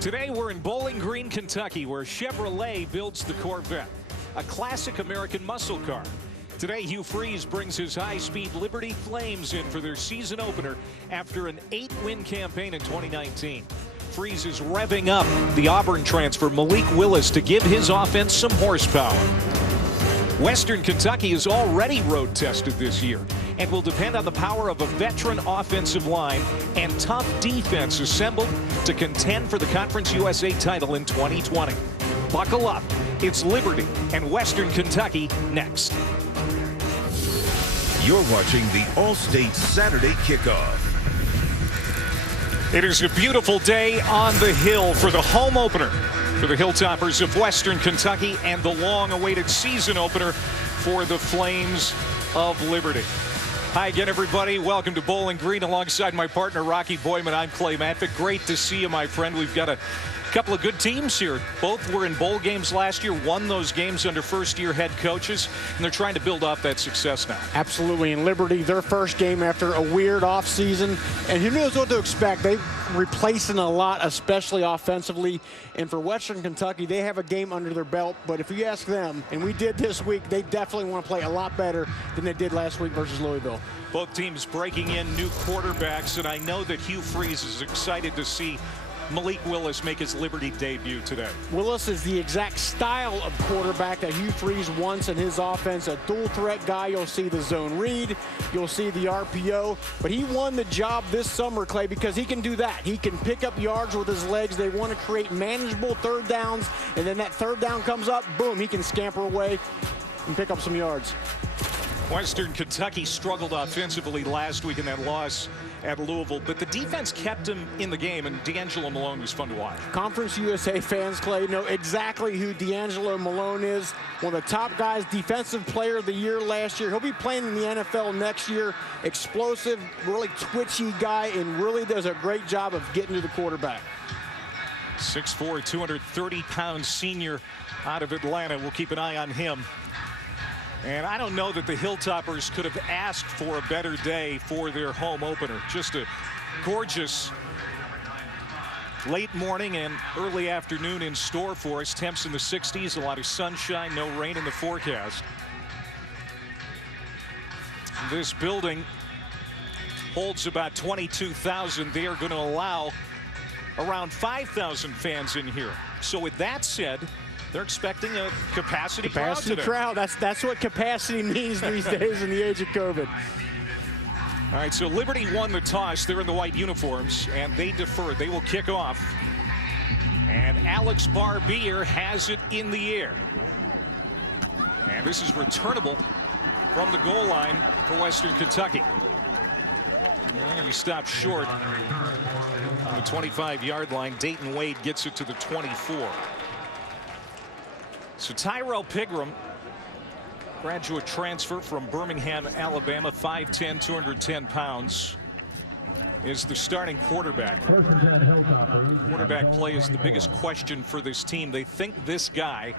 Today we're in Bowling Green, Kentucky, where Chevrolet builds the Corvette, a classic American muscle car. Today, Hugh Freeze brings his high-speed Liberty Flames in for their season opener after an 8-win campaign in 2019. Freeze is revving up the Auburn transfer Malik Willis to give his offense some horsepower. Western Kentucky is already road tested this year and will depend on the power of a veteran offensive line and tough defense assembled to contend for the Conference USA title in 2020. Buckle up. It's Liberty and Western Kentucky next. You're watching the All-State Saturday Kickoff. It is a beautiful day on the hill for the home opener for the Hilltoppers of Western Kentucky and the long-awaited season opener for the Flames of Liberty. Hi again, everybody. Welcome to Bowling Green alongside my partner, Rocky Boyman. I'm Clay Matvick. Great to see you, my friend. We've got a couple of good teams here. Both were in bowl games last year, won those games under first-year head coaches, and they're trying to build off that success now. Absolutely. In Liberty, their first game after a weird offseason, and who knows what to expect. They're replacing a lot, especially offensively. And for Western Kentucky, they have a game under their belt, but if you ask them, and we did this week, they definitely want to play a lot better than they did last week versus Louisville. Both teams breaking in new quarterbacks, and I know that Hugh Freeze is excited to see Malik Willis make his Liberty debut today. Willis is the exact style of quarterback that Hugh Freeze wants in his offense. A dual threat guy. You'll see the zone read. You'll see the RPO. But he won the job this summer, Clay, because he can do that. He can pick up yards with his legs. They want to create manageable third downs. And then that third down comes up, boom, he can scamper away and pick up some yards. Western Kentucky struggled offensively last week in that loss at Louisville, but the defense kept him in the game, and D'Angelo Malone was fun to watch. Conference USA fans, Clay, know exactly who D'Angelo Malone is. One of the top guys, defensive player of the year last year. He'll be playing in the NFL next year. Explosive, really twitchy guy, and really does a great job of getting to the quarterback. 6'4", 230-pound senior out of Atlanta. We'll keep an eye on him. And I don't know that the Hilltoppers could have asked for a better day for their home opener. Just a gorgeous late morning and early afternoon in store for us. Temps in the 60s, a lot of sunshine, no rain in the forecast. This building holds about 22,000. They are going to allow around 5,000 fans in here. So with that said, they're expecting a capacity crowd. That's what capacity means these days in the age of COVID. All right, so Liberty won the toss. They're in the white uniforms, and they defer. They will kick off. And Alex Barbier has it in the air. And this is returnable from the goal line for Western Kentucky. And he stopped short on the 25-yard line. Dayton Wade gets it to the 24. So Tyrell Pigram, graduate transfer from Birmingham, Alabama, 5'10", 210 pounds, is the starting quarterback. Quarterback play is the biggest question for this team. They think this guy,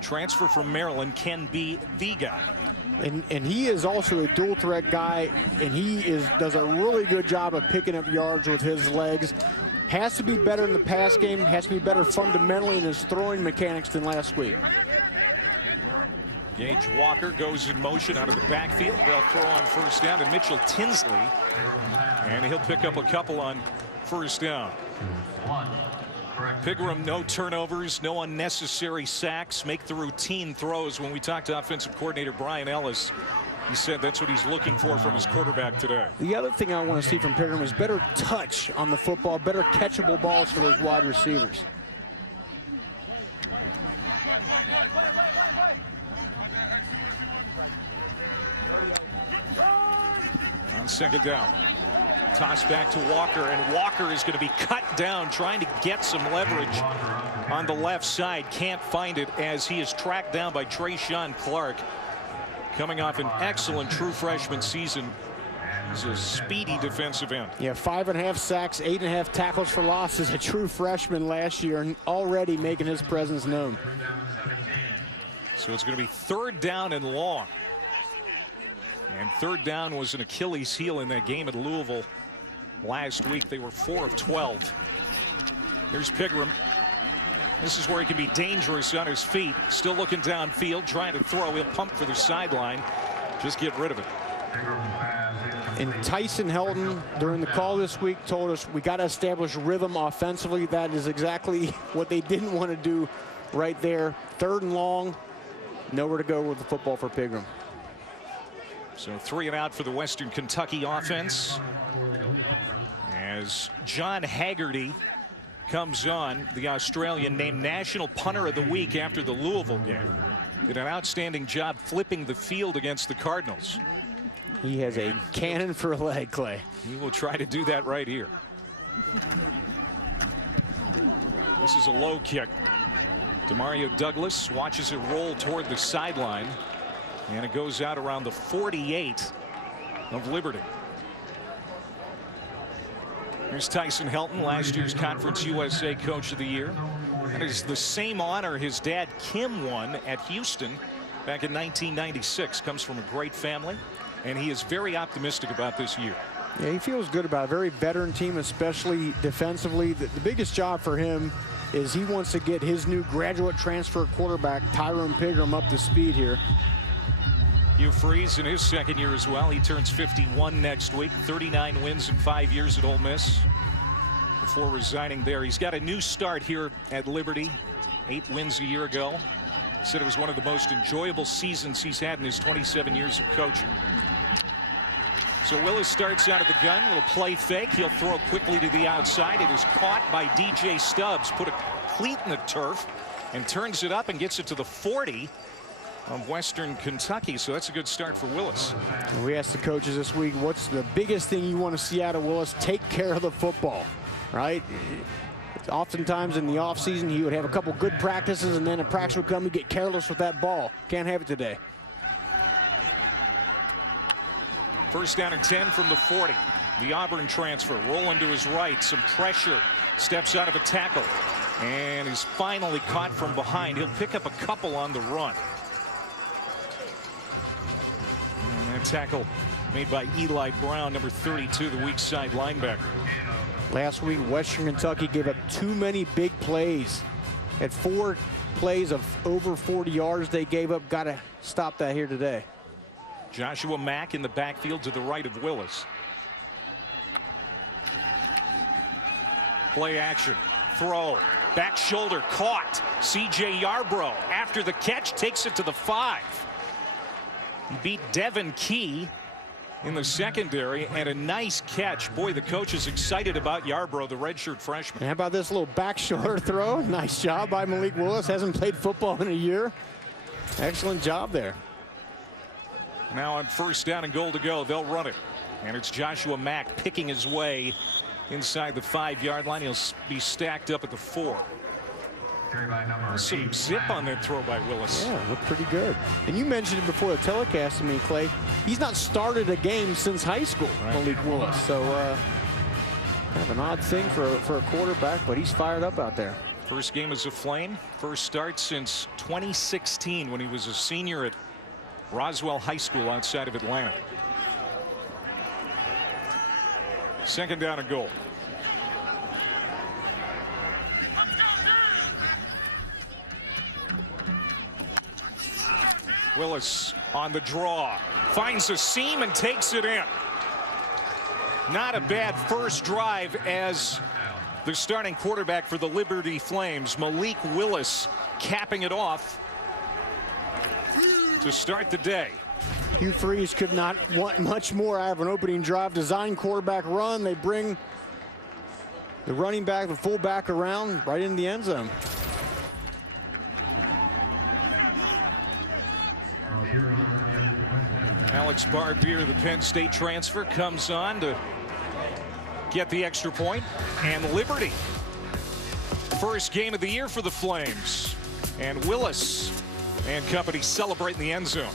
transfer from Maryland, can be the guy. And he is also a dual threat guy, and he does a really good job of picking up yards with his legs. Has to be better in the pass game, has to be better fundamentally in his throwing mechanics than last week. Gage Walker goes in motion out of the backfield. They'll throw on first down to Mitchell Tinsley, and he'll pick up a couple on first down. Pigram, no turnovers, no unnecessary sacks, make the routine throws. When we talked to offensive coordinator Brian Ellis, he said that's what he's looking for from his quarterback today. The other thing I want to see from Pigram is better touch on the football, better catchable balls for those wide receivers. On second down, toss back to Walker, and Walker is going to be cut down trying to get some leverage on the left side. Can't find it as he is tracked down by Trayshawn Clark, coming off an excellent true freshman season. He's a speedy defensive end. Yeah, 5.5 sacks, 8.5 tackles for loss as a true freshman last year, and already making his presence known. So it's going to be third down and long. And third down was an Achilles heel in that game at Louisville last week. They were 4 of 12. Here's Pigram. This is where he can be dangerous on his feet. Still looking downfield, trying to throw. He'll pump for the sideline. Just get rid of it. And Tyson Helton, during the call this week, told us we got to establish rhythm offensively. That is exactly what they didn't want to do right there. 3rd and long. Nowhere to go with the football for Pigram. So 3 and out for the Western Kentucky offense. As John Haggerty comes on, the Australian named National Punter of the Week after the Louisville game. Did an outstanding job flipping the field against the Cardinals. He has a cannon for a leg, Clay. He will try to do that right here. This is a low kick. Demario Douglas watches it roll toward the sideline, and it goes out around the 48 of Liberty. Here's Tyson Helton, last year's Conference USA Coach of the Year. And it's the same honor his dad Kim won at Houston back in 1996. Comes from a great family, and he is very optimistic about this year. Yeah, he feels good about a very veteran team, especially defensively. The biggest job for him is he wants to get his new graduate transfer quarterback, Tyrone Pigram, up to speed here. Hugh Freeze in his 2nd year as well. He turns 51 next week. 39 wins in 5 years at Ole Miss before resigning there. He's got a new start here at Liberty. 8 wins a year ago. Said it was one of the most enjoyable seasons he's had in his 27 years of coaching. So Willis starts out of the gun. Little play fake. He'll throw quickly to the outside. It is caught by DJ Stubbs. Put a cleat in the turf and turns it up and gets it to the 40 of Western Kentucky. So that's a good start for Willis. And we asked the coaches this week, what's the biggest thing you want to see out of Willis? Take care of the football, right? Oftentimes in the offseason, he would have a couple good practices, and then a practice would come and get careless with that ball. Can't have it today. 1st down and 10 from the 40. The Auburn transfer rolling to his right. Some pressure. Steps out of a tackle. And is finally caught from behind. He'll pick up a couple on the run. And that tackle made by Eli Brown, number 32, the weak side linebacker. Last week, Western Kentucky gave up too many big plays. Had 4 plays of over 40 yards they gave up. Got to stop that here today. Joshua Mack in the backfield to the right of Willis. Play action. Throw. Back shoulder caught. C.J. Yarbrough after the catch takes it to the 5. He beat Devin Key in the secondary, and a nice catch. Boy, the coach is excited about Yarbrough, the redshirt freshman. And how about this little back shoulder throw? Nice job by Malik Willis. Hasn't played football in a year. Excellent job there. Now on 1st down and goal to go, they'll run it. And it's Joshua Mack picking his way inside the 5-yard line. He'll be stacked up at the 4. Some zip on that throw by Willis. Yeah, looked pretty good. And you mentioned it before the telecast to me, Clay. He's not started a game since high school, right. Malik Willis. So kind of an odd thing for a quarterback, but he's fired up out there. First game as a Flame. First start since 2016 when he was a senior at Roswell High School outside of Atlanta. 2nd down and goal. Willis on the draw, finds a seam and takes it in. Not a bad first drive as the starting quarterback for the Liberty Flames, Malik Willis, capping it off to start the day. Hugh Freeze could not want much more out of an opening drive. Design quarterback run. They bring the running back, the fullback around right in the end zone. Alex Barbier, the Penn State transfer, comes on to get the extra point. And Liberty, first game of the year for the Flames. And Willis and company celebrate in the end zone.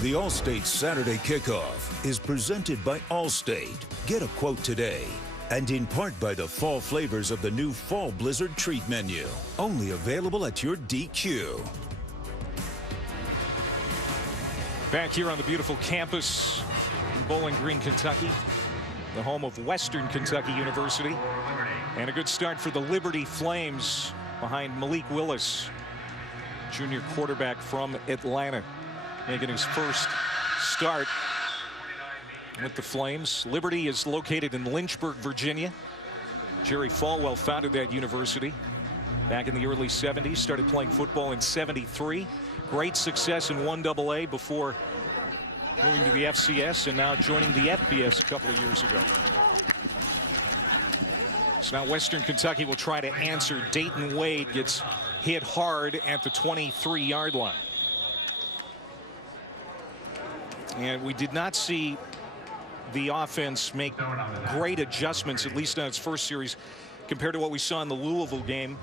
The Allstate Saturday Kickoff is presented by Allstate. Get a quote today. And in part by the fall flavors of the new Fall Blizzard Treat Menu. Only available at your DQ. Back here on the beautiful campus in Bowling Green, Kentucky, the home of Western Kentucky University. And a good start for the Liberty Flames behind Malik Willis, junior quarterback from Atlanta, making his first start with the Flames. Liberty is located in Lynchburg, Virginia. Jerry Falwell founded that university back in the early 70s, started playing football in '73. Great success in 1AA before moving to the FCS and now joining the FBS a couple of years ago. So now Western Kentucky will try to answer. Dayton Wade gets hit hard at the 23-yard line. And we did not see the offense make great adjustments, at least on its first series, compared to what we saw in the Louisville game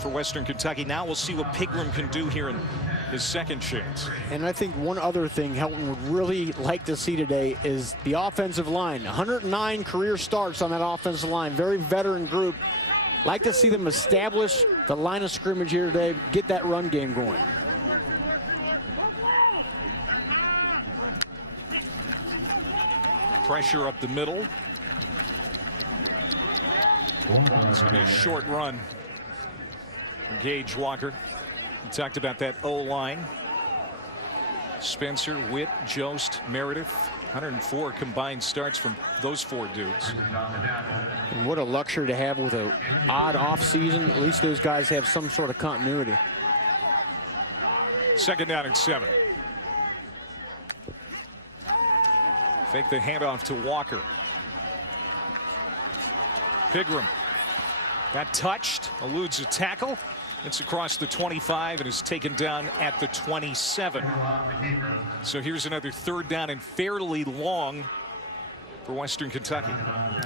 for Western Kentucky. Now we'll see what Pigram can do here in his second chance. And I think one other thing Helton would really like to see today is the offensive line. 109 career starts on that offensive line. Very veteran group. Like to see them establish the line of scrimmage here today, get that run game going. Pressure up the middle. It's going to be a short run. Gage Walker. We talked about that O-line. Spencer, Witt, Jost, Meredith. 104 combined starts from those four dudes. And what a luxury to have with an odd off season. At least those guys have some sort of continuity. Second down and 7. Fake the handoff to Walker. Pigram got touched, eludes a tackle. It's across the 25 and is taken down at the 27. So here's another third down and fairly long for Western Kentucky.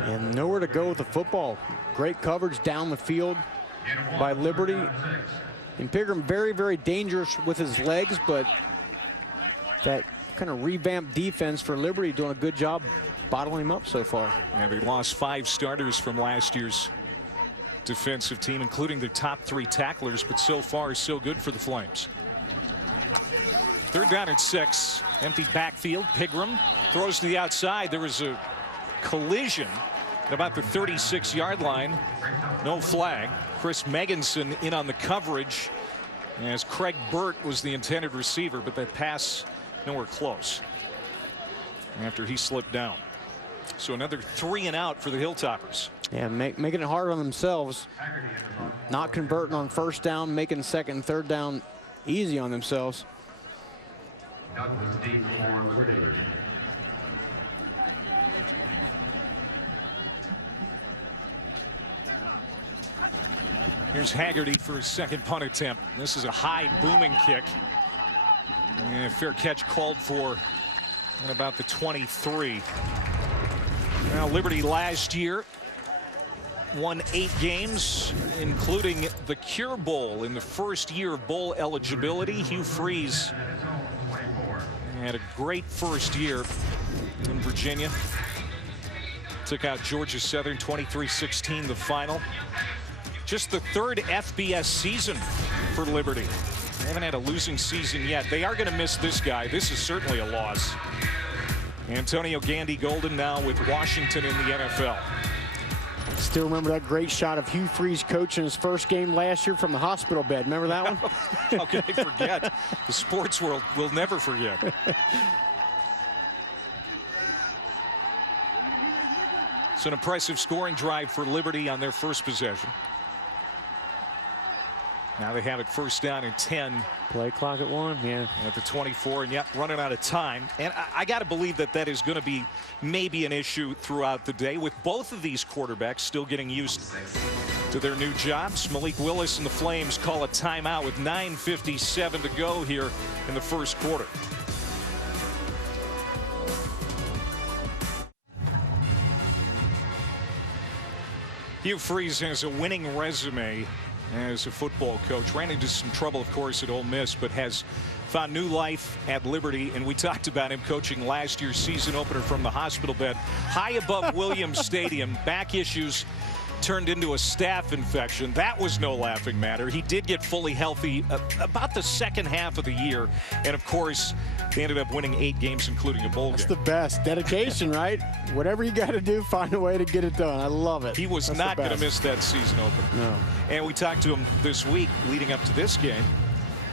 And nowhere to go with the football. Great coverage down the field by Liberty. And Pigram very, very dangerous with his legs, but that kind of revamped defense for Liberty doing a good job bottling him up so far. And they lost 5 starters from last year's defensive team, including their top 3 tacklers, but so far so good for the Flames. Third down and 6. Empty backfield. Pigram throws to the outside. There was a collision at about the 36-yard line. No flag. Chris Meganson in on the coverage, as Craig Burt was the intended receiver, but that pass nowhere close after he slipped down. So another 3 and out for the Hilltoppers. Yeah, making it hard on themselves. Not converting on first down, making second and third down easy on themselves. Here's Haggerty for his second punt attempt. This is a high booming kick. And fair catch called for at about the 23. Now Liberty last year won 8 games, including the Cure Bowl in the first year of bowl eligibility. Hugh Freeze had a great first year in Virginia. Took out Georgia Southern 23-16 the final. Just the 3rd FBS season for Liberty. They haven't had a losing season yet. They are going to miss this guy. This is certainly a loss. Antonio Gandy Golden now with Washington in the NFL. Still remember that great shot of Hugh Freeze coaching his first game last year from the hospital bed. Remember that one? How can they forget? The sports world will never forget. It's an impressive scoring drive for Liberty on their first possession. Now they have it first down and 10. Play clock at 1, yeah. At the 24, and yet running out of time. And I got to believe that that is going to be maybe an issue throughout the day, with both of these quarterbacks still getting used to their new jobs. Malik Willis and the Flames call a timeout with 9:57 to go here in the first quarter. Hugh Freeze has a winning resume as a football coach. Ran into some trouble, of course, at Ole Miss, but has found new life at Liberty. And we talked about him coaching last year's season opener from the hospital bed high above Williams Stadium. Back issues turned into a staph infection. That was no laughing matter. He did get fully healthy about the second half of the year. And, of course, they ended up winning 8 games, including a bowl game. That's the best. Dedication, right? Whatever you got to do, find a way to get it done. I love it. He was not going to miss that season opener. No. And we talked to him this week leading up to this game.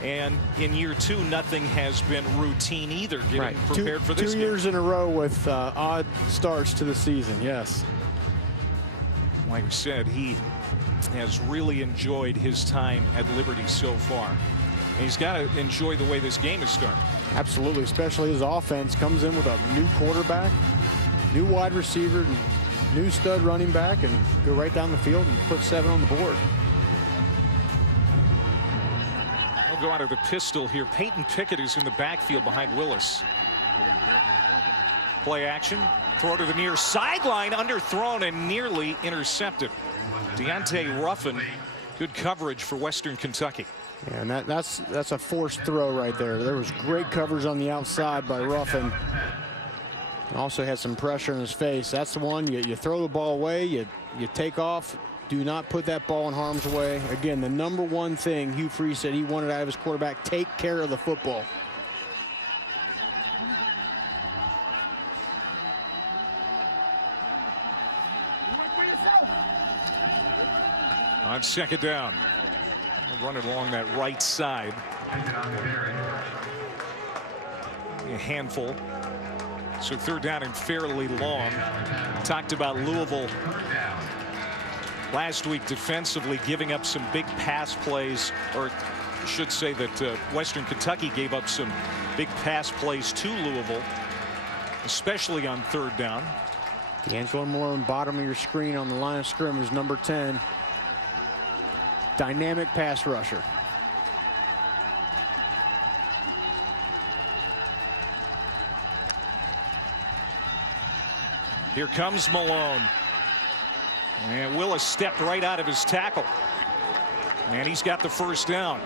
And in year 2, nothing has been routine either, getting prepared for this 2 years in a row with odd starts to the season, yes. Like we said, he has really enjoyed his time at Liberty so far. And he's got to enjoy the way this game is starting. Absolutely, especially his offense comes in with a new quarterback, new wide receiver, new stud running back, and go right down the field and put 7 on the board. Go out of the pistol here. Peyton Pickett is in the backfield behind Willis. Play action. Throw to the near sideline. Underthrown and nearly intercepted. Deontay Ruffin. Good coverage for Western Kentucky. Yeah, and that's a forced throw right there. There was great coverage on the outside by Ruffin. And also had some pressure in his face. That's the one. You throw the ball away. You take off. Do not put that ball in harm's way. Again, the #1 thing Hugh Freeze said he wanted out of his quarterback: take care of the football. On second down, running along that right side. A handful. So third down and fairly long. Talked about Louisville last week defensively, giving up some big pass plays, or I should say that Western Kentucky gave up some big pass plays to Louisville, especially on third down. D'Angelo Malone, bottom of your screen on the line of scrimmage, number 10. Dynamic pass rusher. Here comes Malone. And Willis stepped right out of his tackle. And he's got the first down.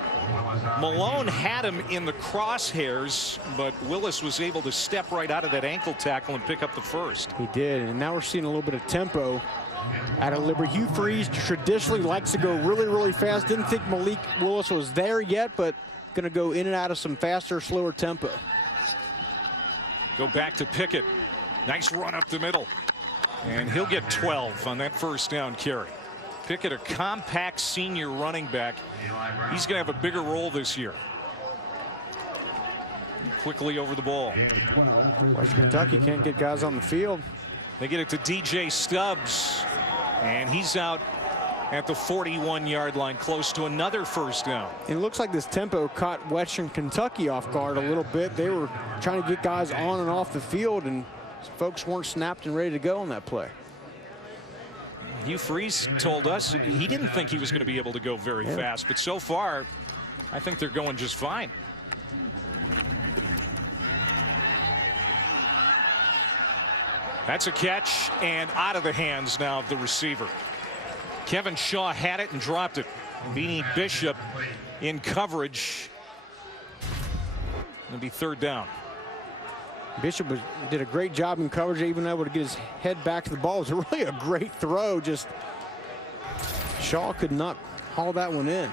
Malone had him in the crosshairs, but Willis was able to step right out of that ankle tackle and pick up the first. He did, and now we're seeing a little bit of tempo out of Liberty. Hugh Freeze traditionally likes to go really, really fast. Didn't think Malik Willis was there yet, but going to go in and out of some faster, slower tempo. Go back to Pickett. Nice run up the middle. And he'll get 12 on that first down carry. Pickett, a compact senior running back. He's going to have a bigger role this year. Quickly over the ball. Western Kentucky can't get guys on the field. They get it to DJ Stubbs. And he's out at the 41-yard line, close to another first down. And it looks like this tempo caught Western Kentucky off guard a little bit. They were trying to get guys on and off the field, and folks weren't snapped and ready to go on that play. Hugh Freeze told us he didn't think he was going to be able to go very fast, but so far, I think they're going just fine. That's a catch, and out of the hands now of the receiver. Kevin Shaw had it and dropped it. Beanie Bishop in coverage. It'll be third down. Bishop did a great job in coverage, even able to get his head back to the ball. It was really a great throw. Just Shaw could not haul that one in.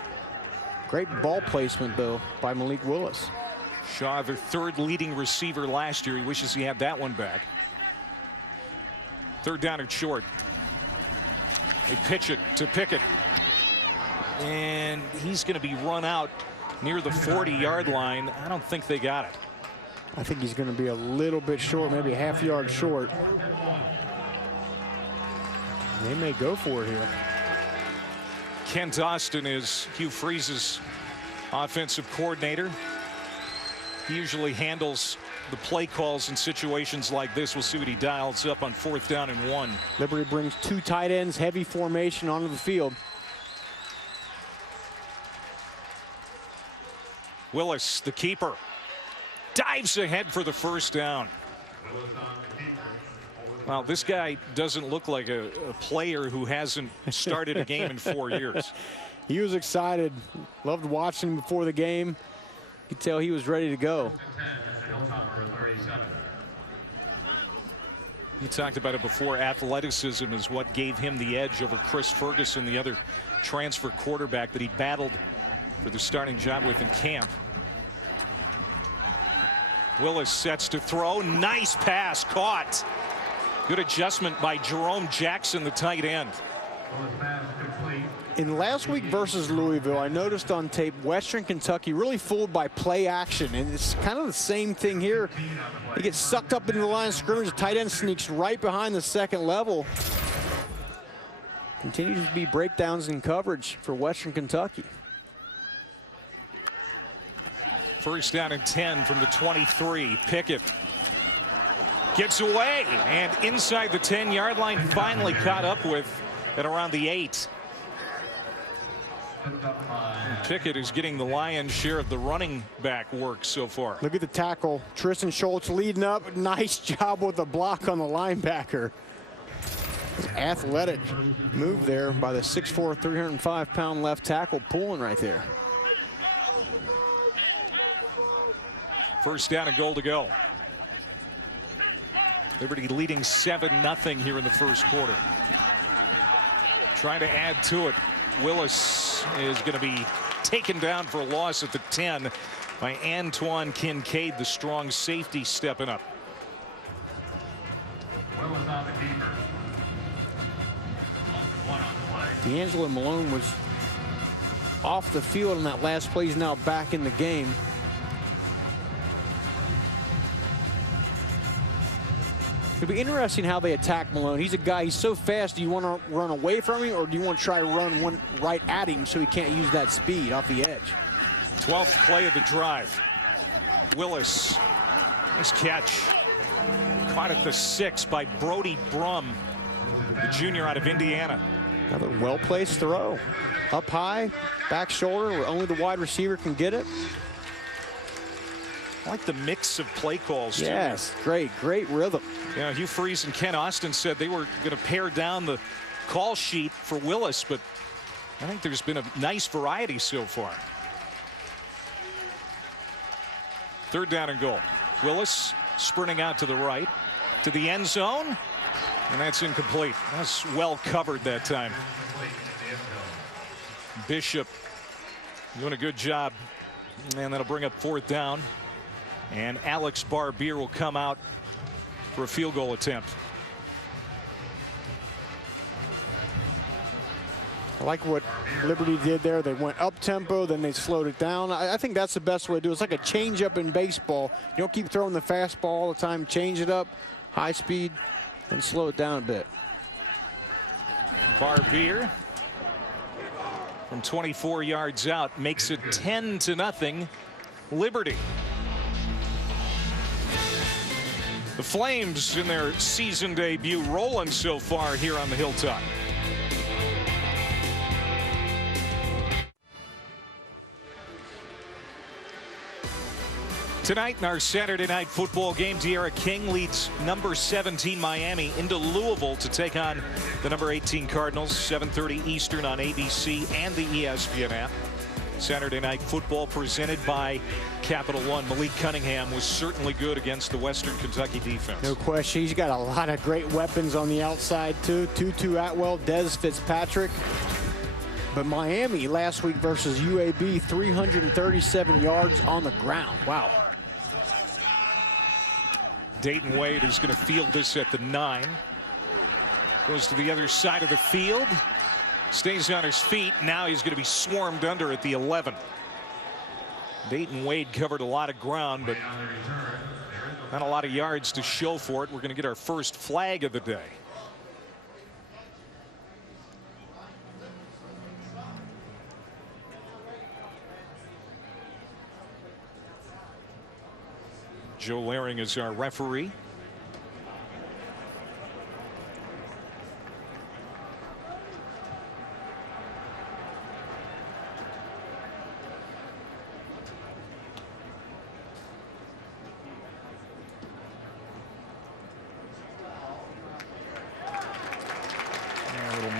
Great ball placement, though, by Malik Willis. Shaw, their third leading receiver last year. He wishes he had that one back. Third down and short. They pitch it to Pickett. And he's going to be run out near the 40-yard line. I don't think they got it. I think he's going to be a little bit short, maybe a half-yard short. They may go for it here. Kent Austin is Hugh Freeze's offensive coordinator. He usually handles the play calls in situations like this. We'll see what he dials up on fourth down and 1. Liberty brings 2 tight ends, heavy formation onto the field. Willis, the keeper, dives ahead for the first down. Well, this guy doesn't look like a player who hasn't started a game in 4 years. He was excited. Loved watching him before the game. You could tell he was ready to go. You talked about it before. Athleticism is what gave him the edge over Chris Ferguson, the other transfer quarterback that he battled for the starting job with in camp. Willis sets to throw. Nice pass, caught. Good adjustment by Jerome Jackson, the tight end. In last week versus Louisville, I noticed on tape Western Kentucky really fooled by play action, and it's kind of the same thing here. He gets sucked up into the line of scrimmage. The tight end sneaks right behind the second level. Continues to be breakdowns in coverage for Western Kentucky. First down and 10 from the 23. Pickett gets away and inside the 10-yard line, finally caught up with at around the 8. And Pickett is getting the lion's share of the running back work so far. Look at the tackle. Tristan Schultz leading up. Nice job with the block on the linebacker. Athletic move there by the 6'4", 305-pound left tackle, pulling right there. First down and goal to go. Liberty leading 7-0 here in the first quarter. Trying to add to it. Willis is going to be taken down for a loss at the 10 by Antoine Kincaid, the strong safety, stepping up. Willis on the keeper. One on play. D'Angelo Malone was off the field in that last play. He's now back in the game. It'll be interesting how they attack Malone. He's a guy, he's so fast. Do you want to run away from him, or do you want to try to run one right at him so he can't use that speed off the edge? 12th play of the drive. Willis, nice catch. Caught at the 6 by Brody Brum, the junior out of Indiana. Another well-placed throw. Up high, back shoulder, where only the wide receiver can get it. I like the mix of play calls. Yes, great rhythm. Yeah, Hugh Freeze and Ken Austin said they were going to pare down the call sheet for Willis, but I think there's been a nice variety so far. Third down and goal. Willis sprinting out to the right to the end zone, and that's incomplete. That's well covered that time. Bishop doing a good job, and that'll bring up fourth down. And Alex Barbier will come out for a field goal attempt. I like what Liberty did there. They went up tempo, then they slowed it down. I think that's the best way to do it. It's like a change up in baseball. You don't keep throwing the fastball all the time. Change it up, high speed, and slow it down a bit. Barbier from 24 yards out makes it 10-0 Liberty. The Flames in their season debut rolling so far here on the Hilltop. Tonight in our Saturday night football game, De'Ara King leads number 17 Miami into Louisville to take on the number 18 Cardinals. 7:30 Eastern on ABC and the ESPN app. Saturday night football presented by Capital One. Malik Cunningham was certainly good against the Western Kentucky defense. No question. He's got a lot of great weapons on the outside, too. Tutu Atwell, Des Fitzpatrick. But Miami last week versus UAB, 337 yards on the ground. Wow. Dayton Wade is going to field this at the 9. Goes to the other side of the field. Stays on his feet. Now he's going to be swarmed under at the 11. Dayton Wade covered a lot of ground, but not a lot of yards to show for it. We're going to get our first flag of the day. Joe Laring is our referee.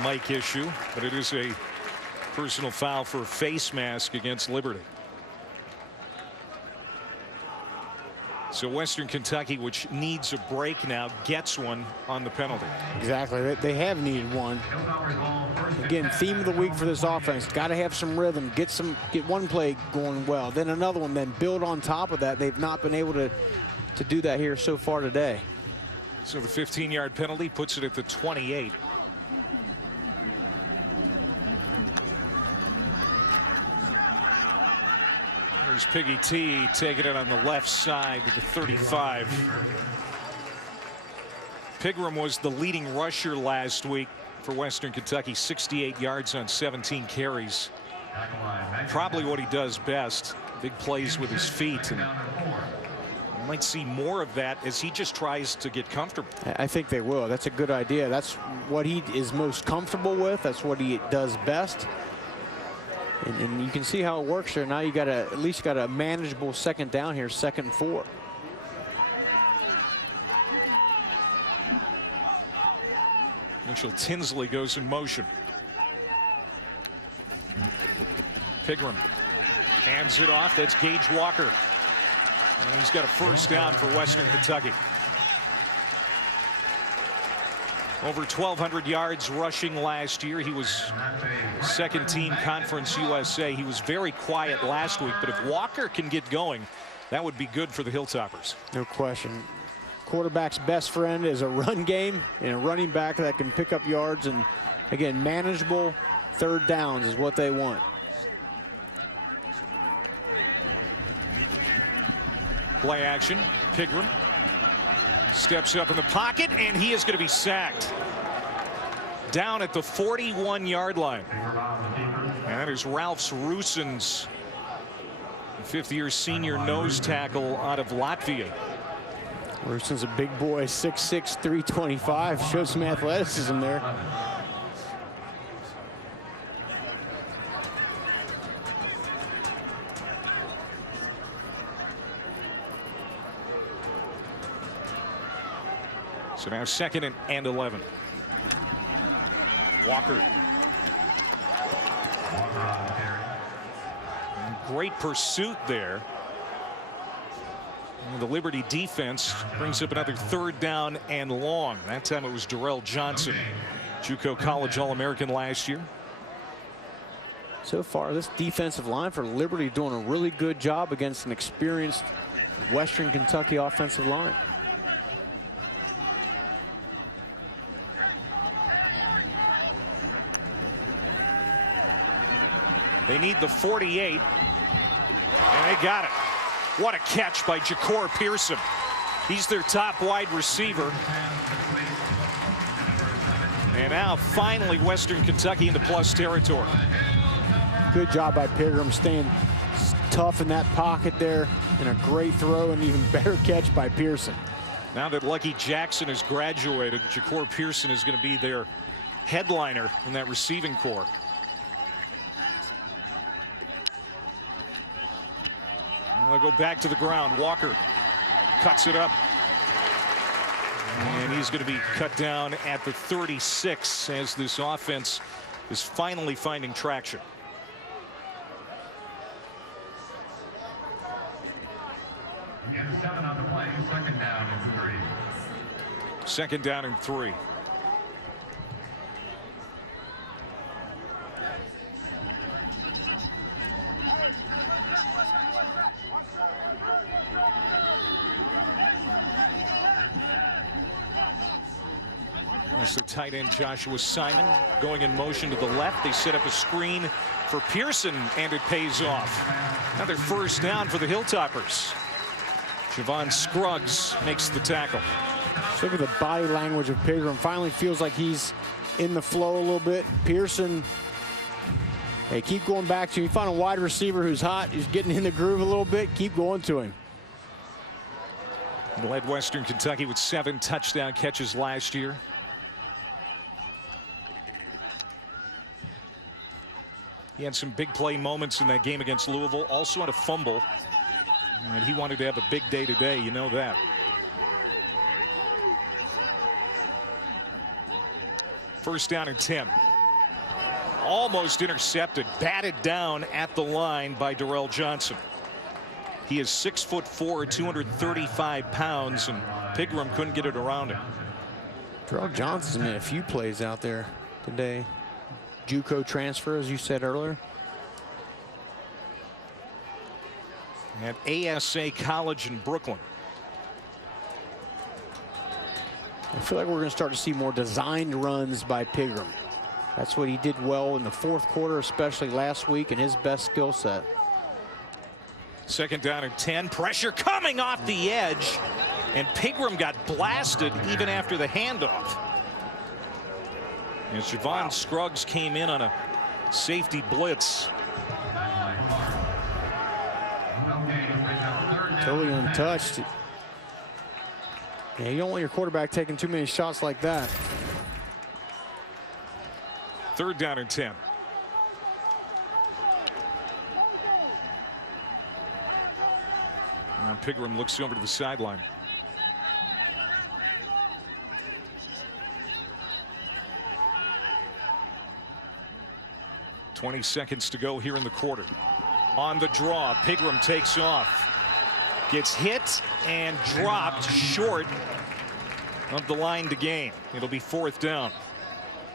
Mic issue, but it is a personal foul for a face mask against Liberty. So Western Kentucky, which needs a break now, gets one on the penalty. Exactly. They have needed one. Again, theme of the week for this offense. Got to have some rhythm. Get one play going well, then another one, then build on top of that. They've not been able to do that here so far today. So the 15-yard penalty puts it at the 28. There's Piggy T taking it on the left side to the 35. Pigram was the leading rusher last week for Western Kentucky, 68 yards on 17 carries. Probably what he does best, big plays with his feet. And you might see more of that as he just tries to get comfortable. I think they will. That's a good idea. That's what he is most comfortable with. That's what he does best. And you can see how it works there. Now you got at least got a manageable second down here, 2nd and 4. Mitchell Tinsley goes in motion. Pigram hands it off. That's Gage Walker. And he's got a first down for Western Kentucky. Over 1,200 yards rushing last year. He was second team Conference USA. He was very quiet last week, but if Walker can get going, that would be good for the Hilltoppers. No question. Quarterback's best friend is a run game and a running back that can pick up yards, and again, manageable third downs is what they want. Play action. Pigram steps up in the pocket, and he is going to be sacked down at the 41-yard line. And that is Ralph Rusens, 5th-year senior nose tackle out of Latvia. Rusens a big boy, 6'6", 325. Shows some athleticism there. So now 2nd and 11. Walker. Great pursuit there. And the Liberty defense brings up another 3rd down and long. That time it was Darrell Johnson, JUCO College All-American last year. So far, this defensive line for Liberty doing a really good job against an experienced Western Kentucky offensive line. They need the 48, and they got it. What a catch by Ja'Cour Pearson. He's their top wide receiver. And now finally Western Kentucky into plus territory. Good job by Pigram staying tough in that pocket there, and a great throw, and even better catch by Pearson. Now that Lucky Jackson has graduated, Ja'Cour Pearson is going to be their headliner in that receiving corps. They'll go back to the ground. Walker cuts it up. And he's going to be cut down at the 36 as this offense is finally finding traction. Again, 7 on the play, 2nd down and 3. 2nd down and 3. That's the tight end Joshua Simon going in motion to the left. They set up a screen for Pearson, and it pays off. Another first down for the Hilltoppers. Javon Scruggs makes the tackle. Look at the body language of Pigram. Finally feels like he's in the flow a little bit. Pearson, hey, keep going back to him. You find a wide receiver who's hot, who's getting in the groove a little bit, keep going to him. He led Western Kentucky with 7 touchdown catches last year. He had some big play moments in that game against Louisville. Also had a fumble. And he wanted to have a big day today. You know that. First down and 10. Almost intercepted. Batted down at the line by Darrell Johnson. He is 6'4", 235 pounds, and Pigram couldn't get it around him. Terrell Johnson's made a few plays out there today. JUCO transfer, as you said earlier. At ASA College in Brooklyn. I feel like we're going to start to see more designed runs by Pigram. That's what he did well in the fourth quarter, especially last week, and his best skill set. 2nd down and 10. Pressure coming off the edge, and Pigram got blasted even after the handoff. As Javon Scruggs came in on a safety blitz. Totally untouched. Yeah, you don't want your quarterback taking too many shots like that. 3rd down and 10. Now Pigram looks over to the sideline. "20 seconds to go here in the quarter. On the draw, Pigram takes off. Gets hit and dropped short of the line to gain. It'll be 4th down.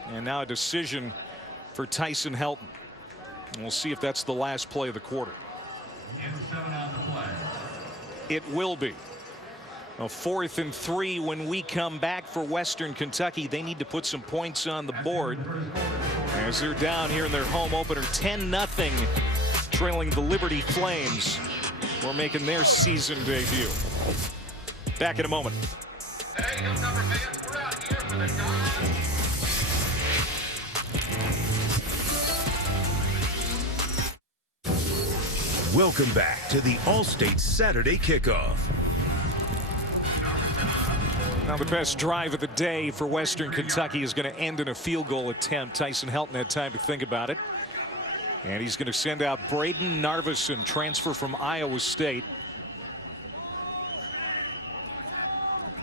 And now a decision for Tyson Helton. And we'll see if that's the last play of the quarter. It will be. A 4th and 3 when we come back for Western Kentucky. They need to put some points on the board as they're down here in their home opener 10-0, trailing the Liberty Flames. We're making their season debut. Back in a moment. Hey, Newcomer fans, we're out here for the Dodgers. Welcome back to the All-State Saturday Kickoff. Now the best drive of the day for Western Kentucky is going to end in a field goal attempt. Tyson Helton had time to think about it. And he's going to send out Braden Narveson, transfer from Iowa State,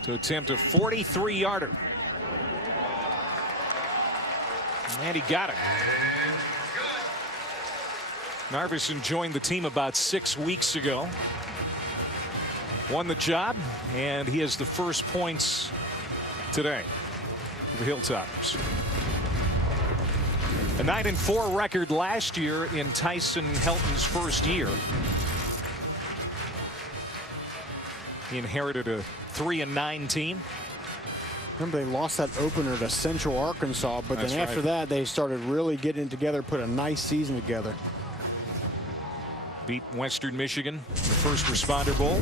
to attempt a 43-yarder. And he got it. Narveson joined the team about 6 weeks ago. Won the job, and he has the first points today for the Hilltoppers. A 9-4 record last year in Tyson Helton's first year. He inherited a 3-9 team. Remember, they lost that opener to Central Arkansas, but then after that, they started really getting together, put a nice season together. Beat Western Michigan, the First Responder Bowl,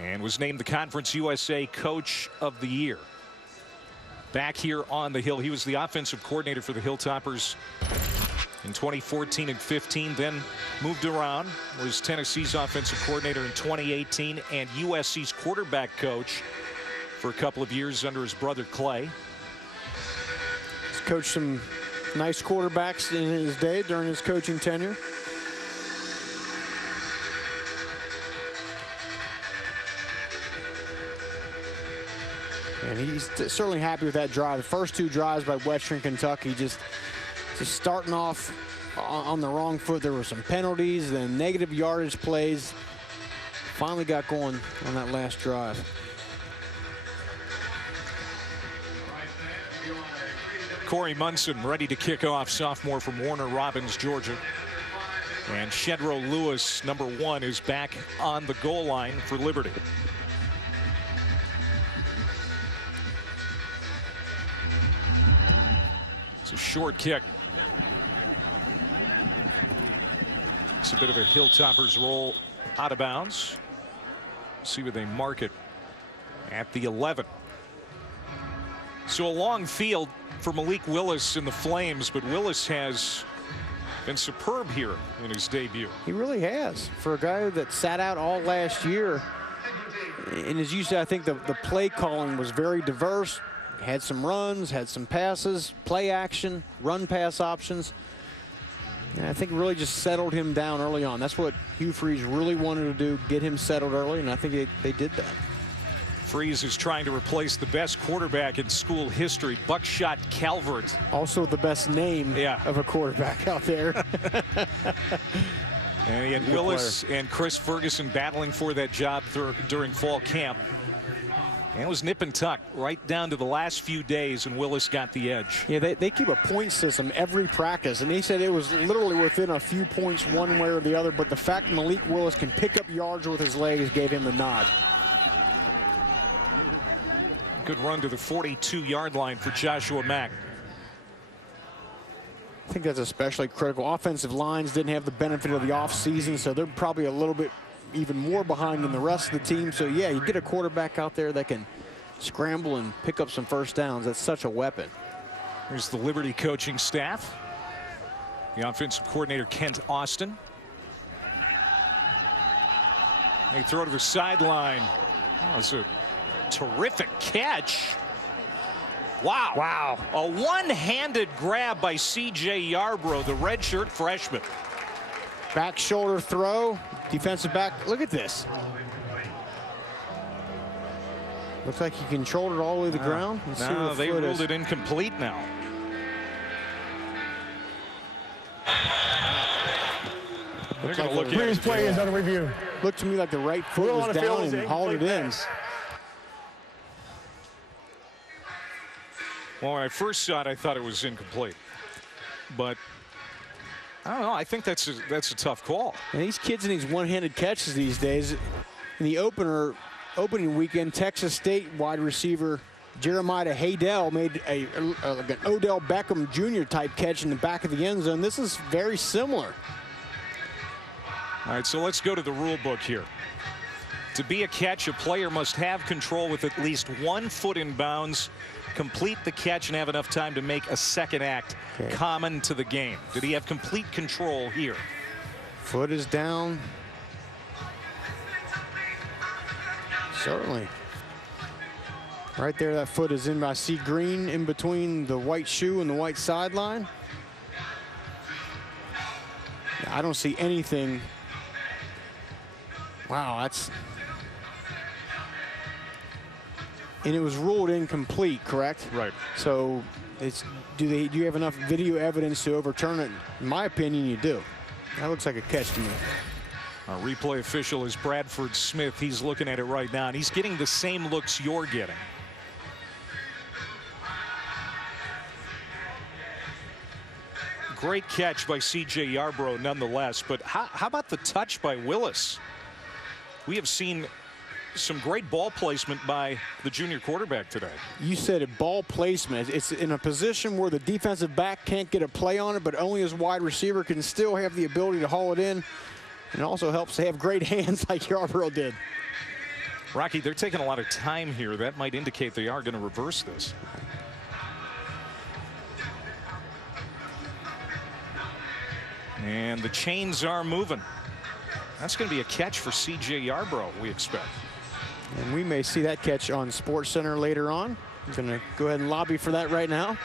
and was named the Conference USA Coach of the Year. Back here on the Hill, he was the offensive coordinator for the Hilltoppers in 2014 and 15, then moved around, was Tennessee's offensive coordinator in 2018 and USC's quarterback coach for a couple of years under his brother Clay. He's coached some nice quarterbacks in his day during his coaching tenure. And he's certainly happy with that drive. The first 2 drives by Western Kentucky just starting off on the wrong foot. There were some penalties, then negative yardage plays. Finally got going on that last drive. Corey Munson ready to kick off, sophomore from Warner Robins, Georgia. And Shedro Lewis, number 1, is back on the goal line for Liberty. It's a short kick. It's a bit of a Hilltoppers roll out of bounds. See where they mark it at the 11. So a long field for Malik Willis and the Flames, but Willis has been superb here in his debut. He really has. For a guy that sat out all last year, and as you said, I think the play calling was very diverse. Had some runs, had some passes, play action, run pass options. And I think really just settled him down early on. That's what Hugh Freeze really wanted to do, get him settled early, and I think they did that. Freeze is trying to replace the best quarterback in school history, Buckshot Calvert. Also the best name of a quarterback out there. And he had Willis and Chris Ferguson battling for that job during fall camp. And it was nip and tuck right down to the last few days, and Willis got the edge. Yeah, they keep a point system every practice, and they said it was literally within a few points one way or the other, but the fact Malik Willis can pick up yards with his legs gave him the nod. Good run to the 42-yard line for Joshua Mack. I think that's especially critical. Offensive lines didn't have the benefit of the offseason, so they're probably a little bit even more behind than the rest of the team. So, yeah, you get a quarterback out there that can scramble and pick up some first downs. That's such a weapon. Here's the Liberty coaching staff. The offensive coordinator, Kent Austin. They throw to the sideline. Oh, it's a terrific catch. Wow. Wow. A one-handed grab by C.J. Yarbrough, the redshirt freshman. Back shoulder throw. Defensive back. Look at this. Looks like he controlled it all the way to the ground. Let's see where the they foot ruled is. it incomplete now. They're going to look at Previous it. play is under review. Looked to me like the right foot was down and hauled it in. Well, when I first saw it, I thought it was incomplete. But I don't know. I think that's a tough call. And these kids in these one-handed catches these days. In the opening weekend, Texas State wide receiver Jeremiah Haydell made like an Odell Beckham Jr. type catch in the back of the end zone. This is very similar. All right, so let's go to the rule book here. To be a catch, a player must have control with at least 1 foot in bounds, complete the catch, and have enough time to make a second act common to the game. Did he have complete control here? Foot is down. Certainly. Right there, that foot is in. I see green in between the white shoe and the white sideline. I don't see anything. Wow, that's. And it was ruled incomplete, correct? Right. So, it's do you have enough video evidence to overturn it? In my opinion, you do. That looks like a catch to me. Our replay official is Bradford Smith. He's looking at it right now, and he's getting the same looks you're getting. Great catch by C.J. Yarbrough nonetheless, but how about the touch by Willis? We have seen some great ball placement by the junior quarterback today. You said it, ball placement. It's in a position where the defensive back can't get a play on it, but only his wide receiver can still have the ability to haul it in. And it also helps to have great hands like Yarbrough did. Rocky, they're taking a lot of time here. That might indicate they are going to reverse this. And the chains are moving. That's going to be a catch for C.J. Yarbrough, we expect. And we may see that catch on SportsCenter later on. I'm going to go ahead and lobby for that right now.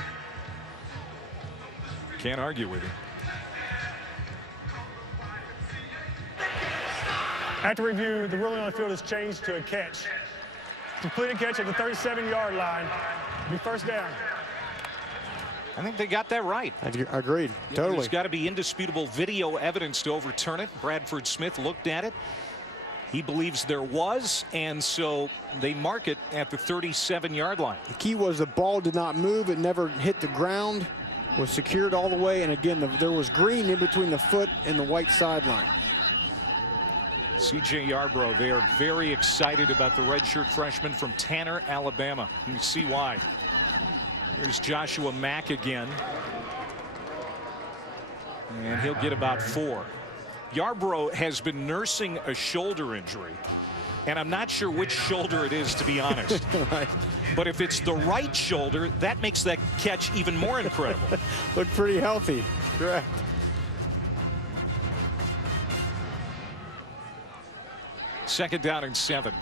Can't argue with you. After review, the ruling on the field has changed to a catch. Completed catch at the 37-yard line. Be first down. I think they got that right. Agreed. Totally. There's got to be indisputable video evidence to overturn it. Bradford Smith looked at it. He believes there was, and so they mark it at the 37-yard line. The key was the ball did not move. It never hit the ground, was secured all the way, and again, there was green in between the foot and the white sideline. C.J. Yarbrough, they are very excited about the redshirt freshman from Tanner, Alabama. You see why. Here's Joshua Mack again. And he'll get about 4. Yarbrough has been nursing a shoulder injury. And I'm not sure which shoulder it is, to be honest. Right. But if it's the right shoulder, that makes that catch even more incredible. Looked pretty healthy. Correct. Second down and 7.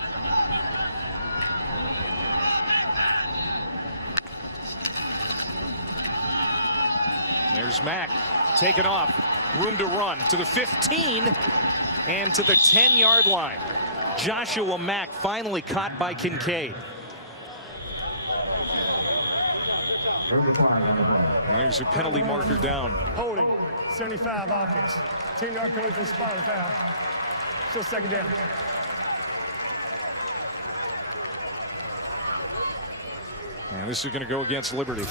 There's Mack taken off. Room to run to the 15 and to the 10-yard line. Joshua Mack finally caught by Kincaid. There's a There's a penalty marker down. Holding. 75 offense. 10-yard penalty for the spot of the foul. Still second down. And this is going to go against Liberty.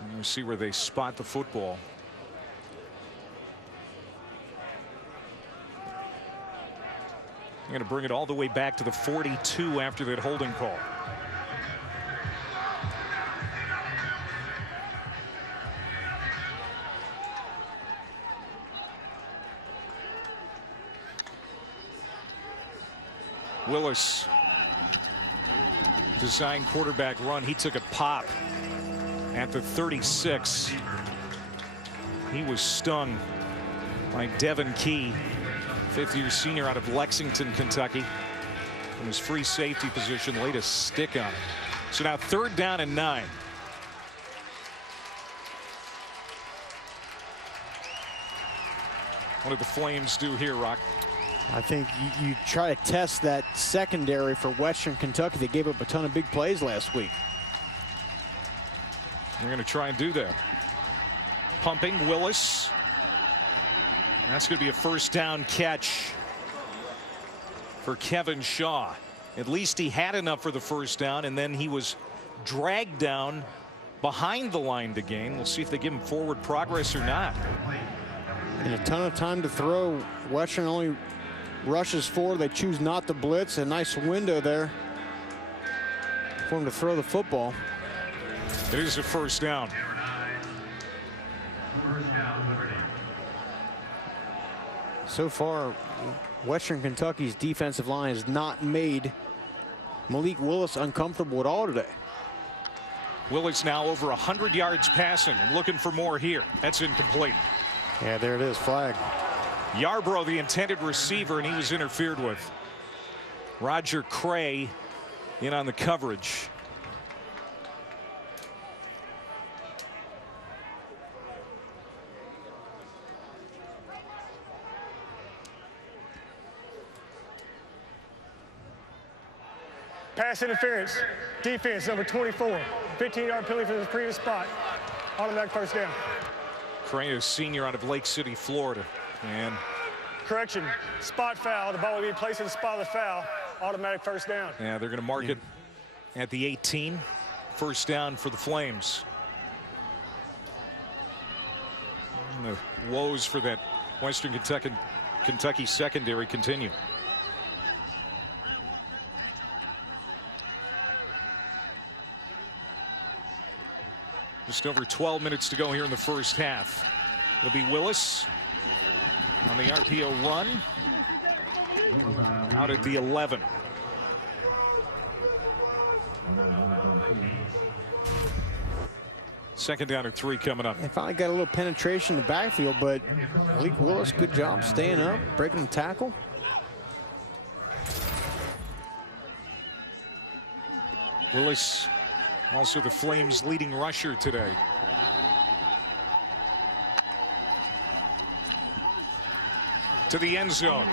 And we see where they spot the football. I'm going to bring it all the way back to the 42 after that holding call. Willis, design quarterback run. He took a pop at the 36. He was stung by Devin Key, fifth-year senior out of Lexington, Kentucky. From his free safety position, laid a stick on it. So now 3rd down and 9. What did the Flames do here, Rock? I think you try to test that secondary for Western Kentucky. They gave up a ton of big plays last week. We're going to try and do that. Pumping Willis. That's going to be a 1st down catch for Kevin Shaw. At least he had enough for the 1st down, and then he was dragged down behind the line to gain. We'll see if they give him forward progress or not. And a ton of time to throw. Western only rushes forward. They choose not to blitz. A nice window there for him to throw the football. It is a 1st down. So far, Western Kentucky's defensive line has not made Malik Willis uncomfortable at all today. Willis now over 100 yards passing and looking for more here. That's incomplete. Yeah, there it is, flag. Yarbrough, the intended receiver, and he was interfered with. Roger Cray in on the coverage. Pass interference. Defense, number 24. 15-yard penalty for the previous spot. Automatic 1st down. Cray is senior out of Lake City, Florida. And correction, spot foul. The ball will be placed in the spot of the foul. Automatic 1st down. yeah, they're going to mark it at the 18. 1st down for the Flames. And the woes for that Western Kentucky secondary continue. Just over 12 minutes to go here in the 1st half. It'll be Willis on the RPO run. Out at the 11. Second down and 3 coming up. They finally got a little penetration in the backfield, but Malik Willis, good job staying up, breaking the tackle. Willis, also the Flames' leading rusher today. To the end zone.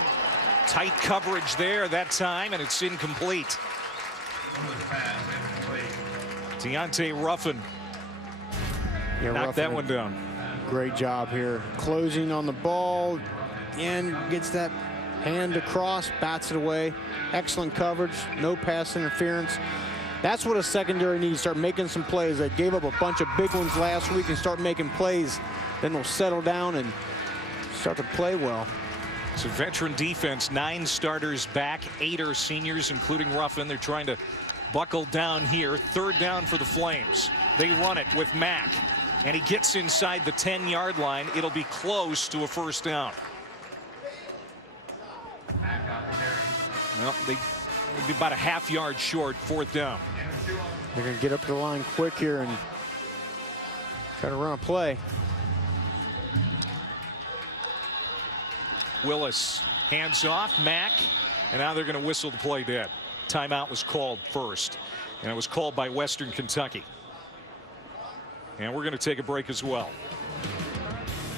Tight coverage there that time, and it's incomplete. Deontay Ruffin knocked that one down. Great job here. Closing on the ball and gets that hand across, bats it away. Excellent coverage, no pass interference. That's what a secondary needs. Start making some plays. They gave up a bunch of big ones last week and start making plays. Then they'll settle down and start to play well. It's a veteran defense. 9 starters back. 8 are seniors, including Ruffin. They're trying to buckle down here. 3rd down for the Flames. They run it with Mack. And he gets inside the 10-yard line. It'll be close to a 1st down. Well, they'd be about a half-yard short. 4th down. They're going to get up to the line quick here and try to run a play. Willis hands off. Mack. And now they're going to whistle the play dead. Timeout was called first. And it was called by Western Kentucky. And we're going to take a break as well.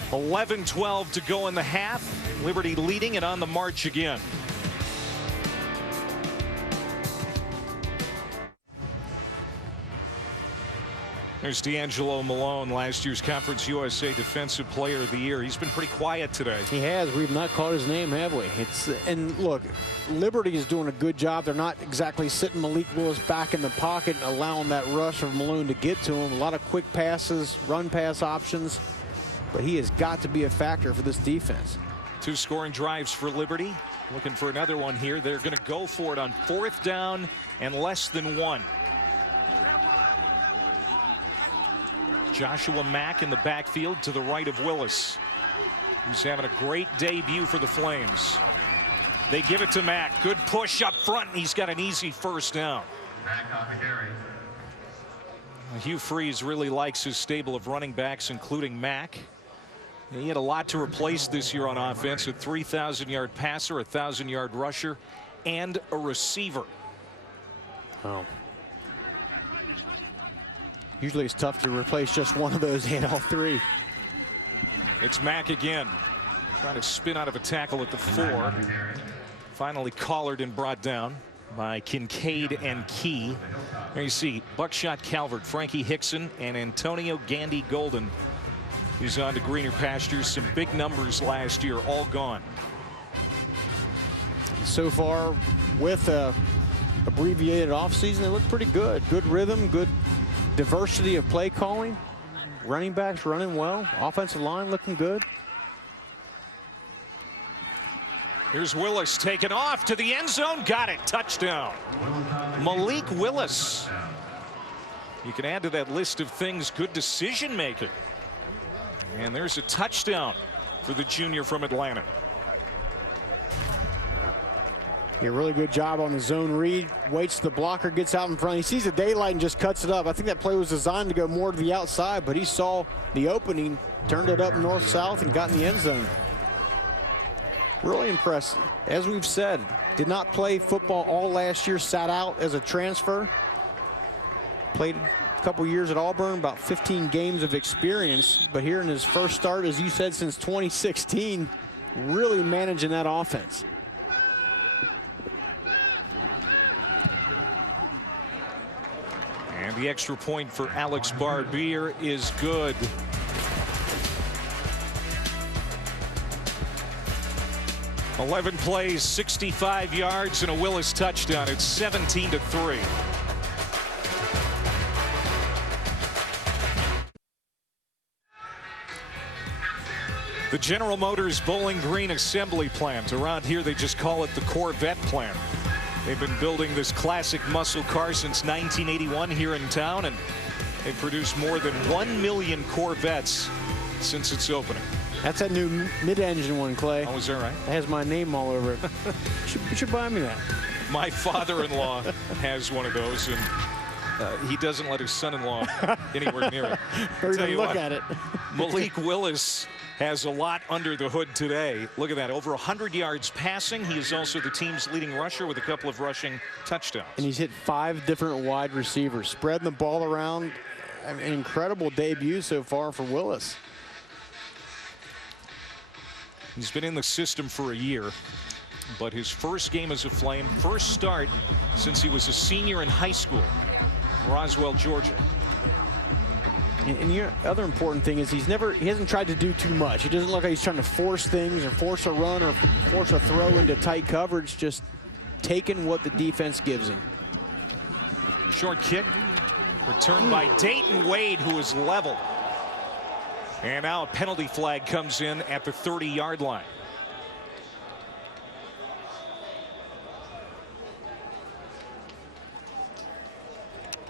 11-12 to go in the half. Liberty leading and on the march again. There's D'Angelo Malone, last year's Conference USA Defensive Player of the Year. He's been pretty quiet today. He has. We've not caught his name, have we? And look, Liberty is doing a good job. They're not exactly sitting Malik Willis back in the pocket and allowing that rush of Malone to get to him. A lot of quick passes, run pass options. But he has got to be a factor for this defense. 2 scoring drives for Liberty. Looking for another one here. They're going to go for it on 4th down and less than 1. Joshua Mack in the backfield to the right of Willis, who's having a great debut for the Flames. They give it to Mack. Good push up front, and he's got an easy 1st down. Mack on the carry. Hugh Freeze really likes his stable of running backs, including Mack. He had a lot to replace this year on offense: a 3,000-yard passer, a 1,000-yard rusher, and a receiver. Oh. Usually it's tough to replace just one of those. He had all 3. It's Mack again, trying to spin out of a tackle at the 4. Finally collared and brought down by Kincaid and Key. There you see Buckshot Calvert, Frankie Hickson, and Antonio Gandy Golden. He's on to greener pastures. Some big numbers last year, all gone. So far, with a abbreviated offseason, they look pretty good. Good rhythm, good diversity of play calling. Running backs running well. Offensive line looking good. Here's Willis taken off to the end zone. Got it. Touchdown. Malik Willis. You can add to that list of things, good decision making. And there's a touchdown for the junior from Atlanta. A really good job on the zone read. Waits the blocker, gets out in front. He sees the daylight and just cuts it up. I think that play was designed to go more to the outside, but he saw the opening, turned it up north-south, and got in the end zone. Really impressive. As we've said, did not play football all last year, sat out as a transfer. Played a couple years at Auburn, about 15 games of experience, but here in his first start, as you said, since 2016, really managing that offense. And the extra point for Alex Barbier is good. "11 plays, 65 yards, and a Willis touchdown." It's 17-3. The General Motors Bowling Green Assembly Plant. Around here, they just call it the Corvette plant. They've been building this classic muscle car since 1981 here in town, and they've produced more than 1 million Corvettes since its opening. That's that new mid-engine one, Clay. Oh, is that right? It has my name all over it. You should buy me that. My father-in-law has one of those, and he doesn't let his son-in-law anywhere near it. Or even look at it. Malik Willis has a lot under the hood today. Look at that, over 100 yards passing. He is also the team's leading rusher with a couple of rushing touchdowns. And he's hit 5 different wide receivers, spreading the ball around. An incredible debut so far for Willis. He's been in the system for a year, but his first game as a Flame, first start since he was a senior in high school, Roswell, Georgia. And the other important thing is he hasn't tried to do too much. He doesn't look like he's trying to force things or force a run or force a throw into tight coverage, just taking what the defense gives him. Short kick, returned by Dayton Wade, who is level. And now a penalty flag comes in at the 30-yard line.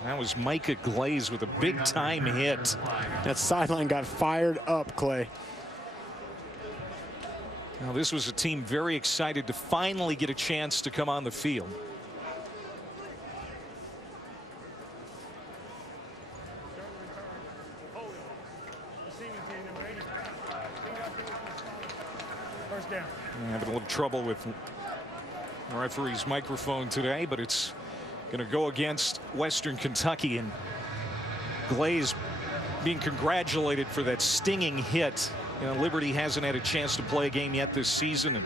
That was Micah Glaze with a big-time hit. That sideline got fired up, Clay. Now, this was a team very excited to finally get a chance to come on the field. First down. I'm having a little trouble with the referee's microphone today, but it's going to go against Western Kentucky, and Glaze being congratulated for that stinging hit. You know, Liberty hasn't had a chance to play a game yet this season, and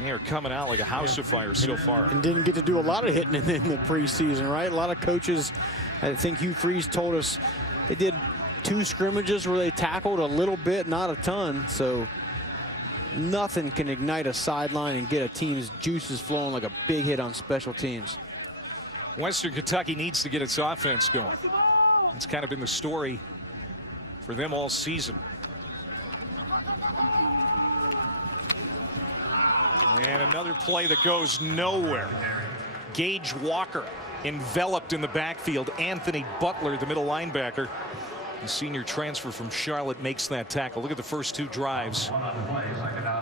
They are coming out like a house of fire so far. And didn't get to do a lot of hitting in the preseason, right? A lot of coaches, I think Hugh Freeze told us, they did 2 scrimmages where they tackled a little bit, not a ton. So nothing can ignite a sideline and get a team's juices flowing like a big hit on special teams. Western Kentucky needs to get its offense going. It's kind of been the story for them all season. And another play that goes nowhere. Gage Walker enveloped in the backfield. Anthony Butler, the middle linebacker, the senior transfer from Charlotte, makes that tackle. Look at the first 2 drives.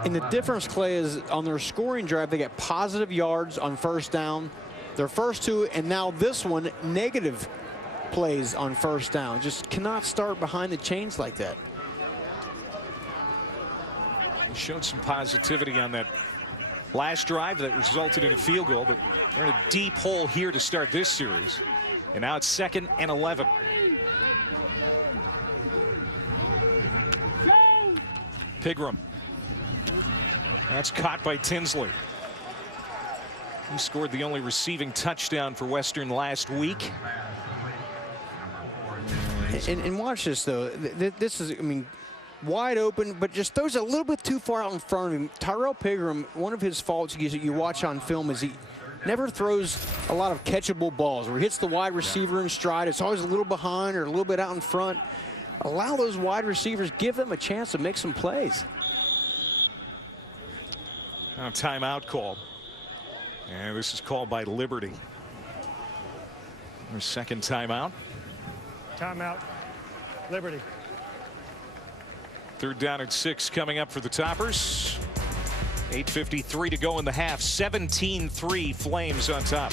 And the difference, Clay, is on their scoring drive, they get positive yards on first down. Their first 2, and now this one, negative plays on first down. Just cannot start behind the chains like that. He showed some positivity on that last drive that resulted in a field goal, but they're in a deep hole here to start this series. And now it's 2nd and 11. Pigram. That's caught by Tinsley. He scored the only receiving touchdown for Western last week. And watch this, though. This is, I mean, wide open, but just throws a little bit too far out in front of him. Tyrell Pigram, one of his faults you watch on film is he never throws a lot of catchable balls where he hits the wide receiver in stride. It's always a little behind or a little bit out in front. Allow those wide receivers, give them a chance to make some plays. Now timeout called. And this is called by Liberty. Their second timeout. Timeout, Liberty. 3rd down and 6 coming up for the Toppers. 8:53 to go in the half. 17-3 Flames on top.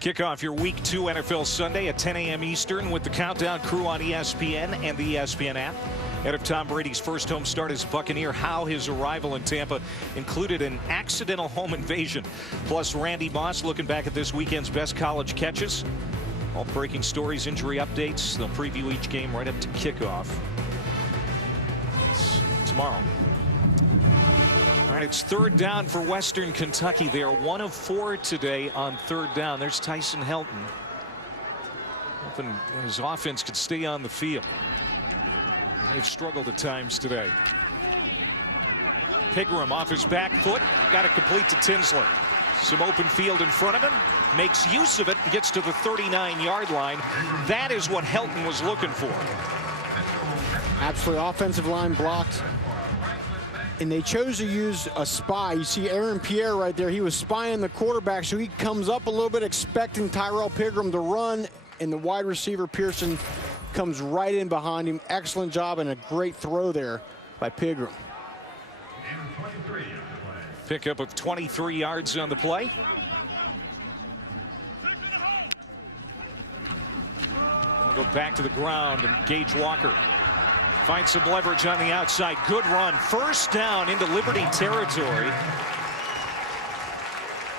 Kick off your Week 2 NFL Sunday at 10 a.m. Eastern with the Countdown crew on ESPN and the ESPN app. Ahead of Tom Brady's first home start as Buccaneer, how his arrival in Tampa included an accidental home invasion. Plus, Randy Moss looking back at this weekend's best college catches. All breaking stories, injury updates. They'll preview each game right up to kickoff. It's tomorrow. All right, it's 3rd down for Western Kentucky. They are 1 of 4 today on 3rd down. There's Tyson Helton. Hoping his offense could stay on the field. They've struggled at times today. Pigram off his back foot. Got it complete to Tinsley. Some open field in front of him. Makes use of it. Gets to the 39-yard line. That is what Helton was looking for. Absolutely. Offensive line blocked. And they chose to use a spy. You see Aaron Pierre right there. He was spying the quarterback, so he comes up a little bit expecting Tyrell Pigram to run, and the wide receiver Pearson comes right in behind him. Excellent job and a great throw there by Pigram. Pickup of 23 yards on the play. We'll go back to the ground, and Gage Walker finds some leverage on the outside. Good run. First down into Liberty territory.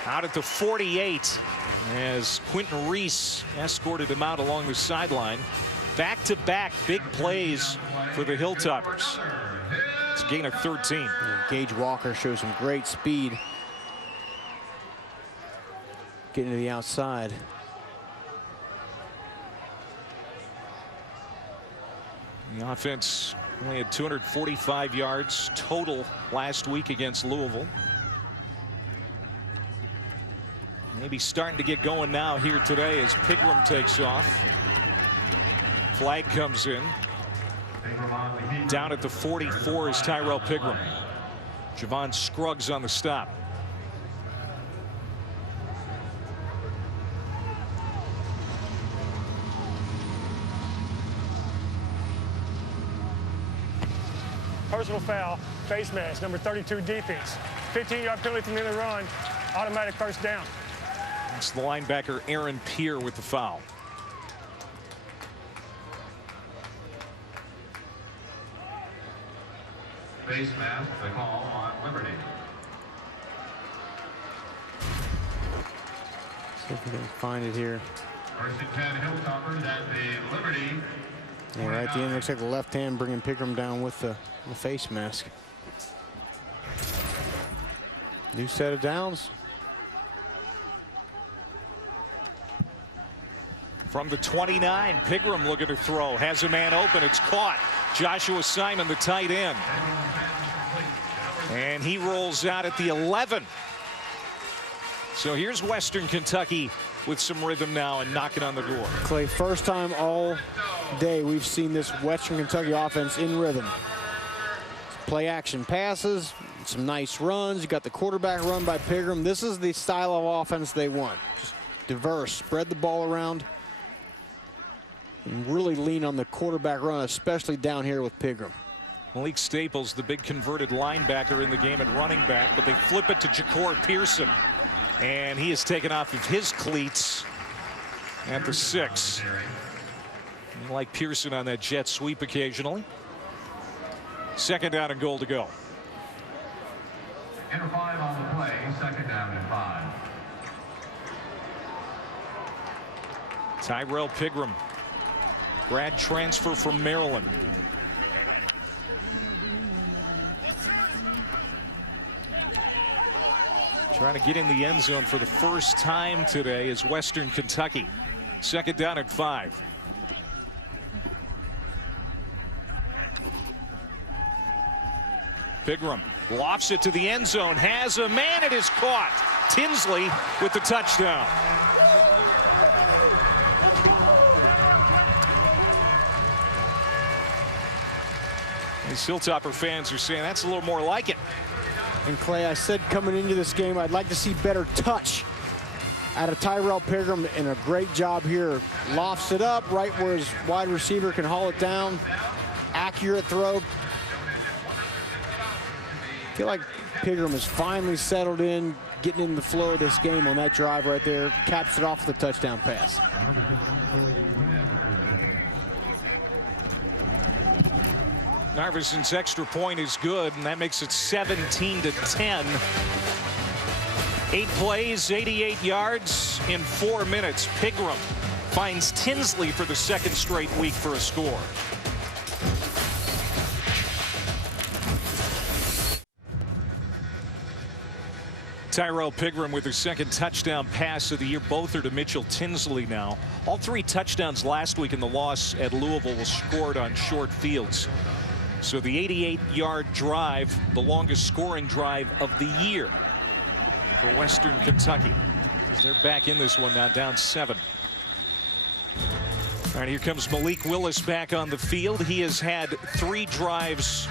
Out at the 48 as Quentin Reese escorted him out along the sideline. Back-to-back big plays for the Hilltoppers. It's a gain of 13. Gage Walker shows some great speed. Getting to the outside. The offense only had 245 yards total last week against Louisville. Maybe starting to get going now here today as Pigram takes off. Flag comes in. Down at the 44 is Tyrell Pigram. Javon Scruggs on the stop. Personal foul, face mask, number 32 defense. 15-yard penalty from the end of the run, automatic first down. It's the linebacker Aaron Pierre with the foul. Face mask, the call on Liberty. See if we can find it here. First and 10 Hilltoppers at the Liberty Yeah, right at the end, looks like the left hand bringing Pigram down with the face mask. New set of downs. From the 29, Pigram looking to throw. Has a man open. It's caught. Joshua Simon, the tight end. And he rolls out at the 11. So here's Western Kentucky with some rhythm now and knocking on the door. Clay, first time all day we've seen this Western Kentucky offense in rhythm. Play action passes, some nice runs. You got the quarterback run by Pigram. This is the style of offense they want. Just diverse, spread the ball around, and really lean on the quarterback run, especially down here with Pigram. Malik Staples, the big converted linebacker in the game at running back, but they flip it to Ja'Cour Pearson. And he is taken off of his cleats at the 6. Like Pearson on that jet sweep occasionally. Second down and goal to go. Enter 5 on the play, second down and 5. Tyrell Pigram, grad transfer from Maryland. Trying to get in the end zone for the first time today is Western Kentucky. Second down at 5. Pigram lofts it to the end zone, has a man, it is caught. Tinsley with the touchdown. These Hilltopper fans are saying that's a little more like it. And Clay, I said coming into this game, I'd like to see better touch out of Tyrell Pigram, and a great job here. Lofts it up right where his wide receiver can haul it down. Accurate throw. I feel like Pigram has finally settled in, getting in the flow of this game on that drive right there. Caps it off with a touchdown pass. Narvison's extra point is good, and that makes it 17-10. 8 plays, 88 yards in 4 minutes. Pigram finds Tinsley for the second straight week for a score. Tyrell Pigram with his second touchdown pass of the year. Both are to Mitchell Tinsley now. All 3 touchdowns last week in the loss at Louisville was scored on short fields. So the 88-yard drive, the longest scoring drive of the year for Western Kentucky. They're back in this one now, down 7. All right, here comes Malik Willis back on the field. He has had 3 drives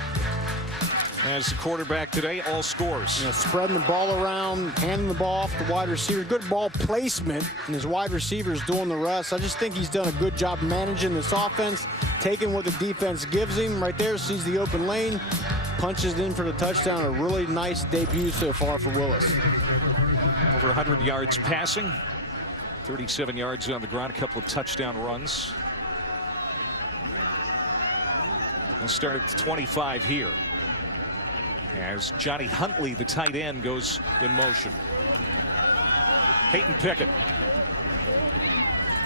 as the quarterback today, all scores. You know, spreading the ball around, handing the ball off the wide receiver. Good ball placement, and his wide receivers doing the rest. I just think he's done a good job managing this offense, taking what the defense gives him. Right there, sees the open lane, punches in for the touchdown. A really nice debut so far for Willis. Over 100 yards passing, 37 yards on the ground, a couple of touchdown runs. We'll start at the 25 here, as Johnny Huntley, the tight end, goes in motion. Peyton Pickett.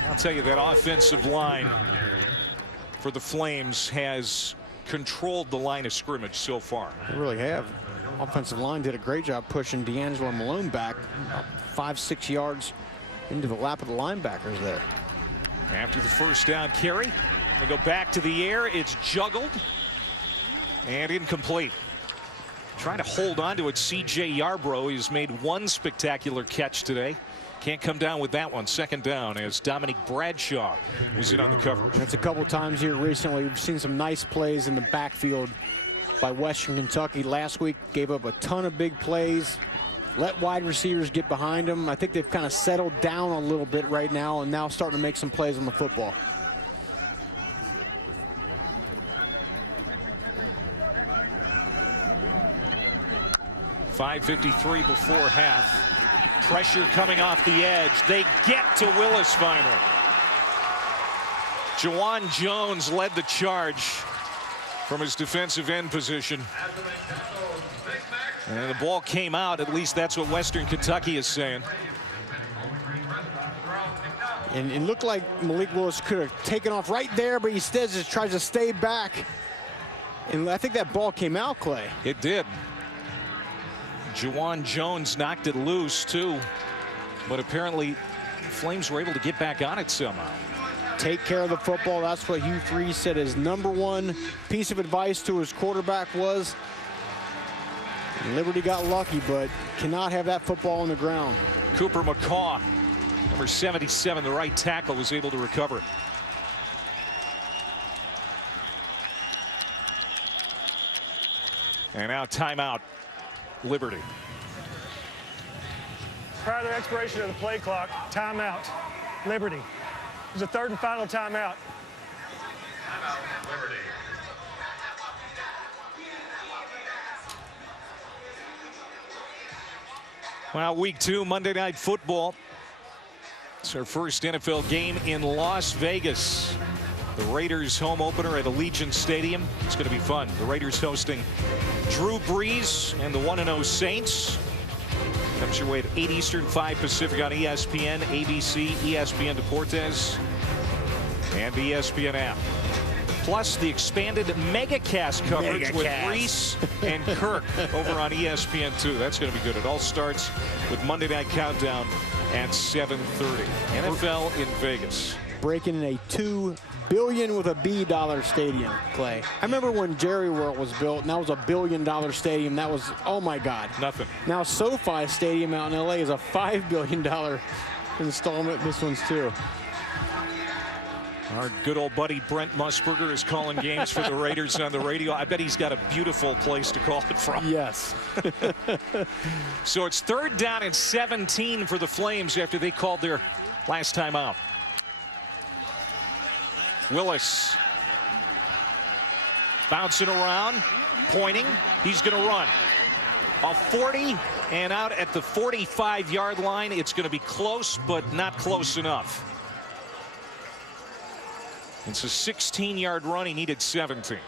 I'll tell you, that offensive line for the Flames has controlled the line of scrimmage so far. They really have. Offensive line did a great job pushing D'Angelo Malone back about 5-6 yards into the lap of the linebackers there. After the first down carry, they go back to the air. It's juggled and incomplete. Trying to hold on to it, C.J. Yarbrough. He's made 1 spectacular catch today. Can't come down with that one. Second down as Dominique Bradshaw was in on the coverage. That's a couple times here recently. We've seen some nice plays in the backfield by Western Kentucky. Last week gave up a ton of big plays. Let wide receivers get behind them. I think they've kind of settled down a little bit right now, and now starting to make some plays on the football. .5:53 before half. Pressure coming off the edge. They get to Willis finally. Jawan Jones led the charge from his defensive end position. And the ball came out. At least that's what Western Kentucky is saying. And it looked like Malik Willis could have taken off right there, but he instead just tries to stay back. And I think that ball came out, Clay. It did. Juwan Jones knocked it loose, too. But apparently, the Flames were able to get back on it somehow. Take care of the football. That's what Hugh Freeze said his #1 piece of advice to his quarterback was. And Liberty got lucky, but cannot have that football on the ground. Cooper McCaw, number 77, the right tackle, was able to recover. And now timeout, Liberty. Prior to the expiration of the play clock, timeout, Liberty. It's a 3rd and final timeout. Timeout, Liberty. Well, week 2, Monday Night Football. It's our first NFL game in Las Vegas. The Raiders home opener at Allegiant Stadium. It's going to be fun. The Raiders hosting Drew Brees and the 1-0 Saints. Comes your way at 8 Eastern, 5 Pacific on ESPN, ABC, ESPN Deportes, and the ESPN app. Plus the expanded MegaCast coverage with Reese and Kirk over on ESPN2. That's going to be good. It all starts with Monday Night Countdown at 7:30. NFL in Vegas. Breaking in a $2 billion with a B dollar stadium, Clay. I remember when Jerry World was built, and that was a $1 billion stadium. That was, oh my God. Nothing. Now SoFi Stadium out in LA is a $5 billion installment. This one's too. Our good old buddy Brent Musburger is calling games for the Raiders on the radio. I bet he's got a beautiful place to call it from. Yes. So it's 3rd down and 17 for the Flames after they called their last time out. Willis bouncing around, pointing. He's going to run. A 40 and out at the 45-yard line. It's going to be close, but not close enough. It's a 16-yard run. He needed 17.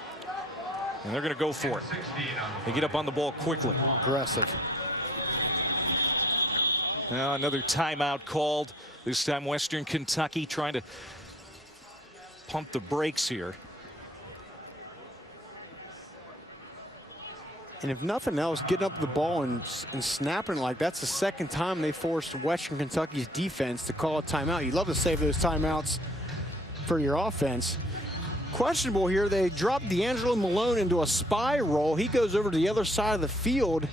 And they're going to go for it. They get up on the ball quickly. Aggressive. Now another timeout called. This time Western Kentucky trying to pump the brakes here. And if nothing else, getting up the ball and snapping like that's the 2nd time they forced Western Kentucky's defense to call a timeout. You'd love to save those timeouts for your offense. Questionable here. They dropped D'Angelo Malone into a spy role. He goes over to the other side of the field,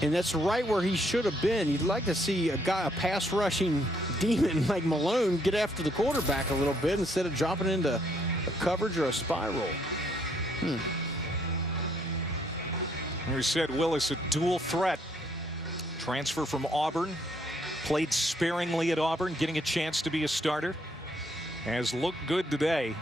and that's right where he should have been. You'd like to see a pass rushing demon like Malone get after the quarterback a little bit instead of dropping into a coverage or a spy role. We said Willis, a dual threat. Transfer from Auburn. Played sparingly at Auburn, getting a chance to be a starter. Has looked good today.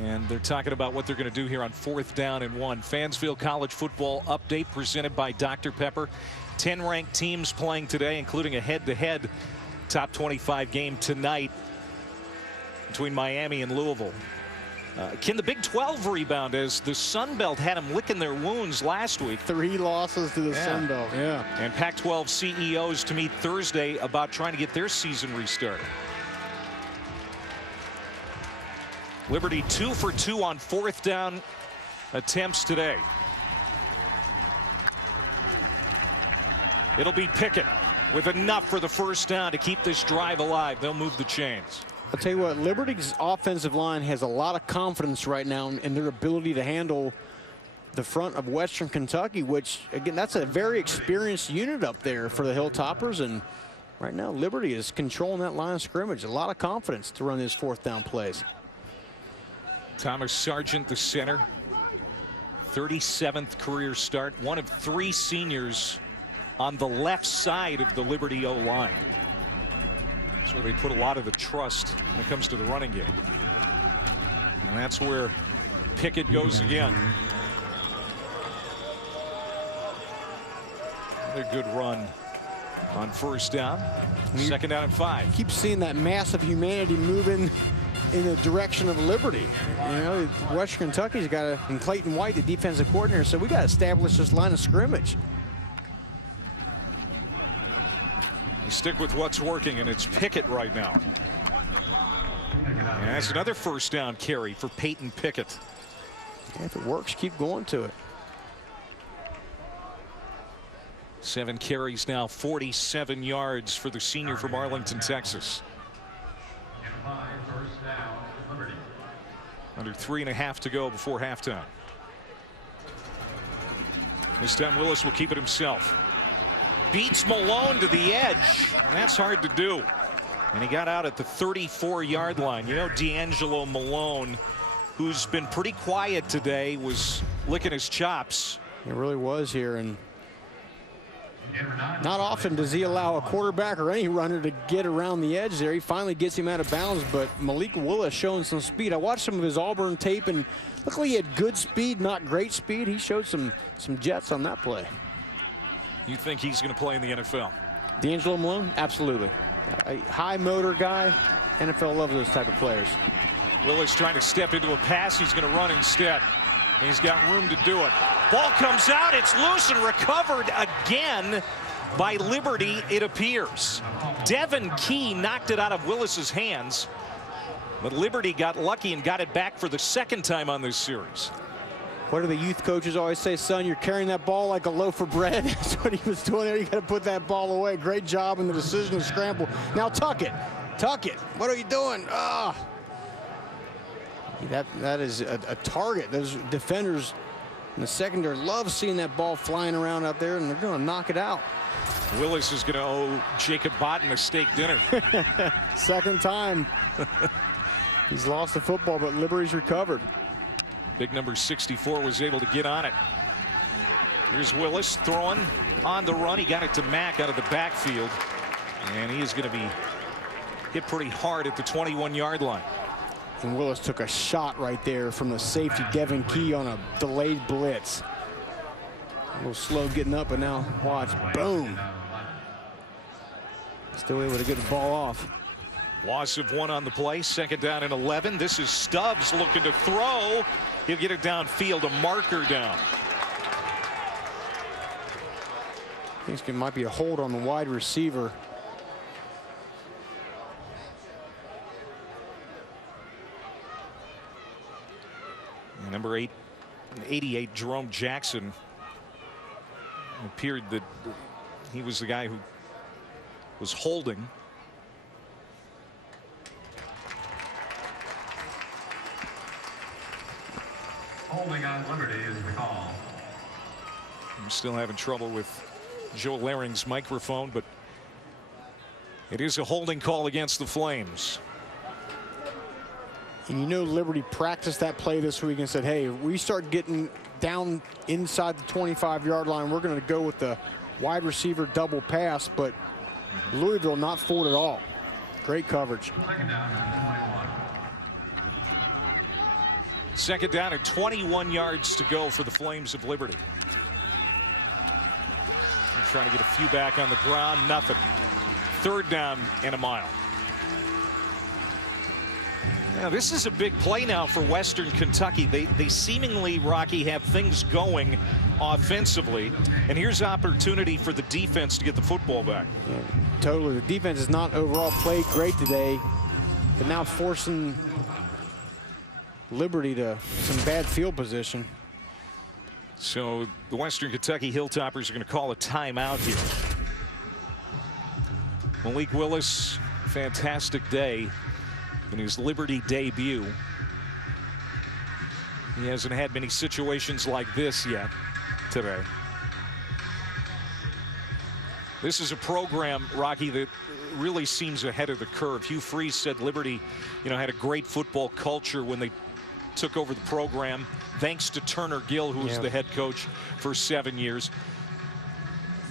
And they're talking about what they're going to do here on 4th down and 1. Fansville College Football Update presented by Dr. Pepper. 10 ranked teams playing today, including a head-to-head top 25 game tonight between Miami and Louisville. Can the Big 12 rebound as the Sun Belt had them licking their wounds last week? 3 losses to the Sun Belt. Yeah. And Pac-12 CEOs to meet Thursday about trying to get their season restarted. Liberty 2 for 2 on 4th down attempts today. It'll be Pickett with enough for the 1st down to keep this drive alive. They'll move the chains. I'll tell you what, Liberty's offensive line has a lot of confidence right now in their ability to handle the front of Western Kentucky, which, again, that's a very experienced unit up there for the Hilltoppers. And right now, Liberty is controlling that line of scrimmage. A lot of confidence to run these 4th down plays. Thomas Sargent, the center. 37th career start. One of 3 seniors on the left side of the Liberty O-line. That's where they put a lot of the trust when it comes to the running game. And that's where Pickett goes again. Another good run on 1st down. 2nd down and 5. Keep seeing that massive humanity moving in the direction of Liberty. You know, Western Kentucky's got and Clayton White, the defensive coordinator, so we got to establish this line of scrimmage. You stick with what's working, and it's Pickett right now. And that's another first down carry for Peyton Pickett. Yeah, if it works, keep going to it. 7 carries now, 47 yards for the senior from Arlington, Texas. Under 3.5 to go before halftime. This time Willis will keep it himself. Beats Malone to the edge. And that's hard to do. And he got out at the 34-yard line. You know, D'Angelo Malone, who's been pretty quiet today, was licking his chops. It really was here, and not often does he allow a quarterback or any runner to get around the edge there. He finally gets him out of bounds, but Malik Willis showing some speed. I watched some of his Auburn tape, and looked like he had good speed, not great speed. He showed some jets on that play. You think he's going to play in the NFL? D'Angelo Malone? Absolutely. A high motor guy. NFL loves those type of players. Willis trying to step into a pass. He's going to run instead. He's got room to do it. Ball comes out. It's loose and recovered again by Liberty, it appears. Devin Key knocked it out of Willis's hands, but Liberty got lucky and got it back for the second time on this series. What do the youth coaches always say? Son, you're carrying that ball like a loaf of bread. That's what he was doing there. You got to put that ball away. Great job in the decision to scramble. Now tuck it. Tuck it. What are you doing? Ah. That is a target. Those defenders in the secondary love seeing that ball flying around out there, and they're going to knock it out. Willis is going to owe Jacob Bodden a steak dinner. Second time. He's lost the football, but Liberty's recovered. Big number 64 was able to get on it. Here's Willis throwing on the run. He got it to Mack out of the backfield, and he is going to be hit pretty hard at the 21-yard line. And Willis took a shot right there from the safety, Devin Key, on a delayed blitz. A little slow getting up, but now watch. Boom. Still able to get the ball off. Loss of 1 on the play. Second down and 11. This is Stubbs looking to throw. He'll get it downfield. A marker down. I think it might be a hold on the wide receiver. Number 88, Jerome Jackson, appeared that he was the guy who was holding. Holding on Liberty is the call. I'm still having trouble with Joe Laring's microphone, but it is a holding call against the Flames. And you know Liberty practiced that play this week and said, hey, if we start getting down inside the 25-yard line, we're going to go with the wide receiver double pass. But Louisville not fooled at all. Great coverage. Second down and 21. Second down and 21 yards to go for the Flames of Liberty. They're trying to get a few back on the ground. Nothing. Third down and a mile. Now, this is a big play now for Western Kentucky. They seemingly, Rocky, have things going offensively. And here's opportunity for the defense to get the football back. Yeah, totally. The defense has not overall played great today, but now forcing Liberty to some bad field position. So the Western Kentucky Hilltoppers are going to call a timeout here. Malik Willis, fantastic day in his Liberty debut. He hasn't had many situations like this yet today. This is a program, Rocky, that really seems ahead of the curve. Hugh Freeze said Liberty, had a great football culture when they took over the program, thanks to Turner Gill, who was the head coach for 7 years.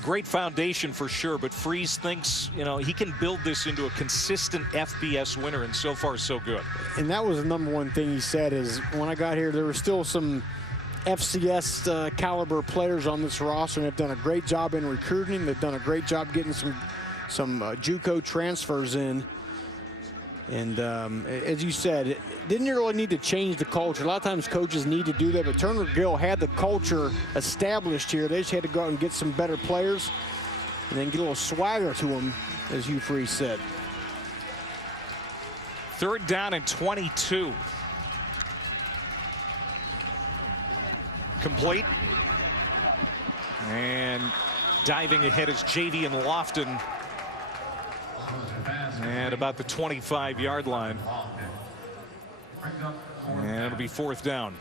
Great foundation for sure, but Freeze thinks, he can build this into a consistent FBS winner, and so far so good. And that was the number one thing he said is when I got here, there were still some FCS caliber players on this roster, and they've done a great job in recruiting. They've done a great job getting some JUCO transfers in. And as you said, it didn't really need to change the culture. A lot of times coaches need to do that, but Turner Gill had the culture established here. They just had to go out and get some better players. and then get a little swagger to him, as Hugh Freeze said. 3rd down and 22. Complete. And diving ahead is Javian Lofton. And about the 25-yard line. And it'll be 4th down.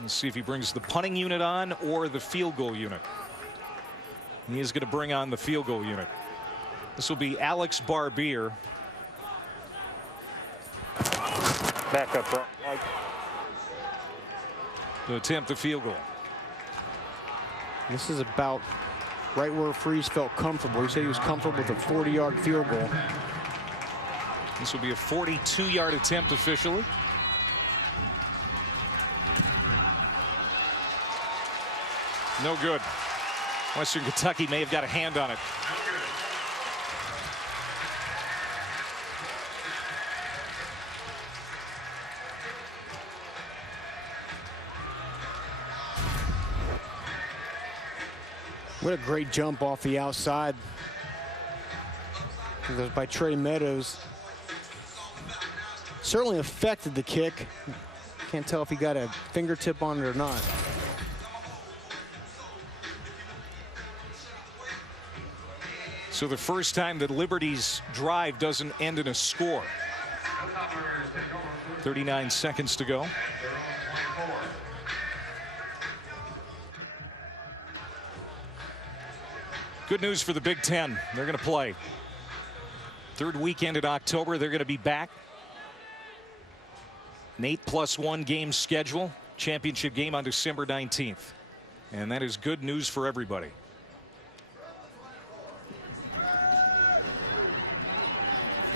Let's see if he brings the punting unit on or the field goal unit. He is going to bring on the field goal unit. This will be Alex Barbier. Back up front. To attempt the field goal. This is about right where Freeze felt comfortable. He said he was comfortable with a 40-yard field goal. This will be a 42-yard attempt officially. No good. Western Kentucky may have got a hand on it. What a great jump off the outside. It was by Trey Meadows. Certainly affected the kick. Can't tell if he got a fingertip on it or not. So the first time that Liberty's drive doesn't end in a score. 39 seconds to go. Good news for the Big Ten. They're going to play. 3rd weekend in October. They're going to be back. An 8+1 game schedule. Championship game on December 19th. And that is good news for everybody.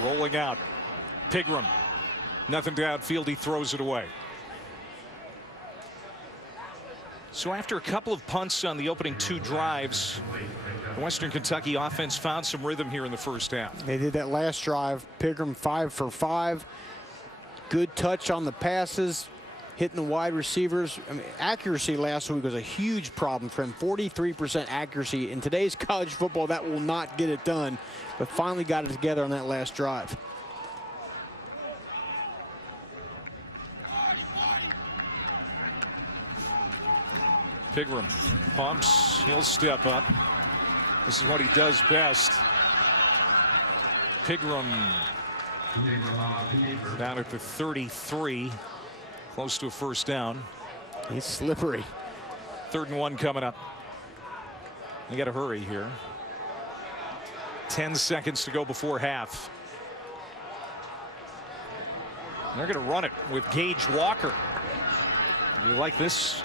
Rolling out. Pigram. Nothing downfield. He throws it away. So after a couple of punts on the opening 2 drives, the Western Kentucky offense found some rhythm here in the first half. They did that last drive. Pigram 5 for 5. Good touch on the passes, hitting the wide receivers. I mean, accuracy last week was a huge problem for him. 43% accuracy. In today's college football, that will not get it done, but finally got it together on that last drive. Pigram pumps. He'll step up. This is what he does best. Pigram down at the 33, close to a 1st down. He's slippery. 3rd and 1 coming up. You got to hurry here. 10 seconds to go before half. They're going to run it with Gage Walker. You like this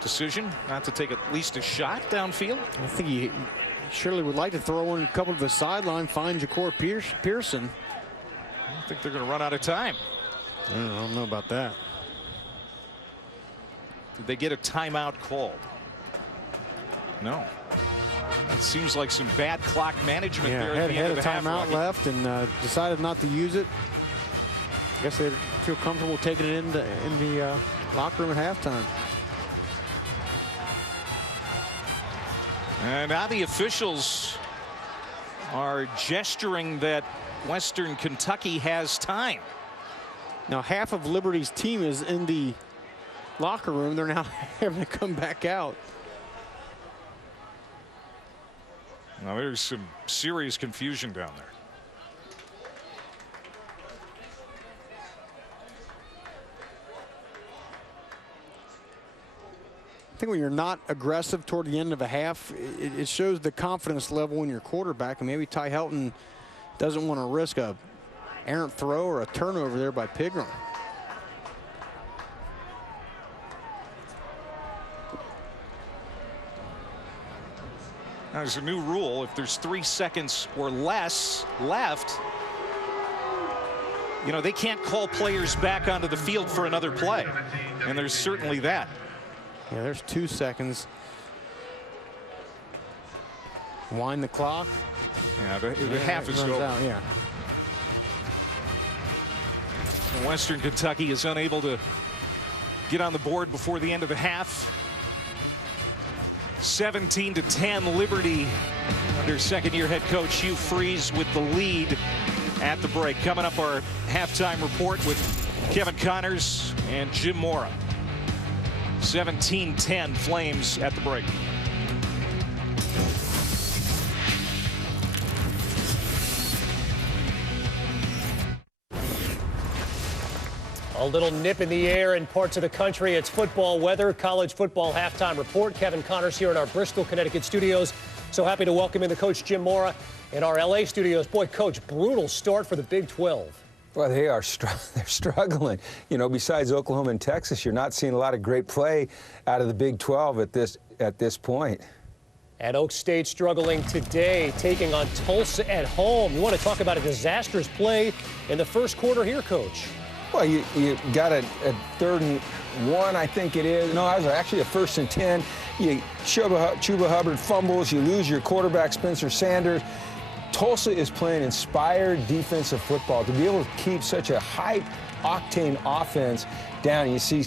decision not to take at least a shot downfield? I think he surely would like to throw in a couple to the sideline, find Ja'Cour Pearson. I don't think they're going to run out of time. I don't know about that. Did they get a timeout called? No. That seems like some bad clock management there at the end of the half. Had a timeout left and decided not to use it. I guess they feel comfortable taking it in the locker room at halftime. And now the officials are gesturing that Western Kentucky has time. Now half of Liberty's team is in the locker room. They're now having to come back out. Now there's some serious confusion down there. I think when you're not aggressive toward the end of a half, it shows the confidence level in your quarterback. And maybe Ty Helton doesn't want to risk a errant throw or a turnover there by Pigram. Now, there's a new rule. If there's 3 seconds or less left, you know, they can't call players back onto the field for another play. And there's certainly that. Yeah, there's 2 seconds. Wind the clock. Yeah, the half is over. Out, yeah. Western Kentucky is unable to get on the board before the end of the half. 17-10 Liberty under second-year head coach Hugh Freeze with the lead at the break. Coming up, our halftime report with Kevin Connors and Jim Mora. 17-10 Flames at the break. A little nip in the air in parts of the country. It's football weather, college football halftime report. Kevin Connors here in our Bristol, Connecticut studios. So happy to welcome in the coach Jim Mora in our LA studios. Boy, coach, brutal start for the Big 12. Well, they're struggling. You know, besides Oklahoma and Texas, you're not seeing a lot of great play out of the Big 12 at this point. And Oak State struggling today, taking on Tulsa at home. You want to talk about a disastrous play in the first quarter here, coach? Well, you got a 3rd and 1, I think it is. No, that was actually a 1st and 10. Chuba Hubbard fumbles. You lose your quarterback, Spencer Sanders. Tulsa is playing inspired defensive football. To be able to keep such a high-octane offense down, you see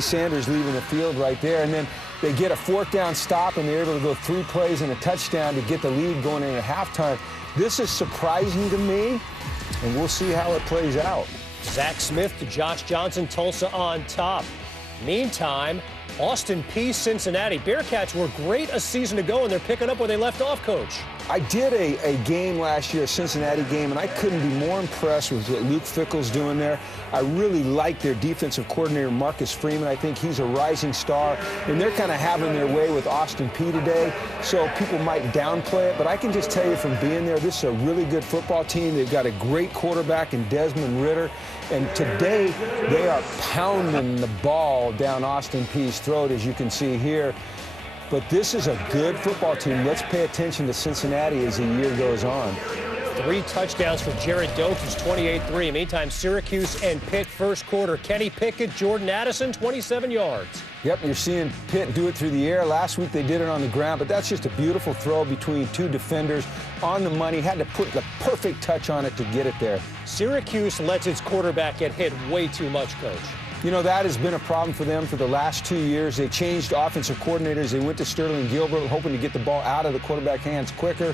Sanders leaving the field right there, and then they get a 4th down stop, and they're able to go 3 plays and a touchdown to get the lead going into halftime. This is surprising to me, and we'll see how it plays out. Zach Smith to Josh Johnson, Tulsa on top. Meantime, Austin Peay, Cincinnati. Bearcats were great a season ago, and they're picking up where they left off, coach. I did a game last year, a Cincinnati game, and I couldn't be more impressed with what Luke Fickell's doing there. I really like their defensive coordinator, Marcus Freeman. I think he's a rising star, and they're kind of having their way with Austin Peay today, so people might downplay it, but I can just tell you from being there, this is a really good football team. They've got a great quarterback in Desmond Ridder, and today they are pounding the ball down Austin Peay's throat, as you can see here. But this is a good football team. Let's pay attention to Cincinnati as the year goes on. 3 touchdowns for Jared Dokes, who's 28-3. Meantime, Syracuse and Pitt first quarter. Kenny Pickett, Jordan Addison, 27 yards. Yep, you're seeing Pitt do it through the air. Last week they did it on the ground, but that's just a beautiful throw between 2 defenders on the money. Had to put the perfect touch on it to get it there. Syracuse lets its quarterback get hit way too much, coach. You know, that has been a problem for them for the last 2 years. They changed offensive coordinators. They went to Sterling Gilbert, hoping to get the ball out of the quarterback hands quicker.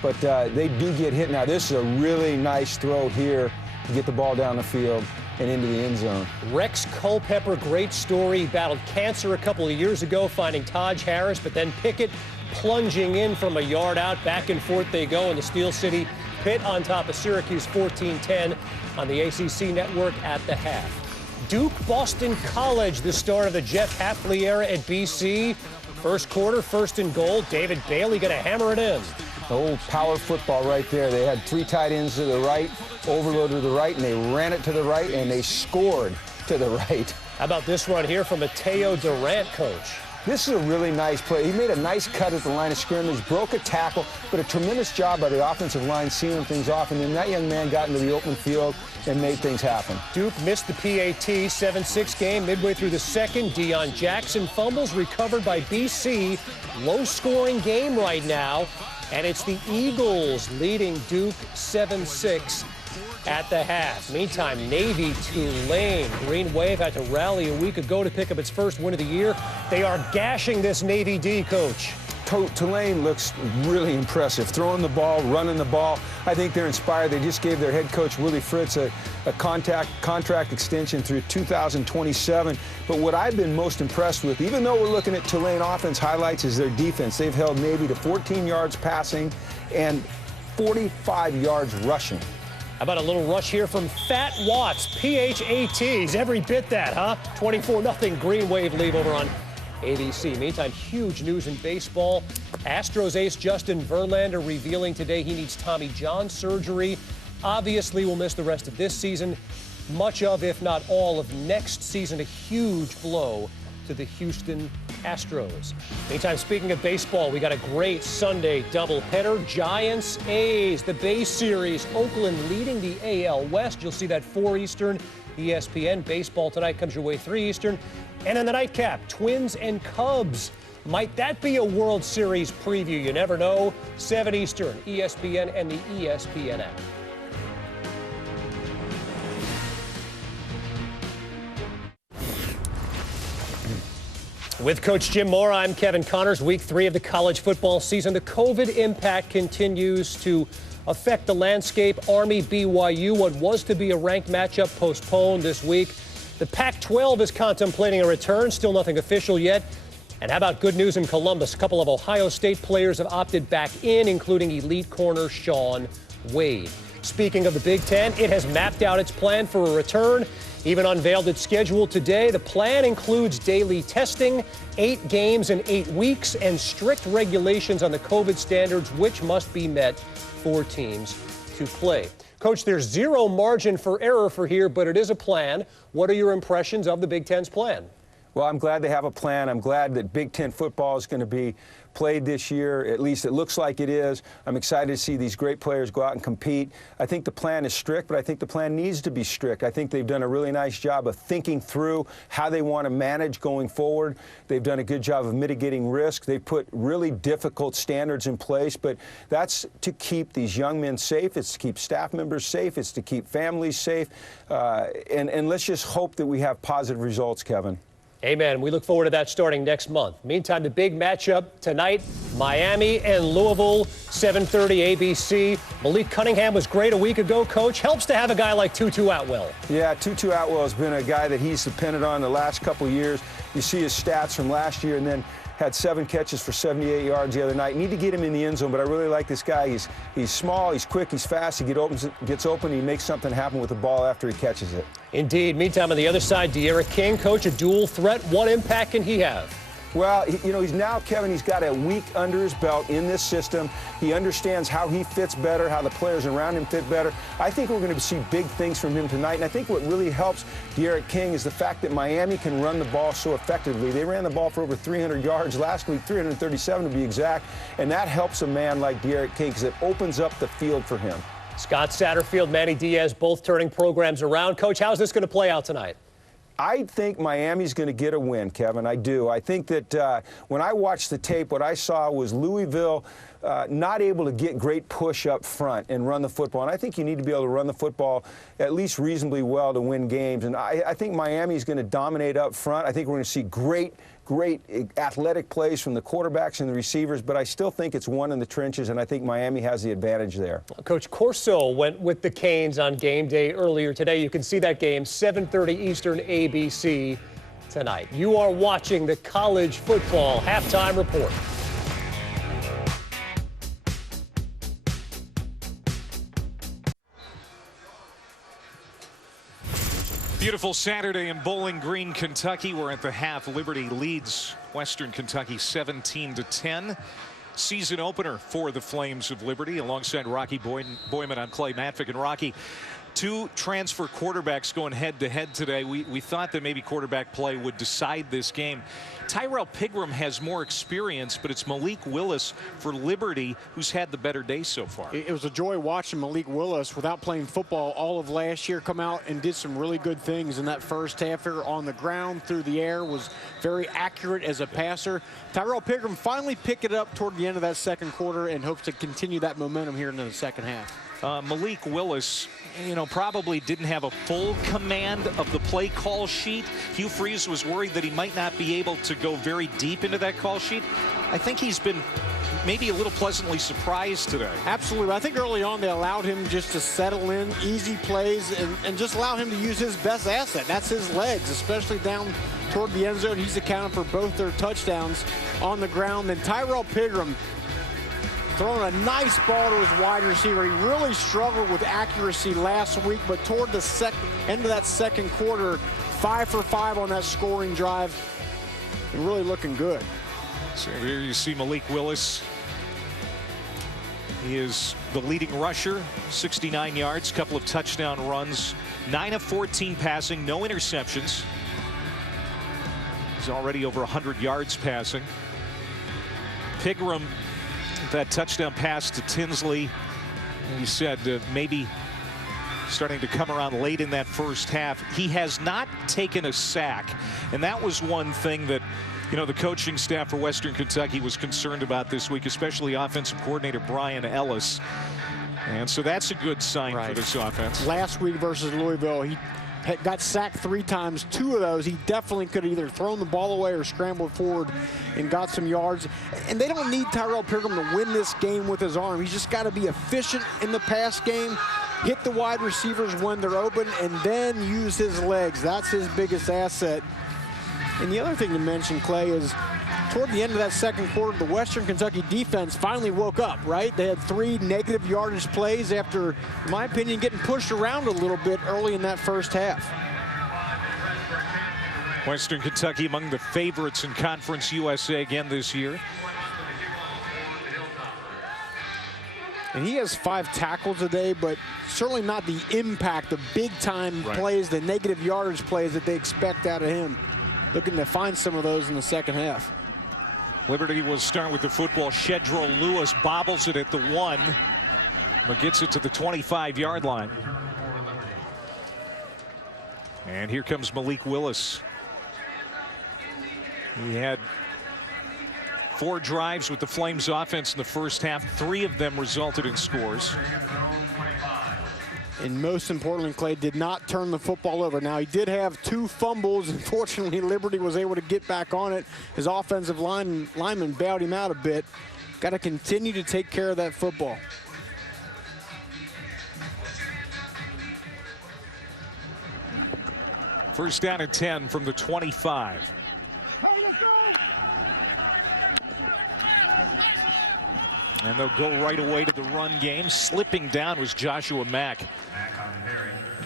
But they do get hit. Now, this is a really nice throw here to get the ball down the field and into the end zone. Rex Culpepper, great story. He battled cancer a couple of years ago, finding Taj Harris, but then Pickett plunging in from a yard out. Back and forth they go in the Steel City. Pitt on top of Syracuse 14-10 on the ACC network at the half. Duke Boston College, the start of the Jeff Hafley era at BC. First quarter, 1st and goal. David Bailey going to hammer it in. Old power football right there. They had 3 tight ends to the right, overload to the right, and they ran it to the right, and they scored to the right. How about this run here from Mateo Durant, coach? This is a really nice play. He made a nice cut at the line of scrimmage, broke a tackle, but a tremendous job by the offensive line sealing things off, and then that young man got into the open field and made things happen. Duke missed the PAT 7-6 game midway through the second. Deion Jackson fumbles, recovered by BC. Low-scoring game right now, and it's the Eagles leading Duke 7-6 at the half. Meantime, Navy Tulane. Green Wave had to rally a week ago to pick up its first win of the year. They are gashing this Navy D, coach. Tulane looks really impressive, throwing the ball, running the ball. I think they're inspired. They just gave their head coach, Willie Fritz, a contract extension through 2027. But what I've been most impressed with, even though we're looking at Tulane offense highlights, is their defense. They've held Navy to 14 yards passing and 45 yards rushing. How about a little rush here from Fat Watts, PHATs, every bit that, huh? 24-0 Green Wave lead over on ABC. Meantime, huge news in baseball. Astros ace Justin Verlander revealing today he needs Tommy John surgery. Obviously will miss the rest of this season, much of, if not all, of next season. A huge blow to the Houston Astros. Meantime, speaking of baseball, we got a great Sunday doubleheader. Giants, A's, the Bay Series. Oakland leading the AL West. You'll see that 4 Eastern. ESPN. Baseball tonight comes your way 3 Eastern. And in the nightcap, Twins and Cubs. Might that be a World Series preview? You never know. 7 Eastern, ESPN and the ESPN app. With Coach Jim Moore, I'm Kevin Connors. Week 3 of the college football season. The COVID impact continues to affect the landscape. Army BYU, what was to be a ranked matchup, postponed this week. The Pac-12 is contemplating a return. Still nothing official yet. And how about good news in Columbus? A couple of Ohio State players have opted back in, including elite corner Shaun Wade. Speaking of the Big Ten, it has mapped out its plan for a return. Even unveiled its schedule today. The plan includes daily testing, 8 games in 8 weeks, and strict regulations on the COVID standards, which must be met for teams to play. Coach, there's zero margin for error for here, but it is a plan. What are your impressions of the Big Ten's plan? Well, I'm glad they have a plan. I'm glad that Big Ten football is going to be played this year. At least it looks like it is. I'm excited to see these great players go out and compete. I think the plan is strict, but I think the plan needs to be strict. I think they've done a really nice job of thinking through how they want to manage going forward. They've done a good job of mitigating risk. They've put really difficult standards in place, but that's to keep these young men safe. It's to keep staff members safe. It's to keep families safe. And let's just hope that we have positive results, Kevin. Amen. We look forward to that starting next month. Meantime, the big matchup tonight, Miami and Louisville, 7:30 ABC. Malik Cunningham was great a week ago, Coach. Helps to have a guy like Tutu Atwell. Yeah, Tutu Atwell has been a guy that he's depended on the last couple of years. You see his stats from last year, and then had 7 catches for 78 yards the other night. Need to get him in the end zone, but I really like this guy. He's small, he's quick, he's fast, he gets open, he makes something happen with the ball after he catches it. Indeed. Meantime, on the other side, De'Aaron King, Coach, a dual threat. What impact can he have? Well, he's now, Kevin, he's got a week under his belt in this system. He understands how he fits better, how the players around him fit better. I think we're going to see big things from him tonight. And I think what really helps De'Aaron King is the fact that Miami can run the ball so effectively. They ran the ball for over 300 yards last week, 337 to be exact. And that helps a man like De'Aaron King because it opens up the field for him. Scott Satterfield, Manny Diaz, both turning programs around. Coach, how's this going to play out tonight? I think Miami's going to get a win, Kevin. I do. I think that when I watched the tape, what I saw was Louisville not able to get great push up front and run the football. And I think you need to be able to run the football at least reasonably well to win games. And I think Miami's going to dominate up front. I think we're going to see great athletic plays from the quarterbacks and the receivers, but I still think it's won in the trenches, and I think Miami has the advantage there. Coach Corso went with the Canes on game day earlier today. You can see that game, 7:30 Eastern ABC tonight. You are watching the College Football Halftime Report. Beautiful Saturday in Bowling Green, Kentucky. We're at the half. Liberty leads Western Kentucky 17-10. Season opener for the Flames of Liberty alongside Rocky Boyman. I'm Clay Matvick. And Rocky, 2 transfer quarterbacks going head-to-head today. We thought that maybe quarterback play would decide this game. Tyrell Pigram has more experience, but it's Malik Willis for Liberty who's had the better day so far. It was a joy watching Malik Willis, without playing football all of last year, come out and did some really good things in that first half here on the ground, through the air, was very accurate as a passer. Tyrell Pigram finally picked it up toward the end of that second quarter and hopes to continue that momentum here into the second half. Malik Willis, probably didn't have a full command of the play call sheet. Hugh Freeze was worried that he might not be able to go very deep into that call sheet. I think he's been maybe a little pleasantly surprised today. Absolutely. I think early on they allowed him just to settle in, easy plays, and just allow him to use his best asset. That's his legs, especially down toward the end zone. He's accounted for both their touchdowns on the ground. And Tyrell Pigram throwing a nice ball to his wide receiver. He really struggled with accuracy last week, but toward the end of that second quarter, 5 for 5 on that scoring drive, and really looking good. So here you see Malik Willis. He is the leading rusher, 69 yards, couple of touchdown runs, 9 of 14 passing, no interceptions. He's already over 100 yards passing. Pigram, that touchdown pass to Tinsley, you said maybe starting to come around late in that first half. He has not taken a sack, and that was one thing that the coaching staff for Western Kentucky was concerned about this week, especially offensive coordinator Brian Ellis. And so that's a good sign for this offense. Last week versus Louisville, got sacked 3 times. 2 of those, he definitely could have either thrown the ball away or scrambled forward and got some yards. And they don't need Tyrell Pilgrim to win this game with his arm. He's just got to be efficient in the pass game, hit the wide receivers when they're open, and then use his legs. That's his biggest asset. And the other thing to mention, Clay, is toward the end of that second quarter, the Western Kentucky defense finally woke up, right? They had 3 negative yardage plays after, in my opinion, getting pushed around a little bit early in that first half. Western Kentucky among the favorites in Conference USA again this year. And he has 5 tackles a day, but certainly not the impact of big-time plays, the negative yardage plays that they expect out of him. Looking to find some of those in the second half. Liberty will start with the football. Shedro Lewis bobbles it at the 1, but gets it to the 25-yard line. And here comes Malik Willis. He had 4 drives with the Flames offense in the first half. 3 of them resulted in scores. And most importantly, Clay did not turn the football over. Now, he did have 2 fumbles. Unfortunately, Liberty was able to get back on it. His offensive lineman bailed him out a bit. Got to continue to take care of that football. First down and 10 from the 25. And they'll go right away to the run game. Slipping down was Joshua Mack.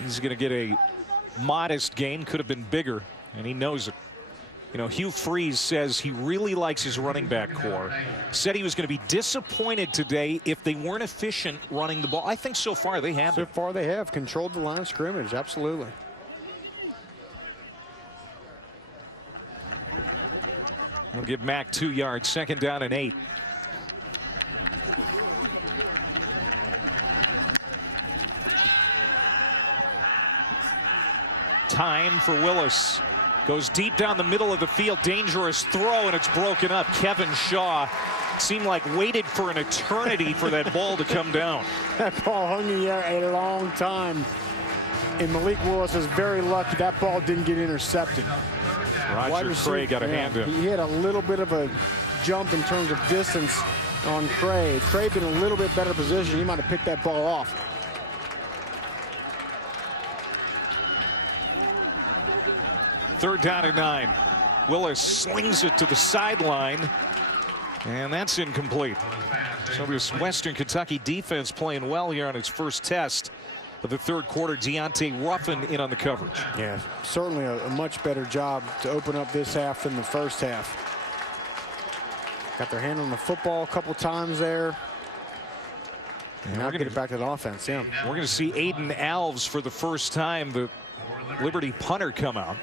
He's going to get a modest gain. Could have been bigger, and he knows it. You know, Hugh Freeze says he really likes his running back core. Said he was going to be disappointed today if they weren't efficient running the ball. I think so far they have. So far they have controlled the line of scrimmage, absolutely. We'll give Mack 2 yards. Second down and 8. Time for Willis. Goes deep down the middle of the field. Dangerous throw, and it's broken up. Kevin Shaw seemed like waited for an eternity for that ball to come down. That ball hung in the air a long time. And Malik Willis is very lucky that ball didn't get intercepted. Roger Cray got a hand in. He had a little bit of a jump in terms of distance on Cray. Cray been in a little bit better position. He might have picked that ball off. Third down and 9. Willis slings it to the sideline, and that's incomplete. So this Western Kentucky defense playing well here on its first test of the third quarter. Deontay Ruffin in on the coverage. Yeah, certainly a much better job to open up this half than the first half. Got their hand on the football a couple times there. And now get it back to the offense. Yeah, we're going to see Aiden Alves for the first time, the Liberty punter, come out.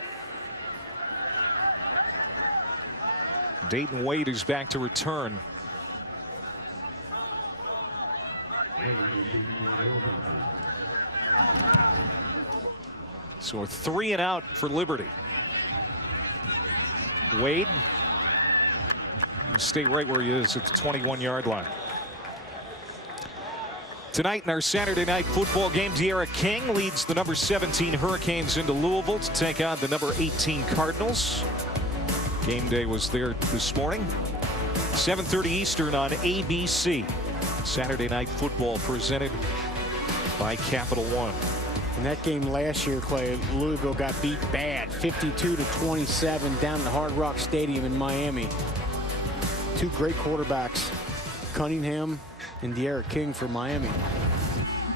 Dayton Wade is back to return. So a 3 and out for Liberty. Wade will stay right where he is at the 21-yard line. Tonight in our Saturday night football game, De'Ara King leads the number 17 Hurricanes into Louisville to take on the number 18 Cardinals. Game day was there this morning. 7:30 Eastern on ABC. Saturday night football presented by Capital One. In that game last year, Clay, Louisville got beat bad, 52-27 down at Hard Rock Stadium in Miami. 2 great quarterbacks, Cunningham and De'Ara King for Miami.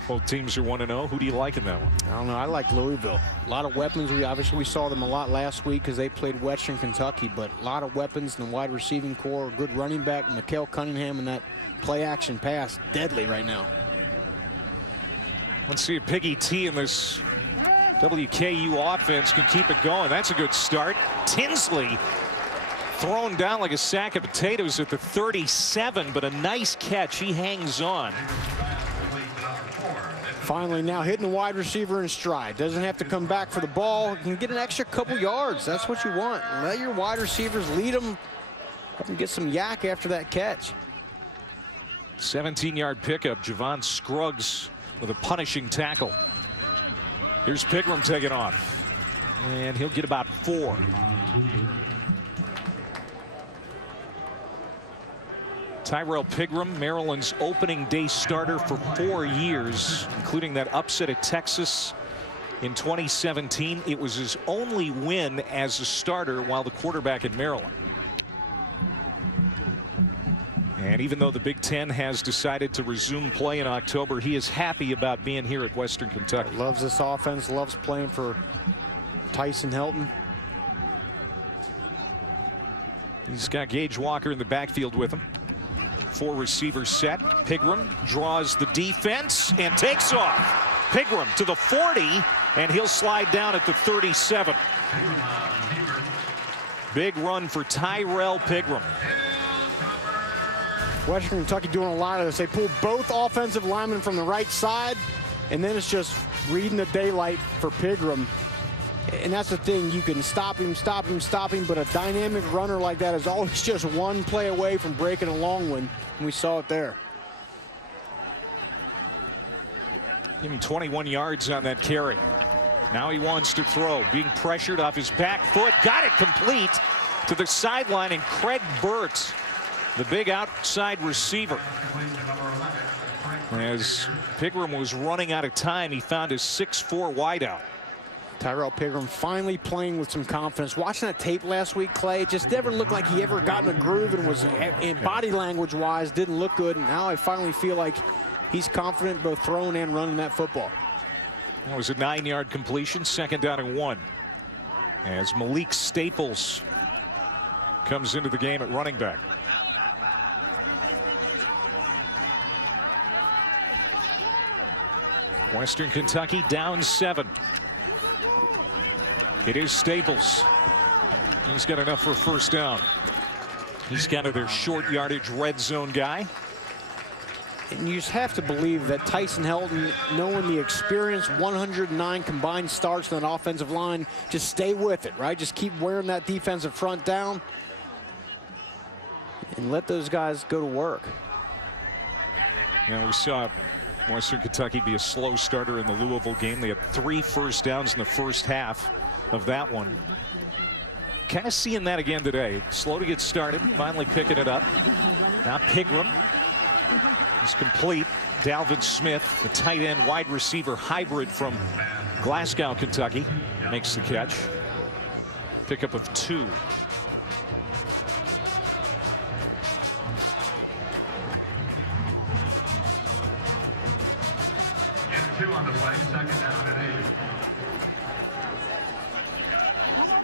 Both teams are 1-0. Who do you like in that one? I don't know. I like Louisville. A lot of weapons. We saw them a lot last week because they played Western Kentucky, but a lot of weapons in the wide receiving core. Good running back, Mikael Cunningham, and that play-action pass, deadly right now. Let's see if Piggy T in this WKU offense can keep it going. That's a good start. Tinsley thrown down like a sack of potatoes at the 37, but a nice catch. He hangs on. Finally now hitting the wide receiver in stride. Doesn't have to come back for the ball. Can get an extra couple yards. That's what you want. Let your wide receivers lead them. Let them get some yak after that catch. 17-yard pickup. Javon Scruggs with a punishing tackle. Here's Pigram taking off. And he'll get about 4. Tyrell Pigram, Maryland's opening day starter for 4 years, including that upset at Texas in 2017. It was his only win as a starter while the quarterback at Maryland. And even though the Big Ten has decided to resume play in October, he is happy about being here at Western Kentucky. Loves this offense, loves playing for Tyson Helton. He's got Gage Walker in the backfield with him. 4 receivers set. Pigram draws the defense and takes off. Pigram to the 40, and he'll slide down at the 37. Big run for Tyrell Pigram. Western Kentucky doing a lot of this. They pull both offensive linemen from the right side, and then it's just reading the daylight for Pigram. And that's the thing, you can stop him, but a dynamic runner like that is always just one play away from breaking a long one, and we saw it there. Give him 21 yards on that carry. Now he wants to throw, being pressured off his back foot, got it complete to the sideline, and Craig Burt, the big outside receiver. As Pigram was running out of time, he found his 6'4" wideout. Tyrell Pigram finally playing with some confidence. Watching that tape last week, Clay, it just never looked like he ever got in a groove and was, in body language wise, didn't look good. And now I finally feel like he's confident both throwing and running that football. That was a 9-yard completion, 2nd down and 1. As Malik Staples comes into the game at running back. Western Kentucky down 7. It is Staples. He's got enough for a 1st down. He's kind of their short yardage red zone guy. And you just have to believe that Tyson Helton, knowing the experience, 109 combined starts on that offensive line, just stay with it, right? Just keep wearing that defensive front down and let those guys go to work. Yeah, we saw Western Kentucky be a slow starter in the Louisville game. They had 3 first downs in the first half of that one. Kind of seeing that again today. Slow to get started, finally picking it up. Now Pigram is complete. Dalvin Smith, the tight end wide receiver hybrid from Glasgow, Kentucky, makes the catch. Pickup of 2. And 2 on the play, 2nd down and 8.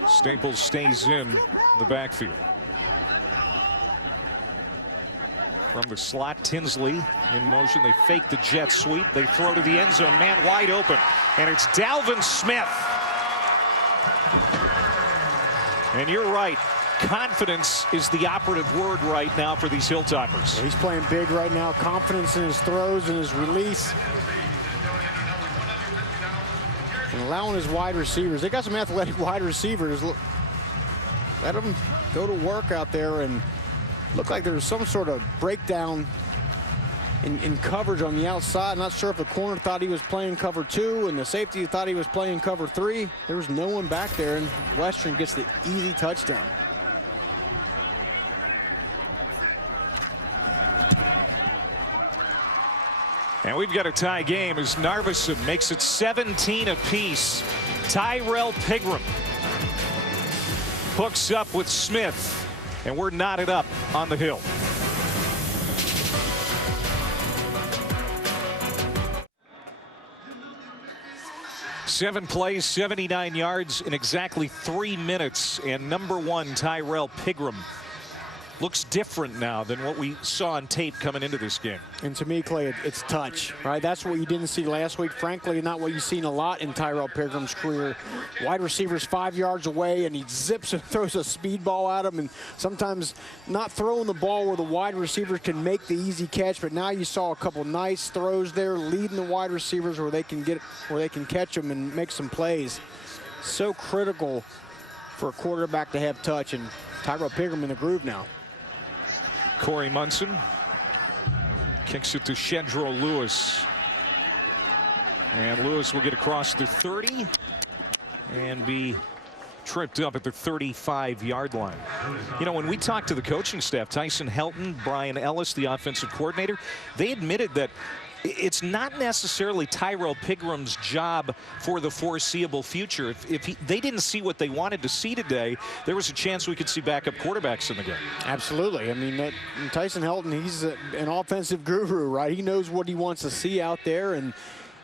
Staples stays in the backfield. From the slot, Tinsley in motion. They fake the jet sweep. They throw to the end zone. Man wide open. And it's Dalvin Smith. And you're right. Confidence is the operative word right now for these Hilltoppers. He's playing big right now. Confidence in his throws and his release. And allowing his wide receivers. They got some athletic wide receivers. Let them go to work out there, and looked like there was some sort of breakdown in coverage on the outside. Not sure if the corner thought he was playing cover 2 and the safety thought he was playing cover 3. There was no one back there, and Western gets the easy touchdown. And we've got a tie game as Narveson makes it 17 apiece. Tyrell Pigram hooks up with Smith, and we're knotted up on the hill. Seven plays, 79 yards in exactly 3 minutes, and number 1 Tyrell Pigram looks different now than what we saw on tape coming into this game. And to me, Clay, it's touch, right? That's what you didn't see last week. Frankly, not what you've seen a lot in Tyrell Pigram's career. Wide receivers 5 yards away, and he zips and throws a speed ball at him, and sometimes not throwing the ball where the wide receivers can make the easy catch. But now you saw a couple nice throws there, leading the wide receivers where they can catch them and make some plays. So critical for a quarterback to have touch, and Tyrell Pigram in the groove now. Corey Munson kicks it to Shedro Lewis. And Lewis will get across the 30 and be tripped up at the 35-yard line. You know, when we talked to the coaching staff, Tyson Helton, Brian Ellis, the offensive coordinator, they admitted that it's not necessarily Tyrell Pigram's job for the foreseeable future. If they didn't see what they wanted to see today, there was a chance we could see backup quarterbacks in the game. Absolutely. I mean, Tyson Helton, he's an offensive guru, right? He knows what he wants to see out there, and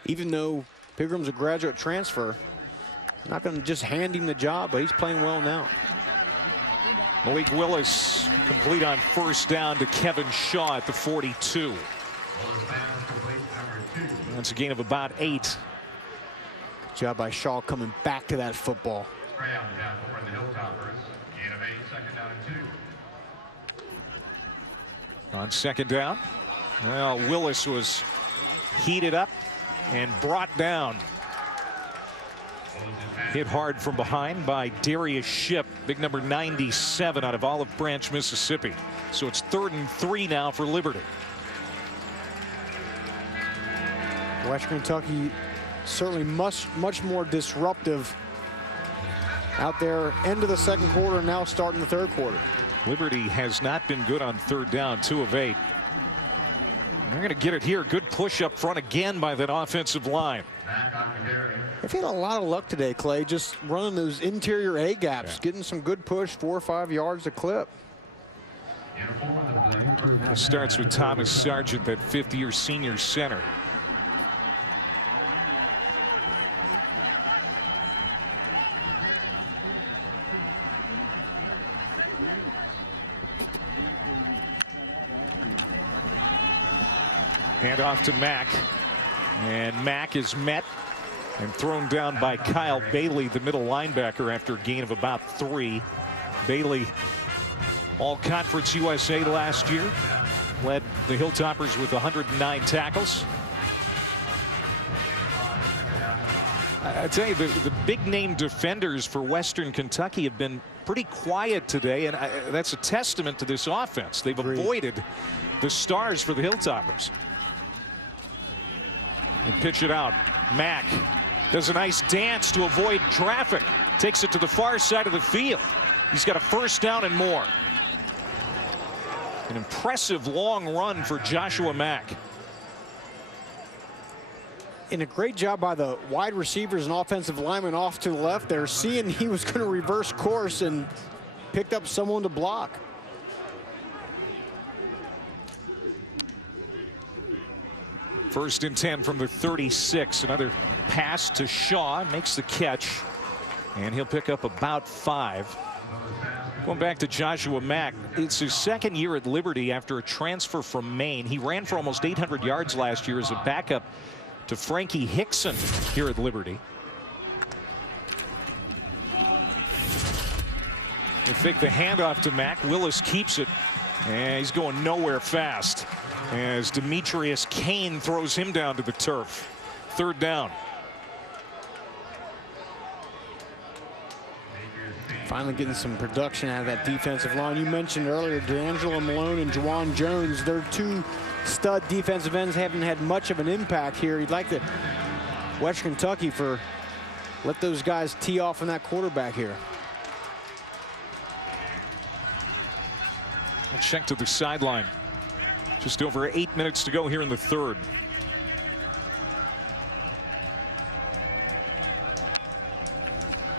even though Pigram's a graduate transfer, not going to just hand him the job, but he's playing well now. Malik Willis complete on first down to Kevin Shaw at the 42. That's a gain of about 8. Good job by Shaw coming back to that football. Spray on the down for the Hilltoppers. Gain of 8, second down and 2. On second down, well, Willis was heated up and brought down. Hit hard from behind by Darius Shipp, big number 97 out of Olive Branch, Mississippi. So it's 3rd and 3 now for Liberty. Western Kentucky certainly much more disruptive out there, end of the second quarter, now starting the third quarter. Liberty has not been good on third down, 2 of 8. They're going to get it here. Good push up front again by that offensive line. They've had a lot of luck today, Clay, just running those interior A gaps, getting some good push, 4 or 5 yards a clip. It starts with Thomas Sargent, that 5th-year senior center. Hand off to Mack, and Mack is met and thrown down by Kyle Bailey, the middle linebacker, after a gain of about 3. Bailey, All-Conference USA last year, led the Hilltoppers with 109 tackles. I tell you, the big-name defenders for Western Kentucky have been pretty quiet today, and that's a testament to this offense. They've avoided the stars for the Hilltoppers. And pitch it out. Mack does a nice dance to avoid traffic. Takes it to the far side of the field. He's got a first down and more. An impressive long run for Joshua Mack. And a great job by the wide receivers and offensive linemen off to the left there, seeing he was going to reverse course and picked up someone to block. First and 10 from the 36. Another pass to Shaw, makes the catch, and he'll pick up about 5. Going back to Joshua Mack, it's his 2nd year at Liberty after a transfer from Maine. He ran for almost 800 yards last year as a backup to Frankie Hickson here at Liberty. They fake the handoff to Mack. Willis keeps it, and he's going nowhere fast as Demetrius Kane throws him down to the turf. 3rd down. Finally getting some production out of that defensive line. You mentioned earlier D'Angelo Malone and Juwan Jones. They're 2 stud defensive ends, haven't had much of an impact here. You'd like to Western Kentucky for let those guys tee off on that quarterback here. A check to the sideline. Just over 8 minutes to go here in the 3rd.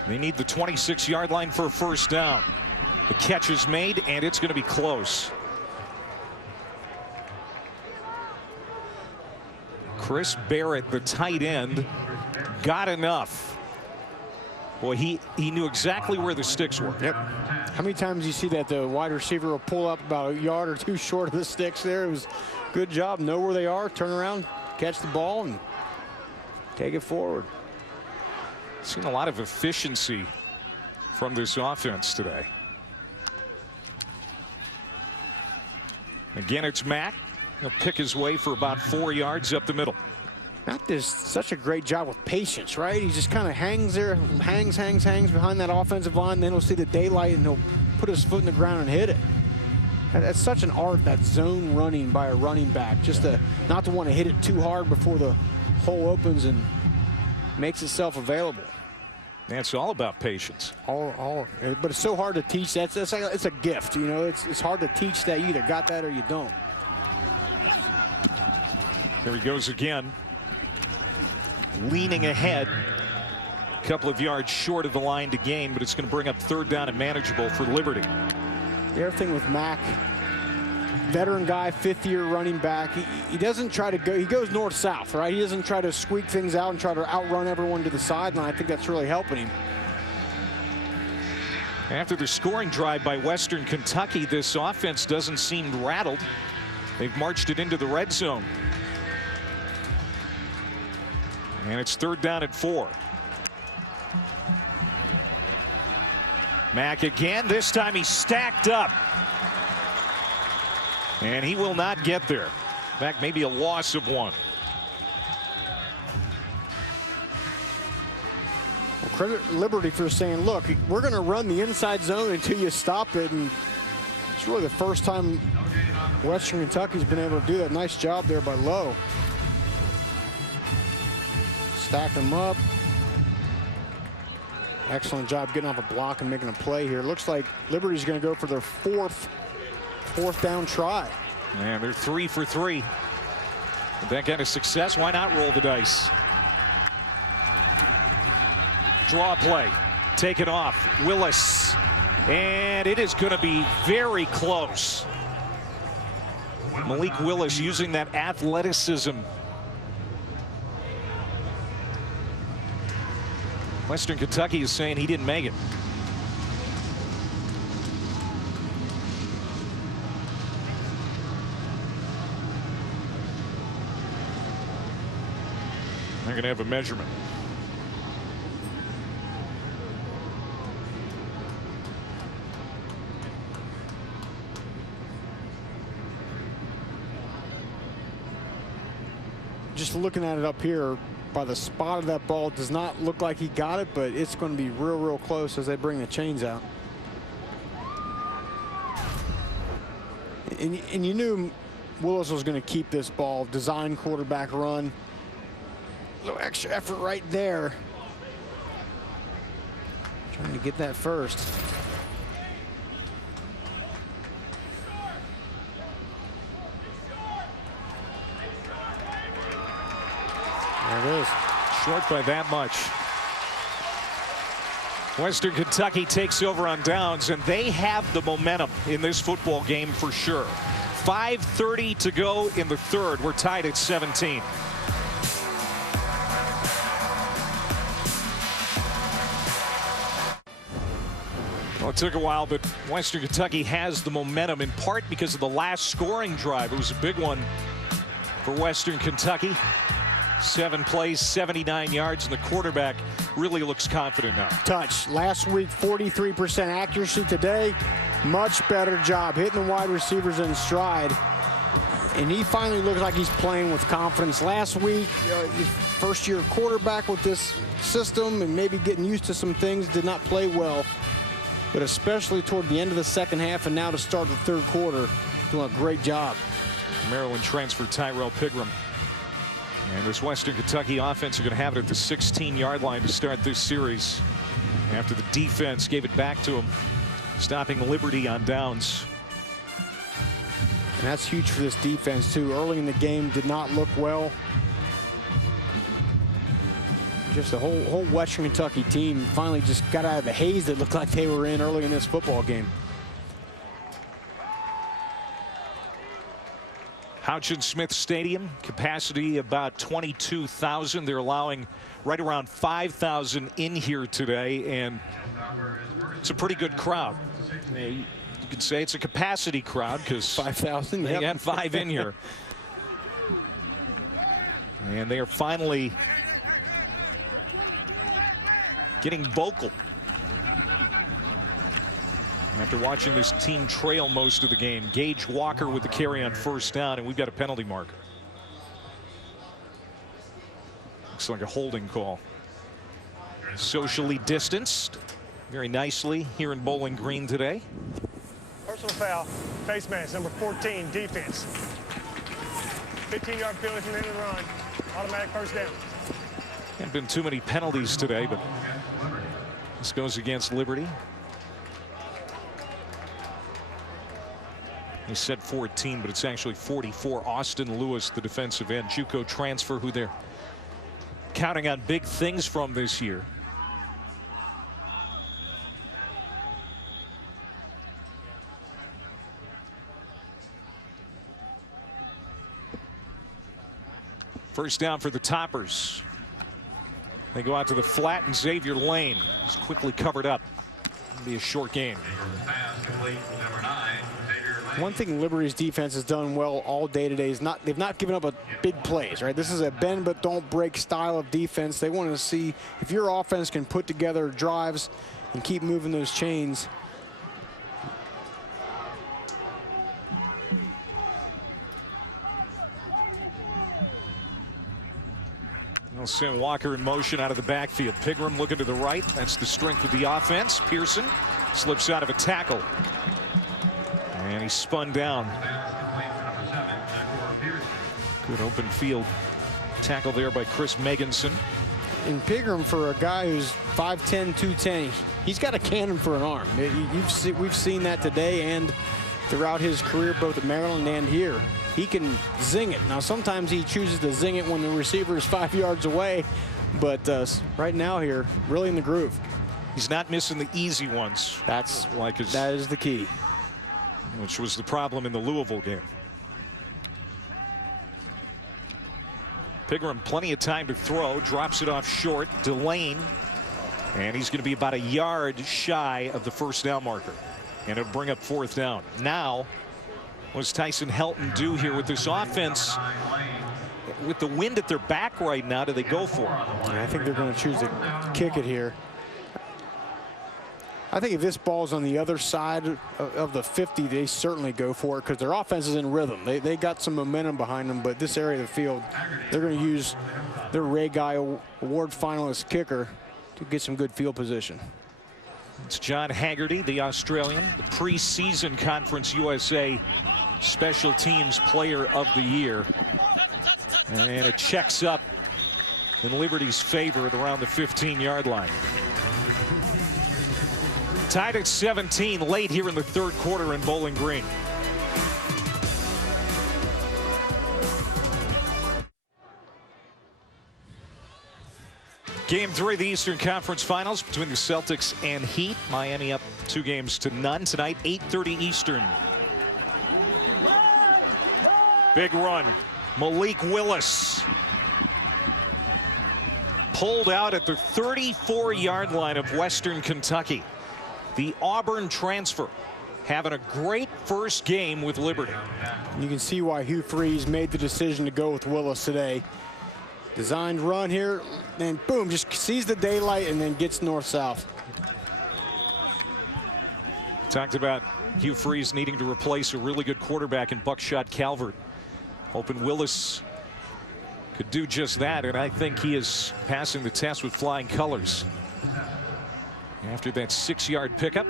They need the 26-yard line for a first down. The catch is made, and it's going to be close. Chris Barrett, the tight end, got enough. Boy, he knew exactly where the sticks were. Yep. How many times do you see that the wide receiver will pull up about a yard or 2 short of the sticks there? It was a good job. Know where they are, turn around, catch the ball, and take it forward. Seen a lot of efficiency from this offense today. Again, it's Mack. He'll pick his way for about 4 yards up the middle. Mack does such a great job with patience, right? He just kind of hangs there, hangs behind that offensive line. Then he'll see the daylight and he'll put his foot in the ground and hit it. That's such an art, that zone running by a running back. Just not to want to hit it too hard before the hole opens and makes itself available. That's all about patience. But it's so hard to teach. It's a gift, you know. It's hard to teach that. You either got that or you don't. There he goes again. Leaning ahead. A couple of yards short of the line to gain, but it's going to bring up 3rd down and manageable for Liberty. The other thing with Mack, veteran guy, 5th-year running back, he doesn't try to go, he goes north-south, right? He doesn't try to squeak things out and try to outrun everyone to the sideline. I think that's really helping him. After the scoring drive by Western Kentucky, this offense doesn't seem rattled. They've marched it into the red zone. And it's 3rd down and 4. Mack again. This time he's stacked up. And he will not get there. In fact, maybe a loss of 1. Well, credit Liberty for saying, look, we're going to run the inside zone until you stop it. And it's really the first time Western Kentucky's been able to do that. Nice job there by Lowe. Stack them up. Excellent job getting off a block and making a play here. Looks like Liberty's going to go for their fourth down try. And they're 3 for 3. With that kind of success, why not roll the dice? Draw play. Take it off. Willis. And it is going to be very close. Malik Willis using that athleticism. Western Kentucky is saying he didn't make it. They're going to have a measurement. Just looking at it up here, by the spot of that ball, does not look like he got it, but it's going to be real close as they bring the chains out. And you knew Willis was going to keep this ball. Design quarterback run. A little extra effort right there. Trying to get that first. There it is. Short by that much. Western Kentucky takes over on downs, and they have the momentum in this football game for sure. 5:30 to go in the 3rd. We're tied at 17. Well, it took a while, but Western Kentucky has the momentum in part because of the last scoring drive. It was a big one for Western Kentucky. 7 plays, 79 yards, and the quarterback really looks confident now. Touch. Last week, 43% accuracy. Today, much better job hitting the wide receivers in stride. And he finally looks like he's playing with confidence. Last week, first-year quarterback with this system and maybe getting used to some things, did not play well. But especially toward the end of the 2nd half and now to start the 3rd quarter, doing a great job. Maryland transfer Tyrell Pigram. And this Western Kentucky offense are going to have it at the 16-yard line to start this series after the defense gave it back to them, stopping Liberty on downs. And that's huge for this defense, too. Early in the game, did not look well. Just the whole Western Kentucky team finally just got out of the haze that looked like they were in early in this football game. Houchin-Smith Stadium, capacity about 22,000. They're allowing right around 5,000 in here today, and it's a pretty good crowd. You can say it's a capacity crowd because 5,000. They had 5 in here. And they are finally getting vocal after watching this team trail most of the game. Gage Walker with the carry on 1st down, and we've got a penalty marker. Looks like a holding call. Socially distanced very nicely here in Bowling Green today. Personal foul, face mask, number 14, defense. 15-yard penalty from the end of the run. Automatic 1st down. Haven't been too many penalties today, but this goes against Liberty. He said 14, but it's actually 44. Austin Lewis, the defensive end, JUCO transfer, who they're counting on big things from this year. First down for the Toppers. They go out to the flat, and Xavier Lane is quickly covered up. It'll be a short game. One thing Liberty's defense has done well all day today is they've not given up a big plays, right? This is a bend but don't break style of defense. They want to see if your offense can put together drives and keep moving those chains. They'll send Walker in motion out of the backfield. Pigram looking to the right. That's the strength of the offense. Pearson slips out of a tackle. And he's spun down. Good open field tackle there by Chris Meganson. And Pigram, for a guy who's 5'10", 210, he's got a cannon for an arm. We've seen that today and throughout his career, both at Maryland and here. He can zing it. Now, sometimes he chooses to zing it when the receiver is 5 yards away, but right now here, really in the groove. He's not missing the easy ones. That is the key. Which was the problem in the Louisville game. Pigram, plenty of time to throw, drops it off short to Lane, and he's going to be about a yard shy of the first down marker, and it'll bring up fourth down. Now, what does Tyson Helton do here with this offense? With the wind at their back right now, do they go for it? I think they're going to choose to kick it here. I think if this ball's on the other side of the 50, they certainly go for it because their offense is in rhythm. They got some momentum behind them, but this area of the field, they're going to use their Ray Guy Award finalist kicker to get some good field position. It's John Haggerty, the Australian, the preseason Conference USA Special Teams Player of the Year. And it checks up in Liberty's favor at around the 15-yard line. Tied at 17 late here in the third quarter in Bowling Green. Game 3 of the Eastern Conference Finals between the Celtics and Heat. Miami up 2-0 tonight, 8:30 Eastern. Big run. Malik Willis pulled out at the 34-yard line of Western Kentucky. The Auburn transfer having a great first game with Liberty. You can see why Hugh Freeze made the decision to go with Willis today. Designed run here, and boom, just sees the daylight and then gets north-south. Talked about Hugh Freeze needing to replace a really good quarterback in Buckshot Calvert. Hoping Willis could do just that, and I think he is passing the test with flying colors. After that 6-yard pickup,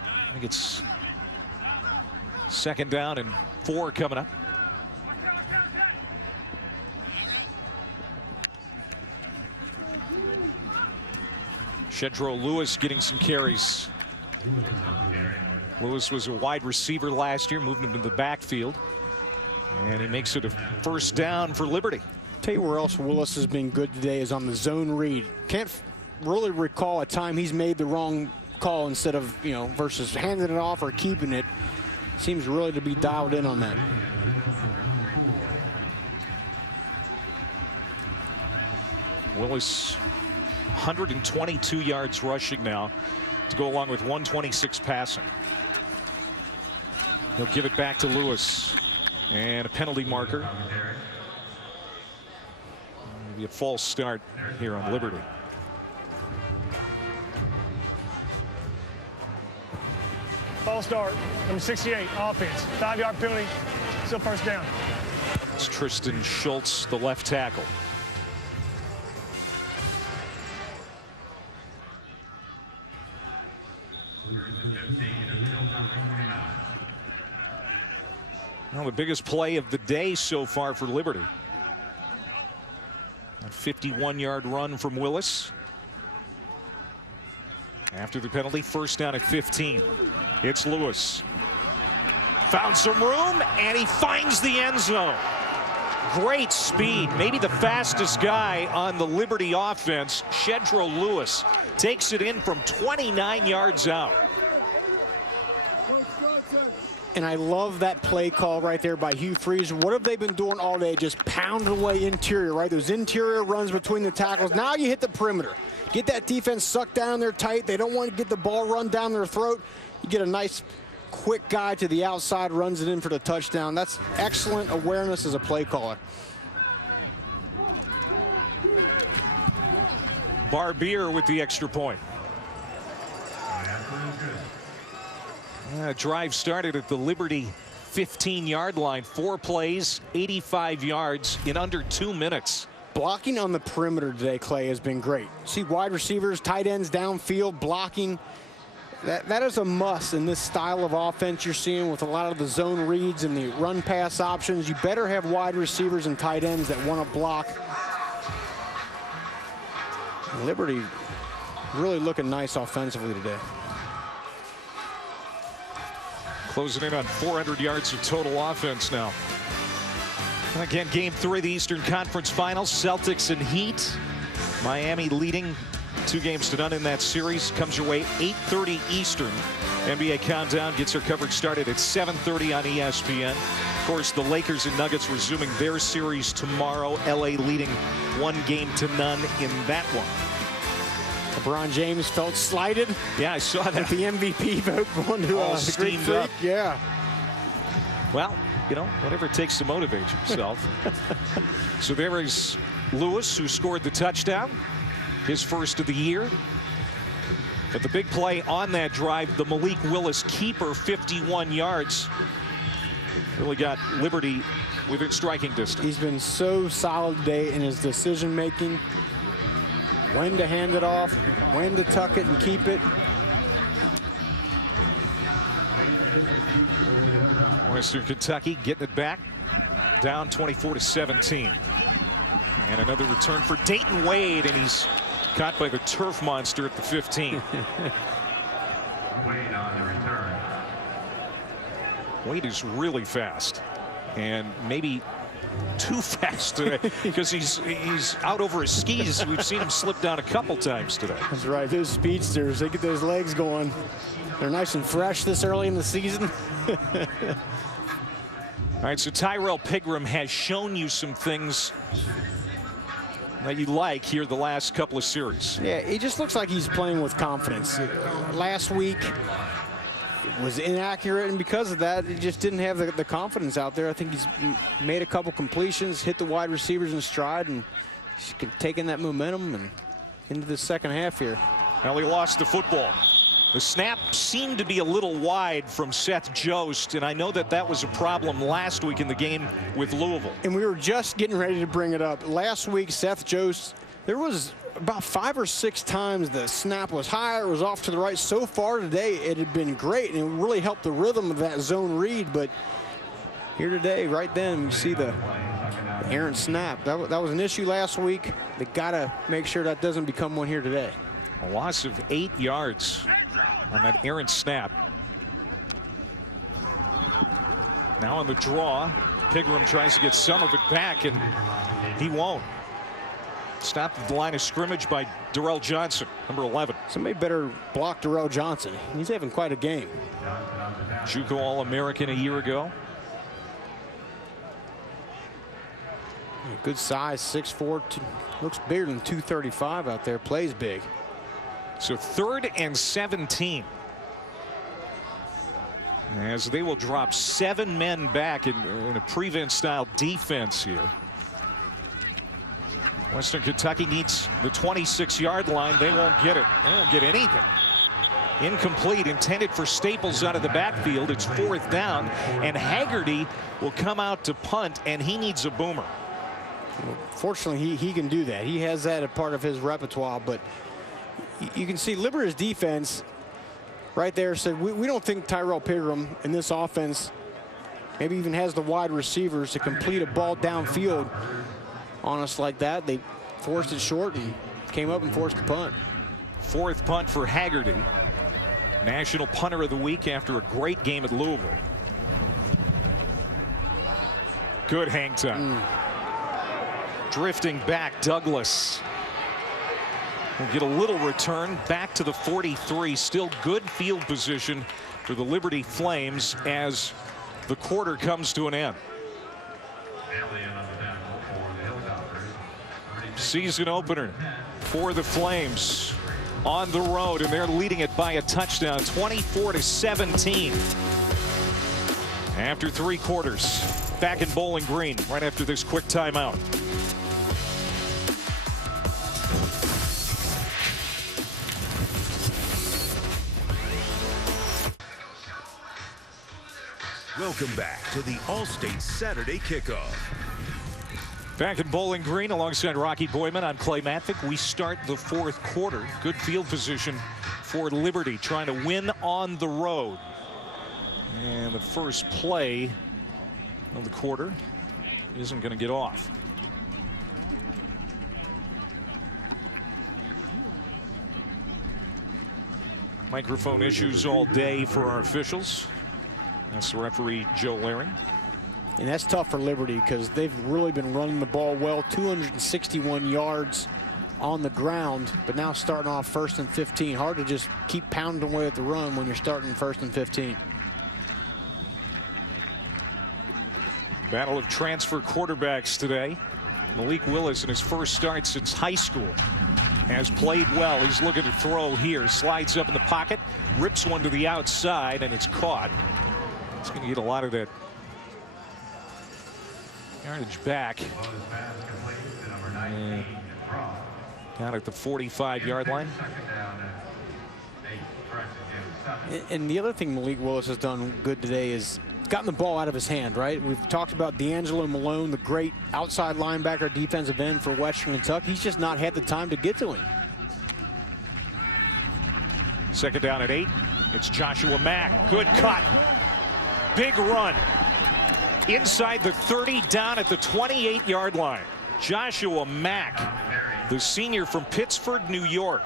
I think it's second down and 4 coming up. Shedro Lewis getting some carries. Lewis was a wide receiver last year, moved him to the backfield, and he makes it a first down for Liberty. Tell you where else Willis has been good today is on the zone read. Can't really recall a time he's made the wrong call instead of, versus handing it off or keeping it. Seems really to be dialed in on that. Willis, 122 yards rushing now to go along with 126 passing. He'll give it back to Lewis, and a penalty marker. Maybe a false start here on Liberty. False start, number 68, offense. 5-yard penalty, still first down. It's Tristan Schultz, the left tackle. Well, the biggest play of the day so far for Liberty. A 51-yard run from Willis. After the penalty, first down at 15. It's Lewis. Found some room, and he finds the end zone. Great speed, maybe the fastest guy on the Liberty offense. Shedro Lewis takes it in from 29 yards out. And I love that play call right there by Hugh Freeze. What have they been doing all day? Just pounding away interior, right? Those interior runs between the tackles. Now you hit the perimeter. Get that defense sucked down there tight. They don't want to get the ball run down their throat. You get a nice quick guy to the outside, runs it in for the touchdown. That's excellent awareness as a play caller. Barbier with the extra point. Drive started at the Liberty 15-yard line. 4 plays, 85 yards in under 2 minutes. Blocking on the perimeter today, Clay, has been great. See wide receivers, tight ends downfield blocking. That is a must in this style of offense you're seeing with a lot of the zone reads and the run pass options. You better have wide receivers and tight ends that want to block. Liberty really looking nice offensively today. Closing in on 400 yards of total offense now. Again, game 3 of the Eastern Conference Finals, Celtics and Heat. Miami leading 2-0 in that series. Comes your way 8:30 Eastern. NBA Countdown gets their coverage started at 7:30 on ESPN. Of course, the Lakers and Nuggets resuming their series tomorrow. LA leading 1-0 in that one. LeBron James felt slighted. Yeah, I saw that. With the MVP vote going to the Greek Freak. Yeah. Well, you know, whatever it takes to motivate yourself. So there is Lewis, who scored the touchdown, his first of the year. But the big play on that drive, the Malik Willis keeper, 51 yards. Really got Liberty within striking distance. He's been so solid today in his decision making. When to hand it off, when to tuck it and keep it. Western Kentucky getting it back, down 24-17. And another return for Dayton Wade, and he's caught by the turf monster at the 15. Wade on the return. Wade is really fast, and maybe too fast today because he's out over his skis. We've seen him slip down a couple times today. That's right. Those speedsters, they get those legs going. They're nice and fresh this early in the season. All right, so Tyrell Pigram has shown you some things that you like here the last couple of series. Yeah, he just looks like he's playing with confidence. Last week was inaccurate, and because of that, he just didn't have the confidence out there. I think he's made a couple completions, hit the wide receivers in stride, and he's taking that momentum and into the second half here. Well, he lost the football. The snap seemed to be a little wide from Seth Jost, and I know that was a problem last week in the game with Louisville. And we were just getting ready to bring it up. Last week, Seth Jost, there was about 5 or 6 times the snap was higher, it was off to the right. So far today, it had been great, and it really helped the rhythm of that zone read. But here today, right then, you see the errant snap. That was an issue last week. They got to make sure that doesn't become one here today. A loss of 8 yards on that errant snap. Now on the draw, Pigram tries to get some of it back, and he won't. Stopped at the line of scrimmage by Darrell Johnson, number 11. Somebody better block Darrell Johnson. He's having quite a game. JUCO All-American a year ago. Good size, 6'4", looks bigger than 235 out there, plays big. So 3rd and 17. As they will drop 7 men back in a prevent-style defense here. Western Kentucky needs the 26-yard line. They won't get it. They won't get anything. Incomplete, intended for Staples out of the backfield. It's 4th down, and Haggerty will come out to punt, and he needs a boomer. Well, fortunately, he can do that. He has that as part of his repertoire, but you can see Liberty's defense right there said, we don't think Tyrell Pigram in this offense maybe even has the wide receivers to complete a ball downfield on us like that. They forced it short and came up and forced the punt. Fourth punt for Haggerty. National Punter of the Week after a great game at Louisville. Good hang time. Drifting back, Douglas will get a little return back to the 43. Still good field position for the Liberty Flames as the quarter comes to an end. Season opener for the Flames on the road, and they're leading it by a touchdown, 24-17. After 3 quarters, back in Bowling Green right after this quick timeout. Welcome back to the All-State Saturday Kickoff. Back in Bowling Green alongside Rocky Boyman, I'm Clay Matvick. We start the 4th quarter. Good field position for Liberty, trying to win on the road. And the first play of the quarter isn't going to get off. Microphone issues all day for our officials. That's the referee, Joe Laring. And that's tough for Liberty because they've really been running the ball well. 261 yards on the ground, but now starting off 1st and 15. Hard to just keep pounding away at the run when you're starting 1st and 15. Battle of transfer quarterbacks today. Malik Willis in his first start since high school has played well. He's looking to throw here. Slides up in the pocket, rips one to the outside, and it's caught. He's going to get a lot of that yardage back. And down at the 45-yard line. And the other thing Malik Willis has done good today is gotten the ball out of his hand, right? We've talked about D'Angelo Malone, the great outside linebacker, defensive end for Western Kentucky. He's just not had the time to get to him. Second down at 8. It's Joshua Mack. Good cut. Big run. Inside the 30, down at the 28-yard line. Joshua Mack, the senior from Pittsford, New York.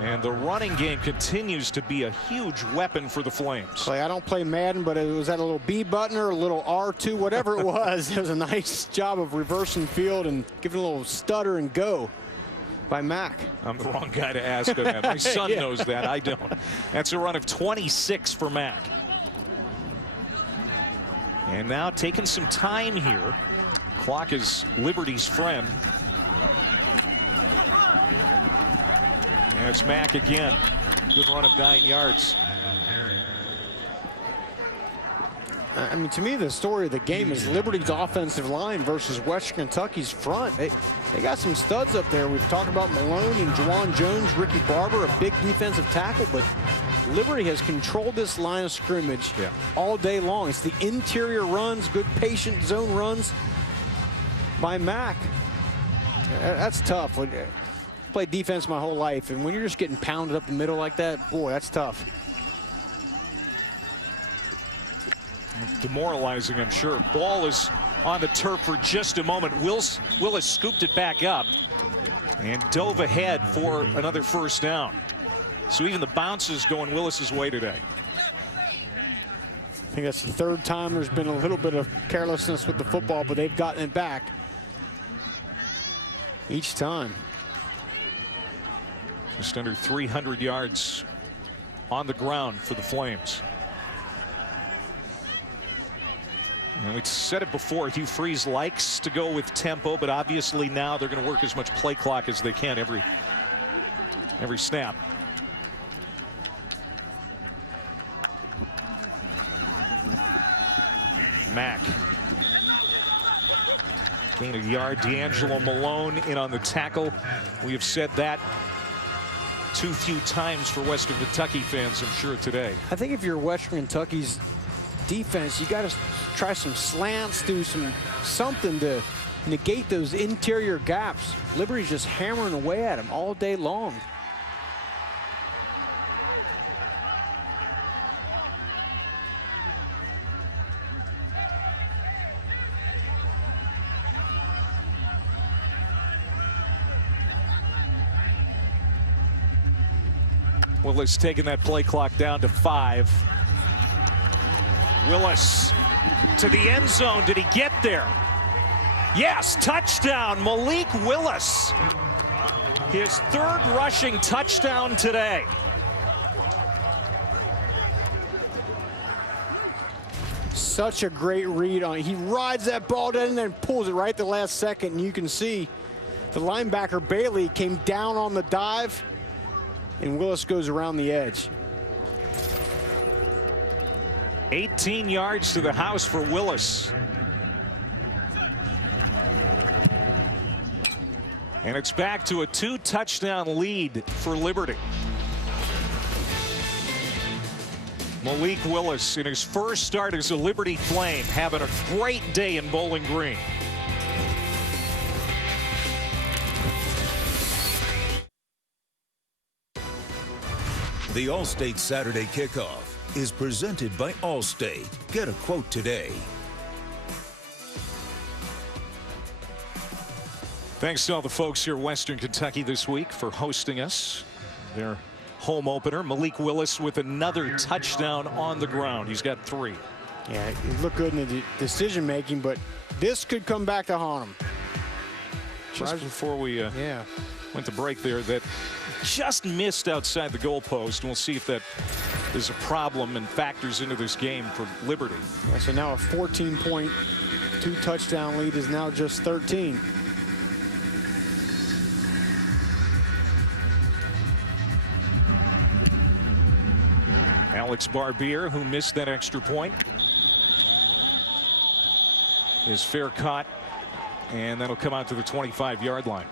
And the running game continues to be a huge weapon for the Flames. Clay, I don't play Madden, but it was that a little B button or a little R2, whatever it was. It was a nice job of reversing field and giving a little stutter and go by Mack. I'm the wrong guy to ask on that. My son knows that. I don't. That's a run of 26 for Mack. And now taking some time here. Clock is Liberty's friend. And it's Mack again. Good run of 9 yards. I mean, to me, the story of the game is Liberty's offensive line versus Western Kentucky's front. They got some studs up there. We've talked about Malone and Juwan Jones, Ricky Barber, a big defensive tackle, but Liberty has controlled this line of scrimmage all day long. It's the interior runs, good patient zone runs by Mack. That's tough. I played defense my whole life, and when you're just getting pounded up the middle like that, boy, that's tough. Demoralizing, I'm sure. Ball is on the turf for just a moment. Willis scooped it back up and dove ahead for another first down. So even the bounces going Willis's way today. I think that's the 3rd time there's been a little bit of carelessness with the football, but they've gotten it back each time. Just under 300 yards on the ground for the Flames. And we said it before, Hugh Freeze likes to go with tempo, but obviously now they're going to work as much play clock as they can every snap. Mack. Gain a yard. D'Angelo Malone in on the tackle. We have said that too few times for Western Kentucky fans, I'm sure, today. I think if you're Western Kentucky's defense, you got to try some slants, do something to negate those interior gaps. Liberty's just hammering away at them all day long. Willis taking that play clock down to 5. Willis to the end zone. Did he get there? Yes, touchdown, Malik Willis. His 3rd rushing touchdown today. Such a great read on it. He rides that ball down and then pulls it right at the last second. And you can see the linebacker Bailey came down on the dive, and Willis goes around the edge. 18 yards to the house for Willis. And it's back to a 2-touchdown lead for Liberty. Malik Willis, in his first start as a Liberty Flame, having a great day in Bowling Green. The Allstate Saturday Kickoff is presented by Allstate. Get a quote today. Thanks to all the folks here in Western Kentucky this week for hosting us. Their home opener. Malik Willis with another touchdown on the ground. He's got 3. Yeah, he looked good in the decision making, but this could come back to haunt him. Just before we went to break there, that just missed outside the goalpost. We'll see if that is a problem and factors into this game for Liberty. Yeah, so now a 14-point, 2-touchdown lead is now just 13. Alex Barbier, who missed that extra point, is fair caught, and that'll come out to the 25-yard line.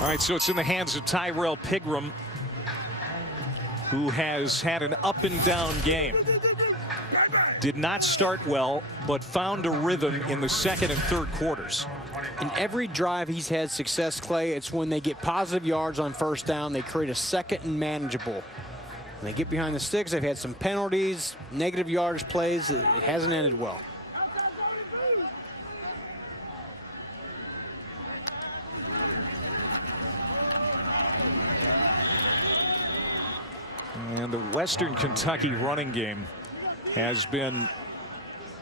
All right, so it's in the hands of Tyrell Pigram, who has had an up-and-down game. Did not start well, but found a rhythm in the 2nd and 3rd quarters. In every drive he's had success, Clay, it's when they get positive yards on first down, they create a 2nd and manageable. When they get behind the sticks, they've had some penalties, negative yardage plays. It hasn't ended well. And the Western Kentucky running game has been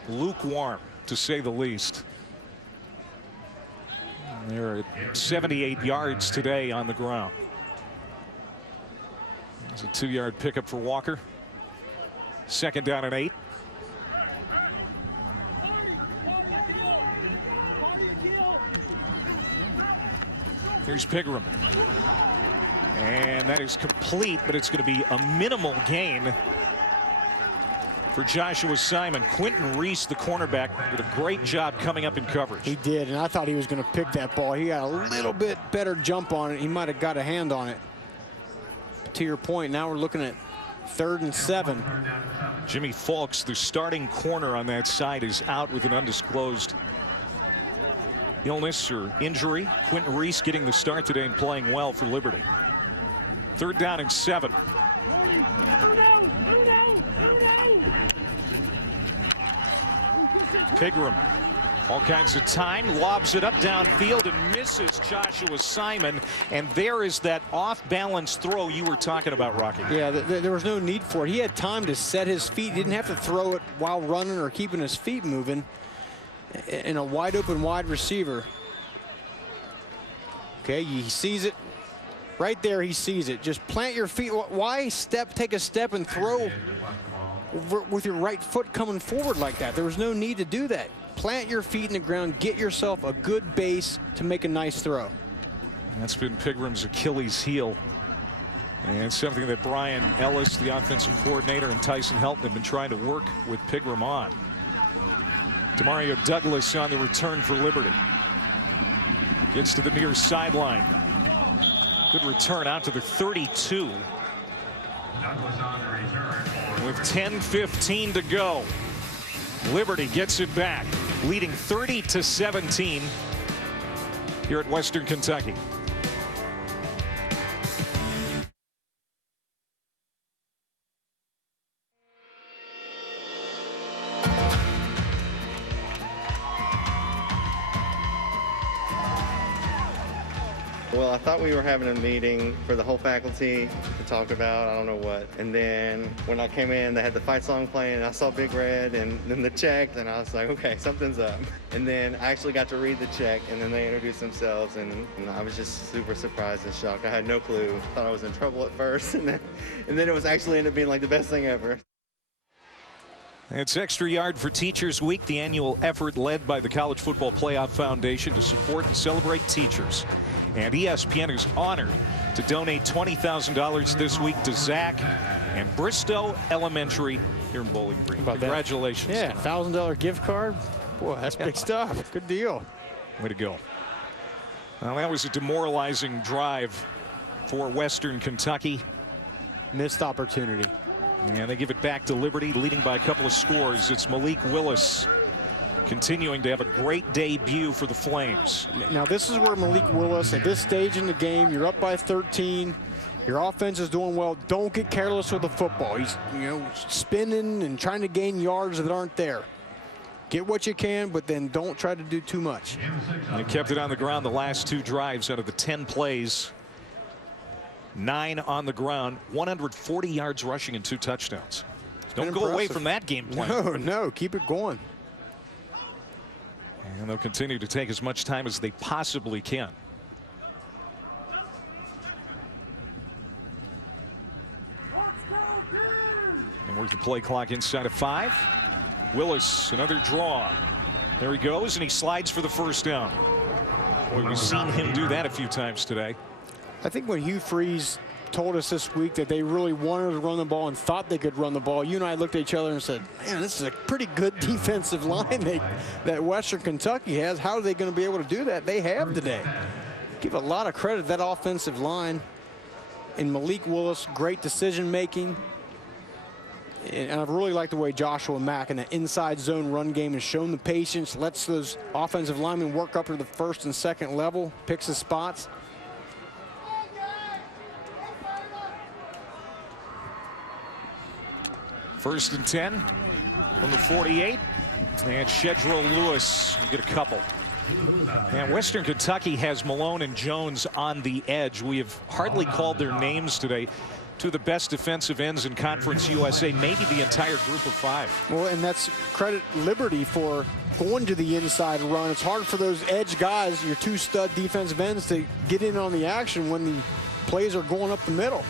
lukewarm, to say the least. They're at 78 yards today on the ground. It's a 2-yard pickup for Walker. 2nd down and 8. Here's Pigram. And that is complete, but it's going to be a minimal gain for Joshua Simon. Quentin Reese, the cornerback, did a great job coming up in coverage. He did, and I thought he was going to pick that ball. He got a little bit better jump on it. He might have got a hand on it. But to your point, now we're looking at 3rd and 7. Jimmy Falks, the starting corner on that side, is out with an undisclosed illness or injury. Quentin Reese getting the start today and playing well for Liberty. 3rd down and 7. Pigram, all kinds of time, lobs it up downfield and misses Joshua Simon. And there is that off-balance throw you were talking about, Rocky. Yeah, there was no need for it. He had time to set his feet. He didn't have to throw it while running or keeping his feet moving. In a wide-open wide receiver. Okay, he sees it. Right there, he sees it. Just plant your feet. Why take a step and throw with your right foot coming forward like that? There was no need to do that. Plant your feet in the ground, get yourself a good base to make a nice throw. That's been Pigram's Achilles heel. And something that Brian Ellis, the offensive coordinator, and Tyson Helton have been trying to work with Pigram on. Demario Douglas on the return for Liberty. Gets to the near sideline. Good return out to the 32. With 10:15 to go. Liberty gets it back, leading 30-17 here at Western Kentucky. Well, I thought we were having a meeting for the whole faculty to talk about, I don't know what. And then when I came in, they had the fight song playing, and I saw Big Red and then the check, and I was like, okay, something's up. And then I actually got to read the check, and then they introduced themselves, and I was just super surprised and shocked. I had no clue. Thought I was in trouble at first, and then it was actually ended up being like the best thing ever. It's Extra Yard for Teachers Week, the annual effort led by the College Football Playoff Foundation to support and celebrate teachers. And ESPN is honored to donate $20,000 this week to Zach and Bristow Elementary here in Bowling Green. Congratulations. Yeah, $1,000 gift card. Boy, that's big stuff. Good deal. Way to go. Well, that was a demoralizing drive for Western Kentucky. Missed opportunity. And they give it back to Liberty, leading by a couple of scores. It's Malik Willis continuing to have a great debut for the Flames. Now, this is where Malik Willis, at this stage in the game, you're up by 13. Your offense is doing well. Don't get careless with the football. He's, spinning and trying to gain yards that aren't there. Get what you can, but then don't try to do too much. And he kept it on the ground the last 2 drives out of the 10 plays. 9 on the ground, 140 yards rushing and 2 touchdowns. Don't go away from that game plan. No, keep it going. And they'll continue to take as much time as they possibly can. And where's the play clock inside of 5? Willis, another draw. There he goes, and he slides for the first down. Boy, we've seen him do that a few times today. I think when Hugh Freeze told us this week that they really wanted to run the ball and thought they could run the ball, you and I looked at each other and said, man, this is a pretty good defensive line that Western Kentucky has. How are they going to be able to do that? They have today. Give a lot of credit to that offensive line. And Malik Willis, great decision making. And I really like the way Joshua Mack in the inside zone run game has shown the patience, lets those offensive linemen work up to the first and second level, picks his spots. First and 10 from the 48. And Shedro Lewis will get a couple. And Western Kentucky has Malone and Jones on the edge. We have hardly called their names today. 2 of the best defensive ends in Conference USA, maybe the entire group of 5. Well, and that's credit Liberty for going to the inside run. It's hard for those edge guys, your 2 stud defensive ends, to get in on the action when the plays are going up the middle.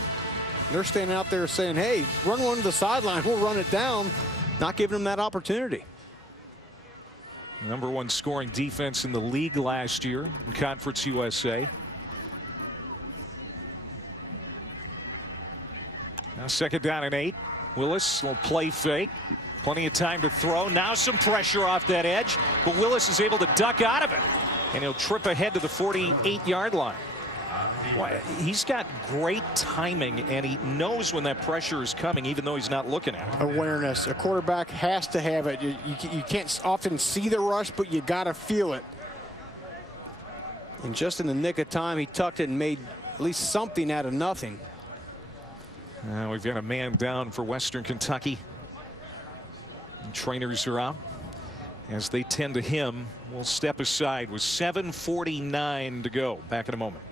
They're standing out there saying, hey, run one to the sideline, we'll run it down, not giving them that opportunity. #1 scoring defense in the league last year in Conference USA. Now 2nd down and 8. Willis will play fake. Plenty of time to throw. Now some pressure off that edge, but Willis is able to duck out of it. And he'll trip ahead to the 48-yard line. Well, he's got great timing, and he knows when that pressure is coming, even though he's not looking at it. Awareness. A quarterback has to have it. You can't often see the rush, but you got to feel it. And just in the nick of time, he tucked it and made at least something out of nothing. We've got a man down for Western Kentucky. And trainers are out. As they tend to him, we'll step aside with 7:49 to go. Back in a moment.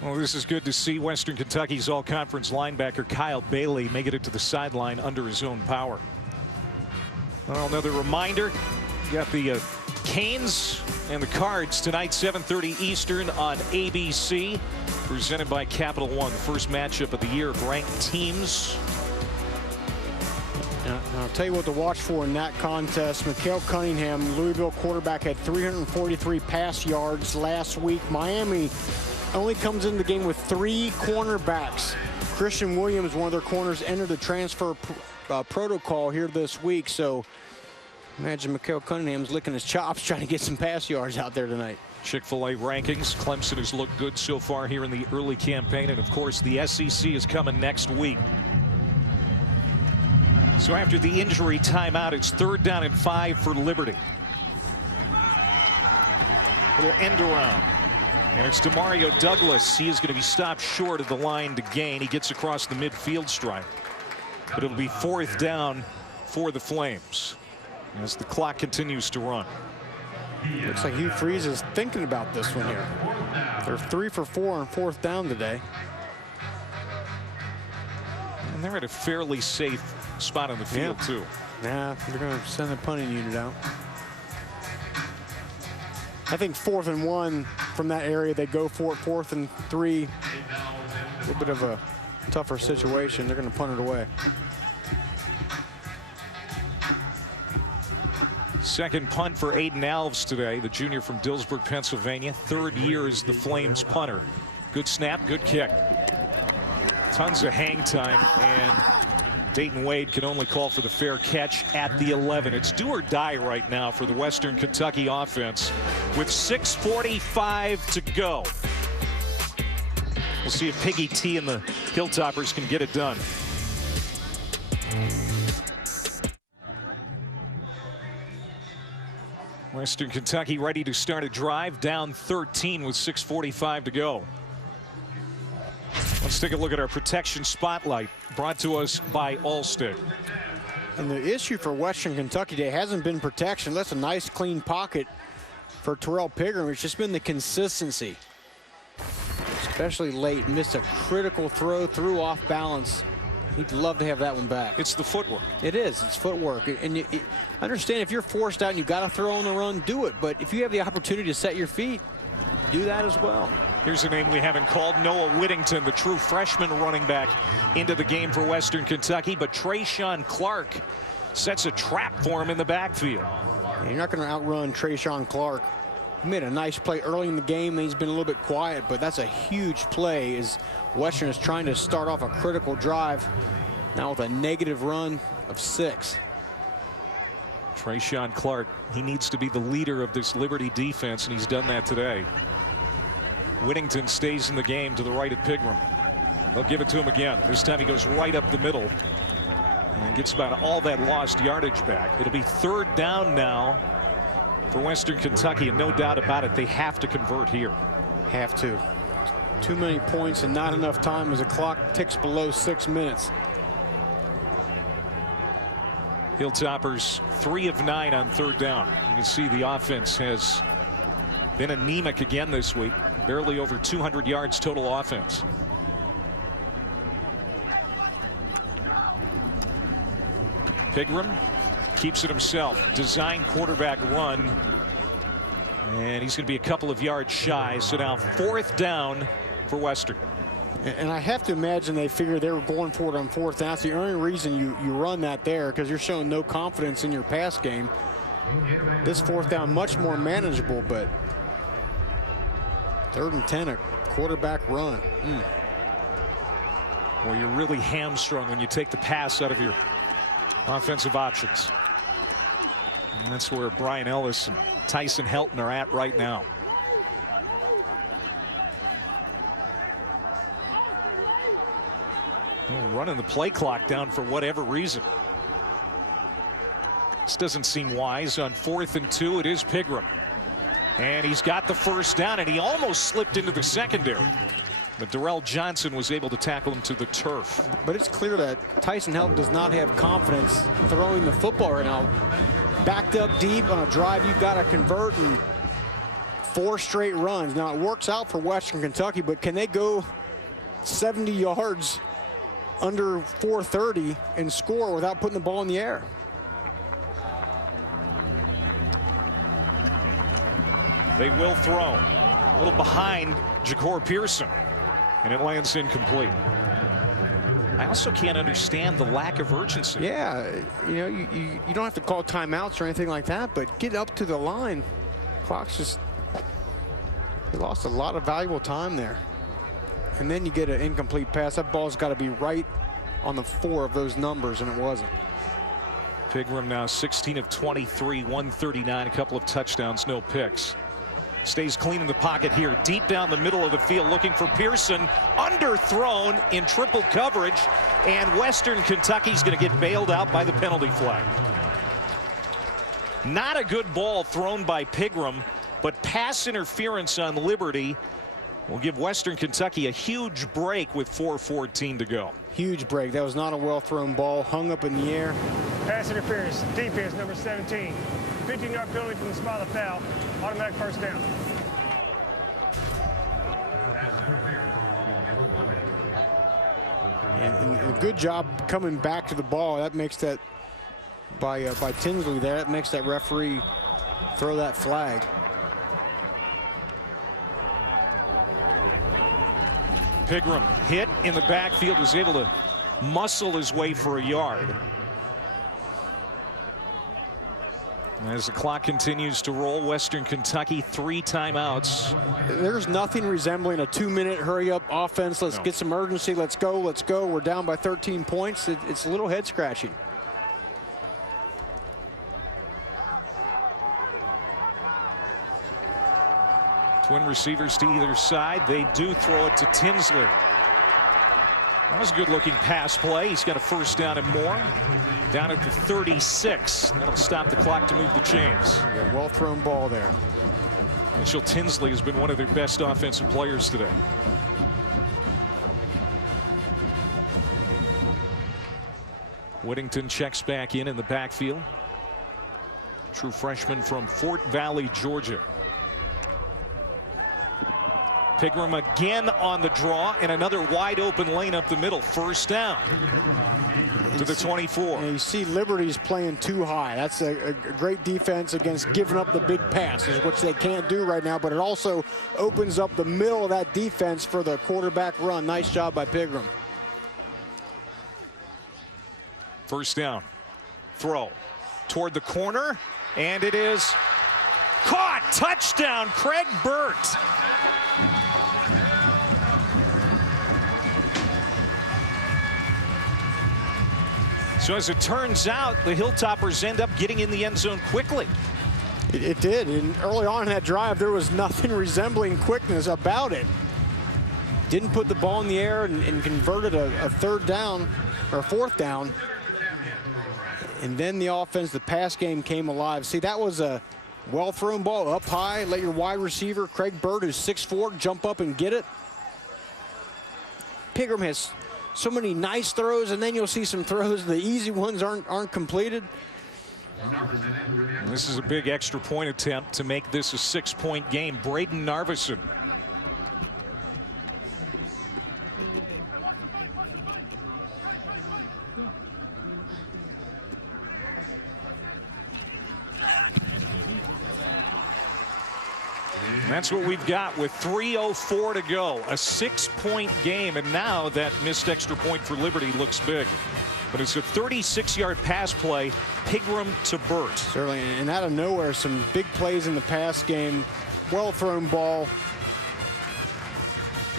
Well, this is good to see. Western Kentucky's all-conference linebacker Kyle Bailey making it to the sideline under his own power. Well, another reminder, you got the Canes and the Cards tonight, 7:30 Eastern on ABC, presented by Capital One. The first matchup of the year of ranked teams. Now, I'll tell you what to watch for in that contest. Mikael Cunningham, Louisville quarterback, had 343 pass yards last week. Miami only comes into the game with 3 cornerbacks. Christian Williams, one of their corners, entered the transfer protocol here this week. So imagine Mikael Cunningham's licking his chops trying to get some pass yards out there tonight. Chick-fil-A rankings. Clemson has looked good so far here in the early campaign. And, of course, the SEC is coming next week. So after the injury timeout, it's 3rd down and 5 for Liberty. Little end around. And it's Demario Douglas. He is going to be stopped short of the line to gain. He gets across the midfield stripe. But it'll be 4th down for the Flames. as the clock continues to run. Looks like Hugh Freeze is thinking about this one here. They're 3 for 4 on 4th down today. And they're at a fairly safe spot on the field, too. Yeah, they're going to send the punting unit out. I think 4th and 1 from that area, they go for it. 4th and 3, a little bit of a tougher situation. They're going to punt it away. Second punt for Aiden Alves today, the junior from Dillsburg, Pennsylvania. 3rd year as the Flames punter. Good snap, good kick. Tons of hang time, and Dayton Wade can only call for the fair catch at the 11. It's do or die right now for the Western Kentucky offense with 6:45 to go. We'll see if Piggy T and the Hilltoppers can get it done. Western Kentucky ready to start a drive, down 13 with 6:45 to go. Let's take a look at our protection spotlight, brought to us by Allstate. And the issue for Western Kentucky today hasn't been protection. That's a nice clean pocket for Terrell Pigram. It's just been the consistency, especially late. Missed a critical throw, threw off balance. He'd love to have that one back. It's the footwork. It is. It's footwork. And you understand, if you're forced out and you've got to throw on the run, do it. But if you have the opportunity to set your feet, do that as well. Here's a name we haven't called, Noah Whittington, the true freshman running back into the game for Western Kentucky. But Trayshawn Clark sets a trap for him in the backfield. And you're not going to outrun Trayshawn Clark. He made a nice play early in the game, and he's been a little bit quiet, but that's a huge play as Western is trying to start off a critical drive now with a negative run of 6. Trayshawn Clark, he needs to be the leader of this Liberty defense, and he's done that today. Whittington stays in the game to the right of Pigram. They'll give it to him again. This time he goes right up the middle and gets about all that lost yardage back. It'll be 3rd down now for Western Kentucky, and no doubt about it, they have to convert here. Have to. Too many points and not enough time as the clock ticks below 6 minutes. Hilltoppers 3 of 9 on 3rd down. You can see the offense has been anemic again this week. Barely over 200 yards total offense. Pigram keeps it himself. Design quarterback run. And he's going to be a couple of yards shy. So now 4th down for Western. And I have to imagine they figured they were going for it on 4th down. That's the only reason you run that there, because you're showing no confidence in your pass game. This 4th down much more manageable, but 3rd and 10, a quarterback run. Well, you're really hamstrung when you take the pass out of your offensive options. And that's where Brian Ellis and Tyson Helton are at right now. Running the play clock down for whatever reason. This doesn't seem wise. On 4th and 2, it is Pigram. And he's got the 1st down, and he almost slipped into the secondary. But Darrell Johnson was able to tackle him to the turf. But it's clear that Tyson Helton does not have confidence throwing the football right now. Backed up deep on a drive, you've got to convert, and 4 straight runs. Now, it works out for Western Kentucky, but can they go 70 yards under 4:30 and score without putting the ball in the air? They will throw. A little behind Ja'Cour Pearson, and it lands incomplete. I also can't understand the lack of urgency. Yeah, you know, you don't have to call timeouts or anything like that, but get up to the line. Clock's just, they lost a lot of valuable time there. And then you get an incomplete pass. That ball's got to be right on the 4 of those numbers, and it wasn't. Pigram now 16 of 23, 139, a couple of touchdowns, no picks. Stays clean in the pocket here, deep down the middle of the field, looking for Pearson. Underthrown in triple coverage, and Western Kentucky's going to get bailed out by the penalty flag. Not a good ball thrown by Pigram, but pass interference on Liberty. will give Western Kentucky a huge break with 4:14 to go. Huge break. That was not a well-thrown ball. Hung up in the air. Pass interference, defense number 17. 15-yard penalty from the spot of the foul. Automatic first down. And a good job coming back to the ball. That makes that by Tinsley there. That makes that referee throw that flag. Pigram hit in the backfield, was able to muscle his way for a yard. As the clock continues to roll, Western Kentucky 3 timeouts. There's nothing resembling a 2-minute hurry-up offense. Let's get some urgency. Let's go. Let's go. We're down by 13 points. It's a little head-scratching. Twin receivers to either side. They do throw it to Tinsley. That was a good-looking pass play. He's got a first down and more. Down at the 36. That'll stop the clock to move the chains. Yeah, well-thrown ball there. Mitchell Tinsley has been one of their best offensive players today. Whittington checks back in the backfield. True freshman from Fort Valley, Georgia. Pigram again on the draw, and another wide open lane up the middle. First down to the 24. And you see Liberty's playing too high. That's a great defense against giving up the big passes, which they can't do right now, but it also opens up the middle of that defense for the quarterback run. Nice job by Pigram. First down. Throw toward the corner, and it is caught. Touchdown, Craig Burt. So as it turns out, the Hilltoppers end up getting in the end zone quickly. It did, and early on in that drive, there was nothing resembling quickness about it. Didn't put the ball in the air and converted a third down or a fourth down. And then the offense, the pass game came alive. See, that was a well-thrown ball up high. Let your wide receiver, Craig Burt, who's 6'4", jump up and get it. Pigram has so many nice throws, and then you'll see some throws. The easy ones aren't completed. And this is a big extra point attempt to make this a 6-point game. Braden Narveson. And that's what we've got with 3:04 to go. A 6-point game, and now that missed extra point for Liberty looks big. But it's a 36-yard pass play, Pigram to Burt. Certainly, and out of nowhere, some big plays in the pass game. Well-thrown ball.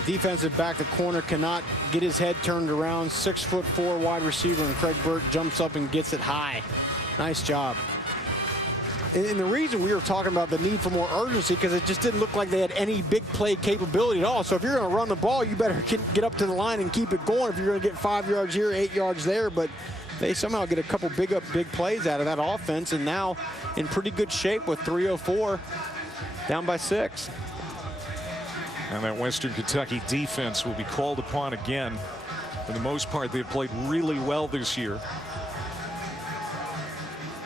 The defensive back, the corner, cannot get his head turned around. 6'4" wide receiver, and Craig Burt jumps up and gets it high. Nice job. And the reason we were talking about the need for more urgency, because it just didn't look like they had any big play capability at all. So if you're going to run the ball, you better get up to the line and keep it going if you're going to get 5 yards here, 8 yards there. But they somehow get a couple big plays out of that offense, and now in pretty good shape with 3:04, down by 6. And that Western Kentucky defense will be called upon again. For the most part, they've played really well this year.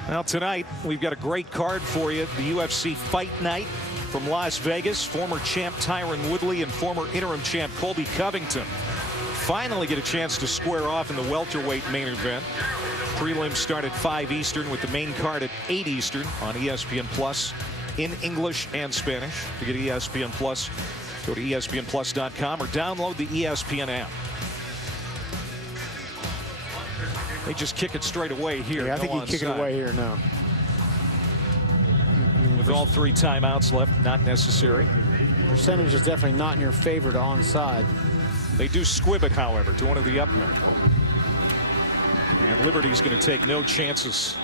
Now tonight, we've got a great card for you. The UFC Fight Night from Las Vegas. Former champ Tyron Woodley and former interim champ Colby Covington finally get a chance to square off in the welterweight main event. Prelims start at 5 Eastern with the main card at 8 Eastern on ESPN Plus in English and Spanish. To get ESPN Plus, go to ESPNplus.com or download the ESPN app. They just kick it straight away here. Yeah, I think you kick it away here now. With all 3 timeouts left, not necessary. Percentage is definitely not in your favor to onside. They do squib it, however, to one of the up men. And Liberty's going to take no chances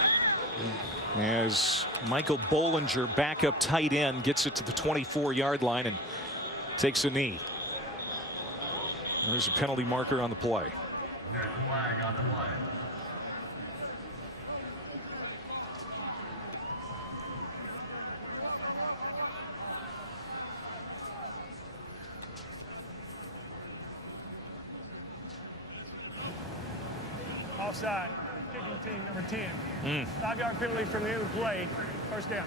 as Michael Bollinger, backup tight end, gets it to the 24-yard line and takes a knee. There's a penalty marker on the play. Flag on the play. offside. Kicking team number 10. 5-yard penalty from the end of the play. First down.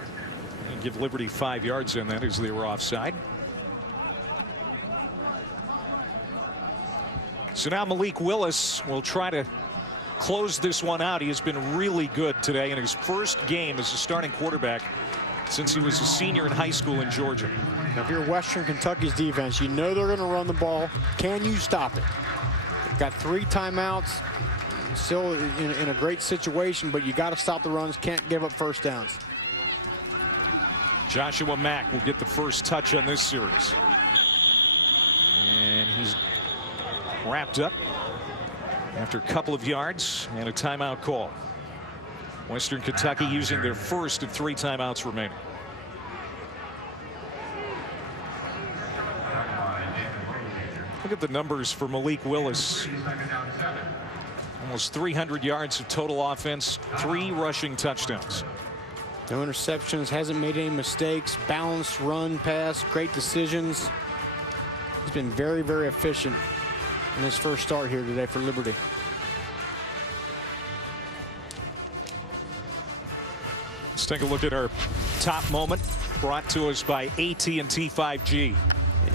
And give Liberty 5 yards on that as they were offside. So now Malik Willis will try to close this one out. He has been really good today in his first game as a starting quarterback since he was a senior in high school in Georgia. Now, if you're Western Kentucky's defense, you know they're going to run the ball. Can you stop it? They've got 3 timeouts. Still in a great situation, but you got to stop the runs. Can't give up first downs. Joshua Mack will get the first touch on this series. And he's wrapped up after a couple of yards and a timeout call. Western Kentucky using their first of 3 timeouts remaining. Look at the numbers for Malik Willis. Almost 300 yards of total offense, 3 rushing touchdowns. No interceptions, hasn't made any mistakes, balanced run, pass, great decisions. He's been very, very efficient in his first start here today for Liberty. Let's take a look at our top moment brought to us by AT&T 5G.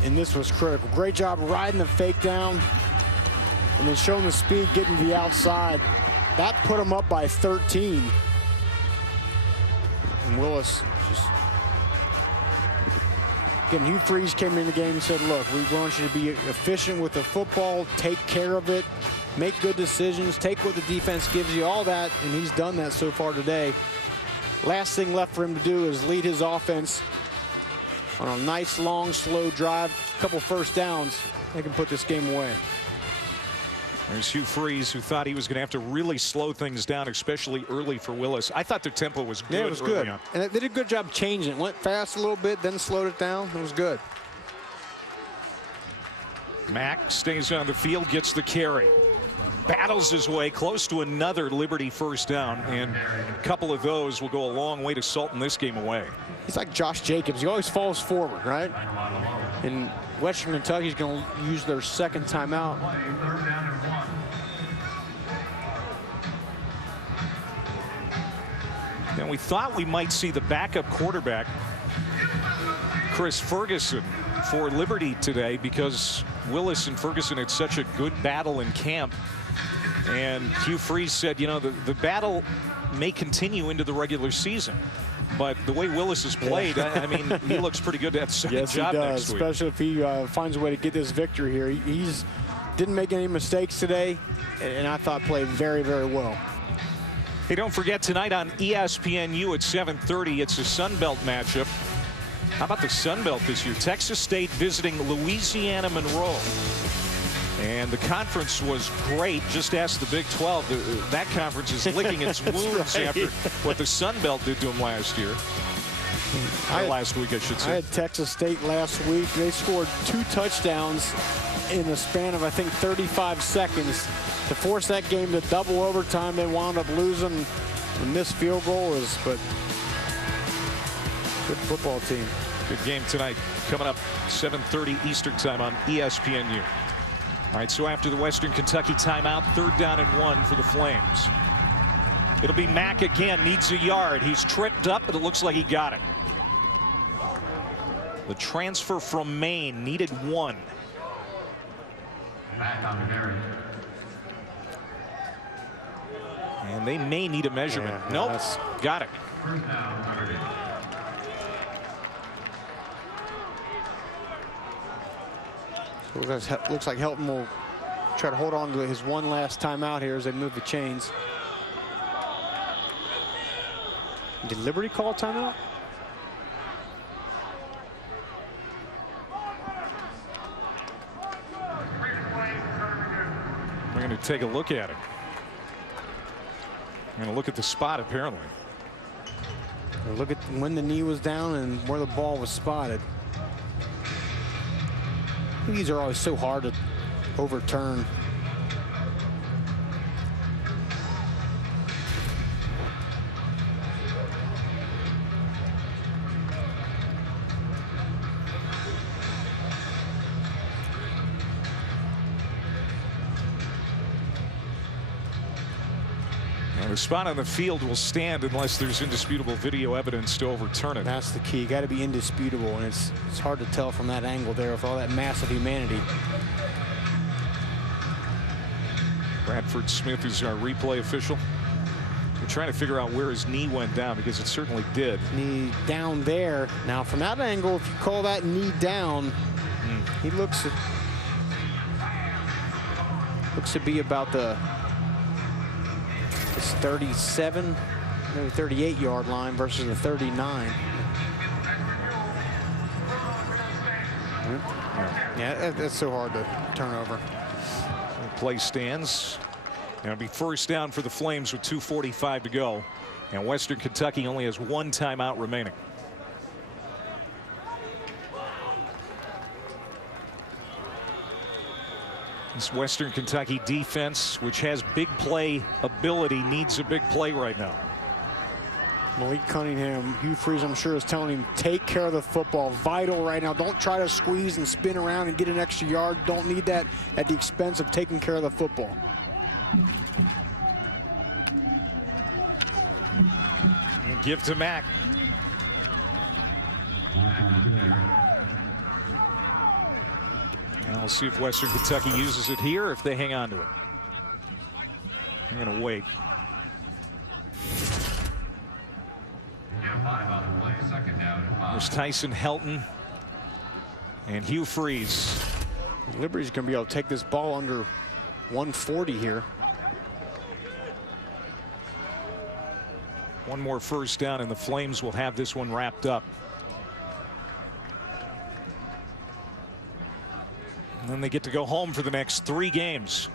And this was critical. Great job riding the fake down and then showing the speed, getting to the outside. That put him up by 13. And Willis just... Again, Hugh Freeze came in the game and said, look, we want you to be efficient with the football, take care of it, make good decisions, take what the defense gives you, all that, and he's done that so far today. Last thing left for him to do is lead his offense on a nice, long, slow drive, a couple first downs. They can put this game away. There's Hugh Freeze, who thought he was going to have to really slow things down, especially early for Willis. I thought their tempo was good. Yeah, it was good. On. And they did a good job changing it. Went fast a little bit, then slowed it down. It was good. Mack stays on the field, gets the carry. Battles his way close to another Liberty first down, and a couple of those will go a long way to salting this game away. He's like Josh Jacobs. He always falls forward, right? And Western Kentucky's going to use their second timeout. And we thought we might see the backup quarterback, Chris Ferguson, for Liberty today because Willis and Ferguson had such a good battle in camp. And Hugh Freeze said, you know, the battle may continue into the regular season. But the way Willis has played, I mean, he looks pretty good to have a second job next week. Especially if he finds a way to get this victory here. He's didn't make any mistakes today, and I thought played very, very well. Hey, don't forget tonight on ESPNU at 7:30, it's a Sun Belt matchup. How about the Sun Belt this year? Texas State visiting Louisiana Monroe. And the conference was great. Just ask the Big 12. That conference is licking its wounds after what the Sun Belt did to them last year. Last week, I should say. I had Texas State last week. They scored 2 touchdowns in the span of, I think, 35 seconds to force that game to double overtime. They wound up losing. The missed field goal is, but good football team. Good game tonight. Coming up 7:30 Eastern time on ESPNU. All right, so after the Western Kentucky timeout, 3rd down and 1 for the Flames. It'll be Mack again, needs a yard. He's tripped up, but it looks like he got it. The transfer from Maine needed 1. And they may need a measurement. Yeah, nope, got it. Looks like Helton will try to hold on to his one last time out here as they move the chains. Did Liberty call a timeout? We're going to take a look at it. We're going to look at the spot, apparently. Look at when the knee was down and where the ball was spotted. These are always so hard to overturn. And the spot on the field will stand unless there's indisputable video evidence to overturn it. That's the key. Got to be indisputable, and it's hard to tell from that angle there with all that massive humanity. Bradford Smith is our replay official. We're trying to figure out where his knee went down, because it certainly did. Knee down there. Now, from that angle, if you call that knee down, he looks to be about the 37, maybe 38-yard line versus the 39. Yeah, that's so hard to turn over. Play stands. It'll be first down for the Flames with 2:45 to go. And Western Kentucky only has one timeout remaining. This Western Kentucky defense, which has big play ability, needs a big play right now. Malik Cunningham, Hugh Freeze, I'm sure, is telling him, take care of the football. Vital right now. Don't try to squeeze and spin around and get an extra yard. Don't need that at the expense of taking care of the football. And give to Mack. And we'll see if Western Kentucky uses it here, or if they hang on to it. I'm going to wait. There's Tyson Helton and Hugh Freeze. Liberty's going to be able to take this ball under 140 here. One more first down, and the Flames will have this one wrapped up. And then they get to go home for the next 3 games.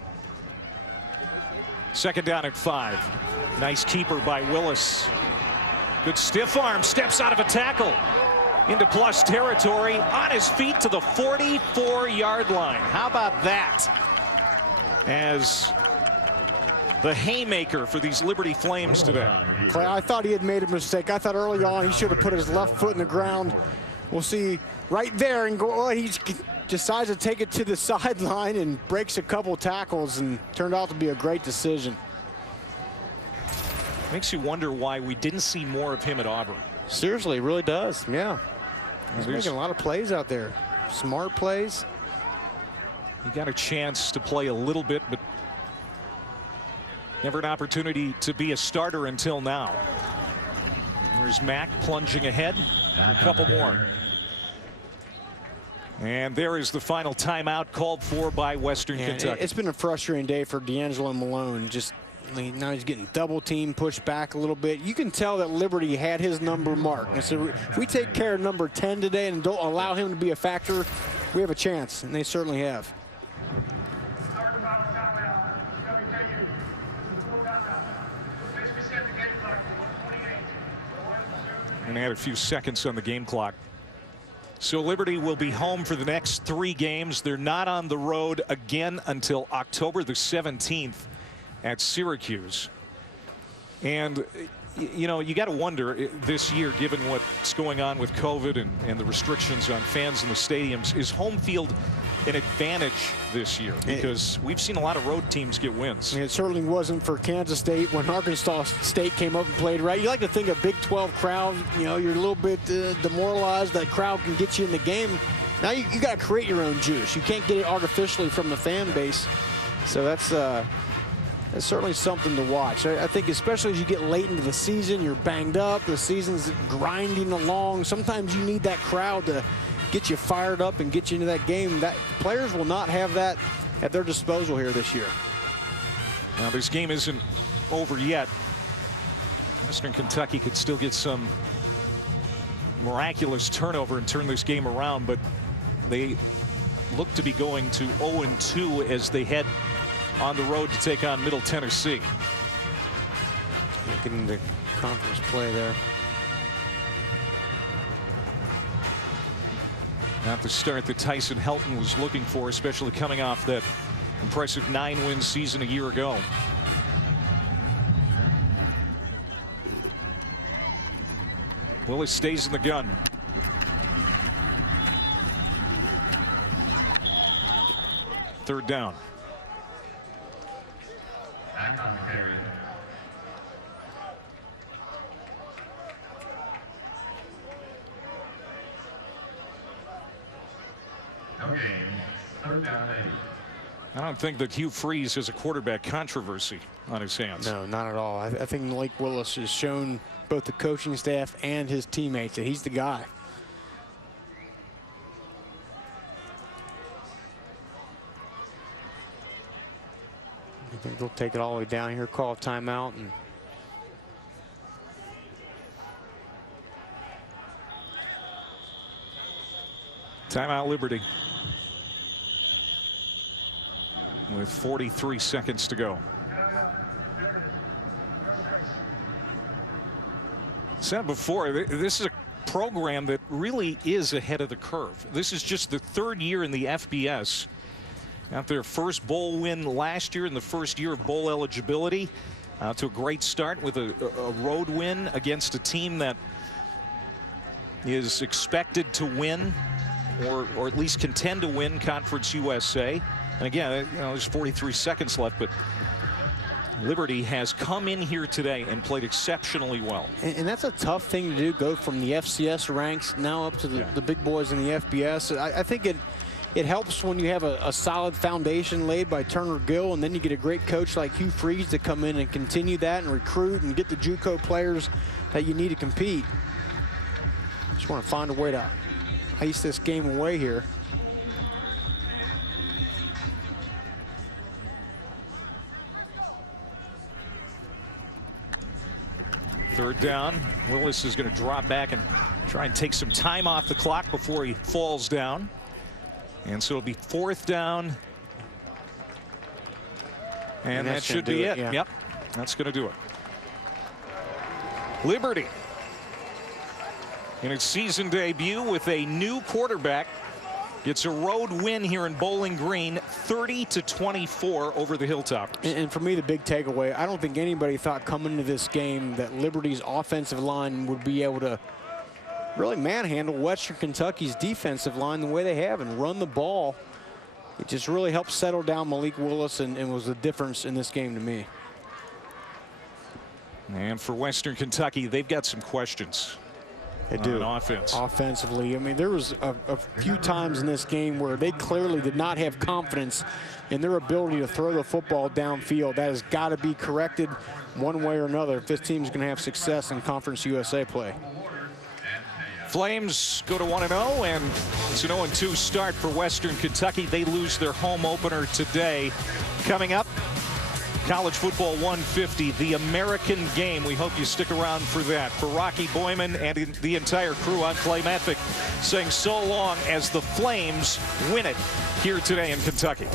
Second down at 5. Nice keeper by Willis. Good stiff arm, steps out of a tackle into plus territory, on his feet to the 44-yard line. How about that? As the haymaker for these Liberty Flames today. Clay, I thought he had made a mistake. I thought early on he should have put his left foot in the ground. We'll see right there and go. Oh, he decides to take it to the sideline and breaks a couple tackles, and turned out to be a great decision. Makes you wonder why we didn't see more of him at Auburn. Seriously, it really does. Yeah. He's making a lot of plays out there. Smart plays. He got a chance to play a little bit, but never an opportunity to be a starter until now. There's Mack plunging ahead. A couple more. And there is the final timeout called for by Western Kentucky. It's been a frustrating day for D'Angelo Malone. Just now he's getting double team, pushed back a little bit. You can tell that Liberty had his number marked. And so if we take care of number 10 today and don't allow him to be a factor, we have a chance, and they certainly have. And add a few seconds on the game clock. So Liberty will be home for the next 3 games. They're not on the road again until October the 17th at Syracuse. And you know, you got to wonder this year, given what's going on with COVID and the restrictions on fans in the stadiums, is home field an advantage this year? Because we've seen a lot of road teams get wins. It certainly wasn't for Kansas State when Arkansas State came up and played right. You like to think a Big 12 crowd, you know, you're a little bit demoralized. That crowd can get you in the game. Now you got to create your own juice. You can't get it artificially from the fan base. So that's certainly something to watch. I think especially as you get late into the season, you're banged up, the season's grinding along. Sometimes you need that crowd to get you fired up and get you into that game. That players will not have that at their disposal here this year. Now this game isn't over yet. Western Kentucky could still get some miraculous turnover and turn this game around, but they look to be going to 0-2 as they head on the road to take on Middle Tennessee. Getting the conference play there. Not the start that Tyson Helton was looking for, especially coming off that impressive 9-win season a year ago. Willis stays in the gun. Third down. Back on the carry. Third down and 8. I don't think that Hugh Freeze has a quarterback controversy on his hands. No, not at all. I think Malik Willis has shown both the coaching staff and his teammates that he's the guy. I think they'll take it all the way down here, call a timeout, and timeout Liberty. With 43 seconds to go. Said before, this is a program that really is ahead of the curve. This is just the third year in the FBS. Got their first bowl win last year in the first year of bowl eligibility. To a great start with a road win against a team that is expected to win or at least contend to win Conference USA. And again, you know, there's 43 seconds left, but Liberty has come in here today and played exceptionally well. And that's a tough thing to do, go from the FCS ranks now up to the big boys in the FBS. I think it helps when you have a solid foundation laid by Turner Gill, and then you get a great coach like Hugh Freeze to come in and continue that and recruit and get the JUCO players that you need to compete. Just want to find a way to ice this game away here. Third down. Willis is going to drop back and try and take some time off the clock before he falls down. And so it'll be fourth down. And that should be it. Yeah. Yep. That's going to do it. Liberty in its season debut with a new quarterback gets a road win here in Bowling Green, 30-24 over the Hilltoppers. And for me, the big takeaway, I don't think anybody thought coming into this game that Liberty's offensive line would be able to really manhandle Western Kentucky's defensive line the way they have and run the ball. It just really helped settle down Malik Willis and was the difference in this game to me. And for Western Kentucky, they've got some questions. They do. On offense. Offensively, I mean, there was a few times in this game where they clearly did not have confidence in their ability to throw the football downfield. That has got to be corrected one way or another if this team's going to have success in Conference USA play. Flames go to 1-0, and it's an 0-2 start for Western Kentucky. They lose their home opener today. Coming up, College Football 150, the American game. We hope you stick around for that. For Rocky Boyman and the entire crew, I'm Clay Matvick saying so long as the Flames win it here today in Kentucky.